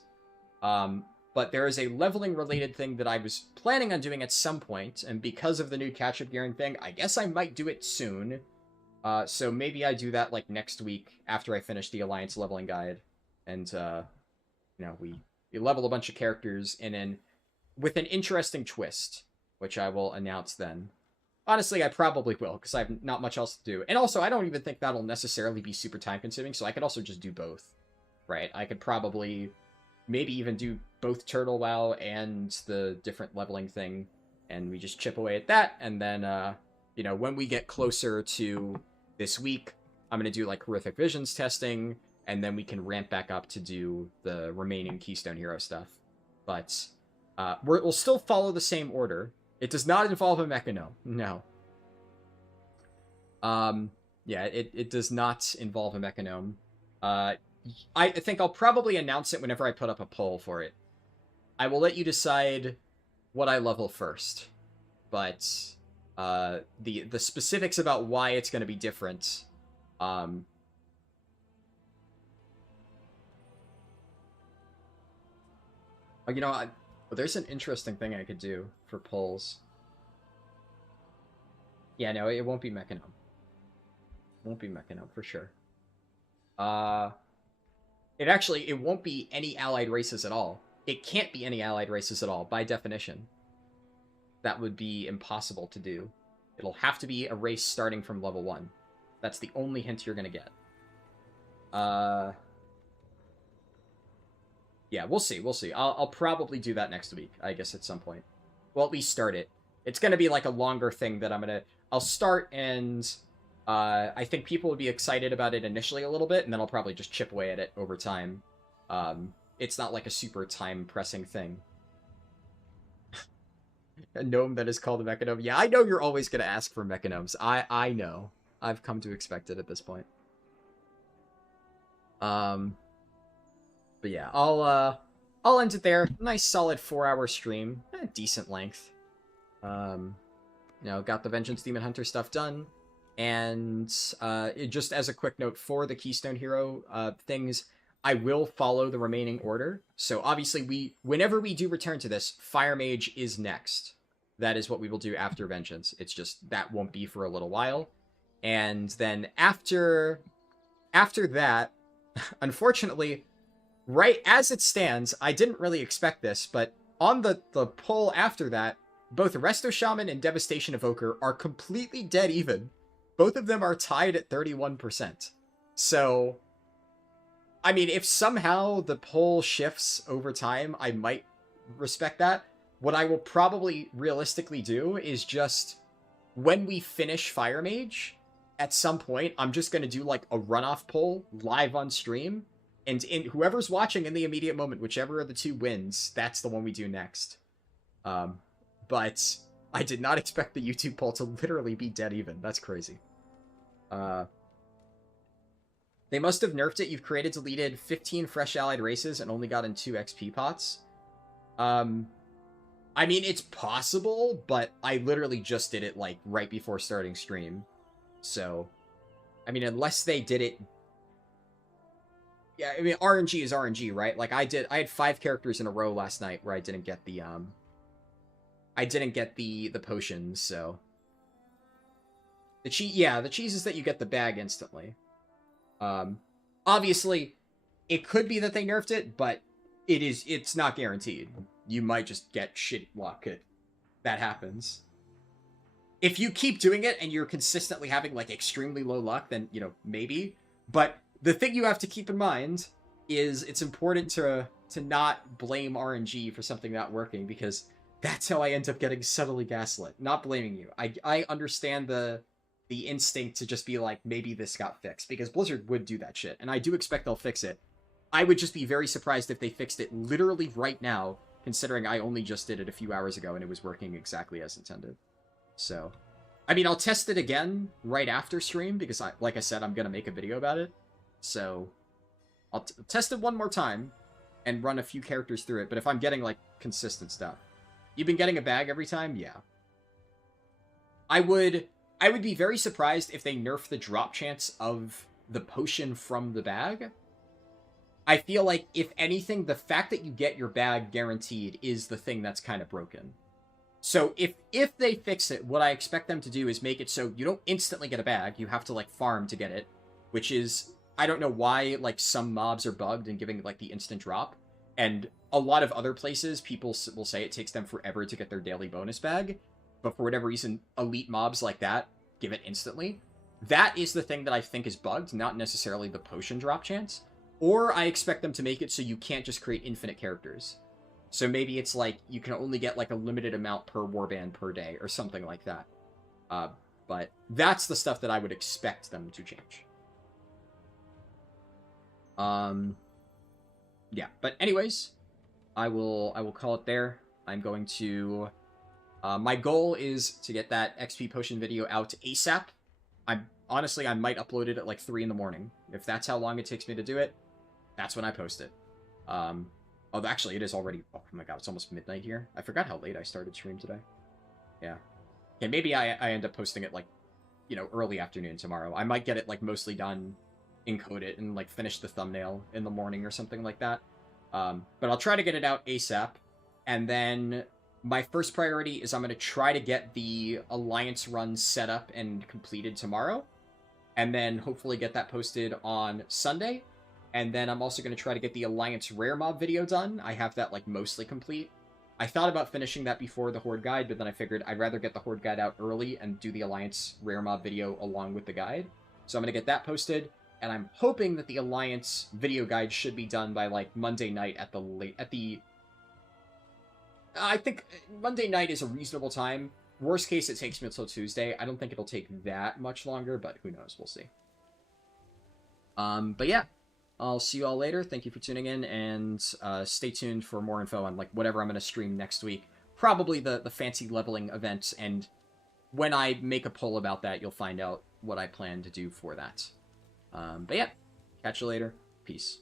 But there is a leveling related thing that I was planning on doing at some point, and because of the new catch-up gearing thing, I guess I might do it soon. So maybe I do that like next week after I finish the Alliance leveling guide, and we level a bunch of characters with an interesting twist, which I will announce then. Honestly, I probably will, because I have not much else to do. And also, I don't even think that'll necessarily be super time-consuming, so I could also just do both, right? I could probably maybe even do both Turtle WoW and the different leveling thing, and we just chip away at that, and then, when we get closer to this week, I'm going to do, like, Horrific Visions testing, and then we can ramp back up to do the remaining Keystone Hero stuff. But we'll still follow the same order. It does not involve a Mechanome. No. Yeah, it does not involve a Mechanome. I think I'll probably announce it whenever I put up a poll for it. I will let you decide what I level first. But the specifics about why it's going to be different... there's an interesting thing I could do for polls. Yeah, no, it won't be Mechanome. Won't be Mechanome, for sure. It won't be any allied races at all. It can't be any allied races at all, by definition. That would be impossible to do. It'll have to be a race starting from level 1. That's the only hint you're gonna get. Yeah, we'll see. I'll probably do that next week, I guess, at some point. Well, at least start it. It's gonna be like a longer thing that I'll start, and I think people would be excited about it initially a little bit, and then I'll probably just chip away at it over time. It's not like a super time-pressing thing. A gnome that is called a Mechanome. Yeah, I know you're always gonna ask for Mechanomes. I know. I've come to expect it at this point. But yeah, I'll end it there. Nice solid 4-hour stream. Decent length. Got the Vengeance Demon Hunter stuff done. And just as a quick note for the Keystone Hero things, I will follow the remaining order. So obviously whenever we do return to this, Fire Mage is next. That is what we will do after Vengeance. It's just that won't be for a little while. And then after that, unfortunately, right as it stands, I didn't really expect this, but on the poll after that, both Resto Shaman and Devastation Evoker are completely dead even. Both of them are tied at 31%. So, I mean, if somehow the poll shifts over time, I might respect that. What I will probably realistically do is just, when we finish Fire Mage, at some point, I'm just going to do like a runoff poll live on stream. And whoever's watching in the immediate moment, whichever of the two wins, that's the one we do next. But I did not expect the YouTube poll to literally be dead even. That's crazy. They must have nerfed it. You've created, deleted 15 fresh allied races and only gotten 2 XP pots. I mean, it's possible, but I literally just did it, like, right before starting stream. So, I mean, unless they did it... Yeah, I mean, RNG is RNG, right? Like, I had 5 characters in a row last night where I didn't get the, the potions, so... The cheese is that you get the bag instantly. Obviously, it could be that they nerfed it, but it's not guaranteed. You might just get shit luck. That happens. If you keep doing it and you're consistently having, like, extremely low luck, then, maybe. But the thing you have to keep in mind is it's important to not blame RNG for something not working, because that's how I end up getting subtly gaslit. Not blaming you. I understand the instinct to just be like, maybe this got fixed, because Blizzard would do that shit, and I do expect they'll fix it. I would just be very surprised if they fixed it literally right now, considering I only just did it a few hours ago and it was working exactly as intended. So, I mean, I'll test it again right after stream, because, like I said, I'm going to make a video about it. So, I'll test it one more time and run a few characters through it. But if I'm getting, like, consistent stuff. You've been getting a bag every time? Yeah. I would be very surprised if they nerf the drop chance of the potion from the bag. I feel like, if anything, the fact that you get your bag guaranteed is the thing that's kind of broken. So if they fix it, what I expect them to do is make it so you don't instantly get a bag. You have to, like, farm to get it, which is, I don't know why, like, some mobs are bugged and giving, like, the instant drop. And a lot of other places, people will say it takes them forever to get their daily bonus bag. But for whatever reason, elite mobs like that give it instantly. That is the thing that I think is bugged, not necessarily the potion drop chance. Or I expect them to make it so you can't just create infinite characters. So maybe it's like, you can only get, like, a limited amount per warband per day, or something like that. But that's the stuff that I would expect them to change. Yeah, but anyways, I will call it there. I'm going to... my goal is to get that XP potion video out ASAP. Honestly, I might upload it at, like, 3 in the morning. If that's how long it takes me to do it, that's when I post it. Oh, actually, it is already... Oh my god, it's almost midnight here. I forgot how late I started stream today. Yeah. Yeah, maybe I end up posting it, like, you know, early afternoon tomorrow. I might get it, like, mostly done, encode it, and, like, finish the thumbnail in the morning or something like that. But I'll try to get it out ASAP. And then my first priority is I'm going to try to get the Alliance run set up and completed tomorrow. And then hopefully get that posted on Sunday. And then I'm also going to try to get the Alliance Rare Mob video done. I have that, like, mostly complete. I thought about finishing that before the Horde Guide, but then I figured I'd rather get the Horde Guide out early and do the Alliance Rare Mob video along with the guide. So I'm going to get that posted, and I'm hoping that the Alliance video guide should be done by, like, Monday night at the... I think Monday night is a reasonable time. Worst case, it takes me until Tuesday. I don't think it'll take that much longer, but who knows? We'll see. But yeah. I'll see you all later. Thank you for tuning in, and stay tuned for more info on, like, whatever I'm going to stream next week. Probably the fancy leveling events, and when I make a poll about that, you'll find out what I plan to do for that. But yeah, catch you later. Peace.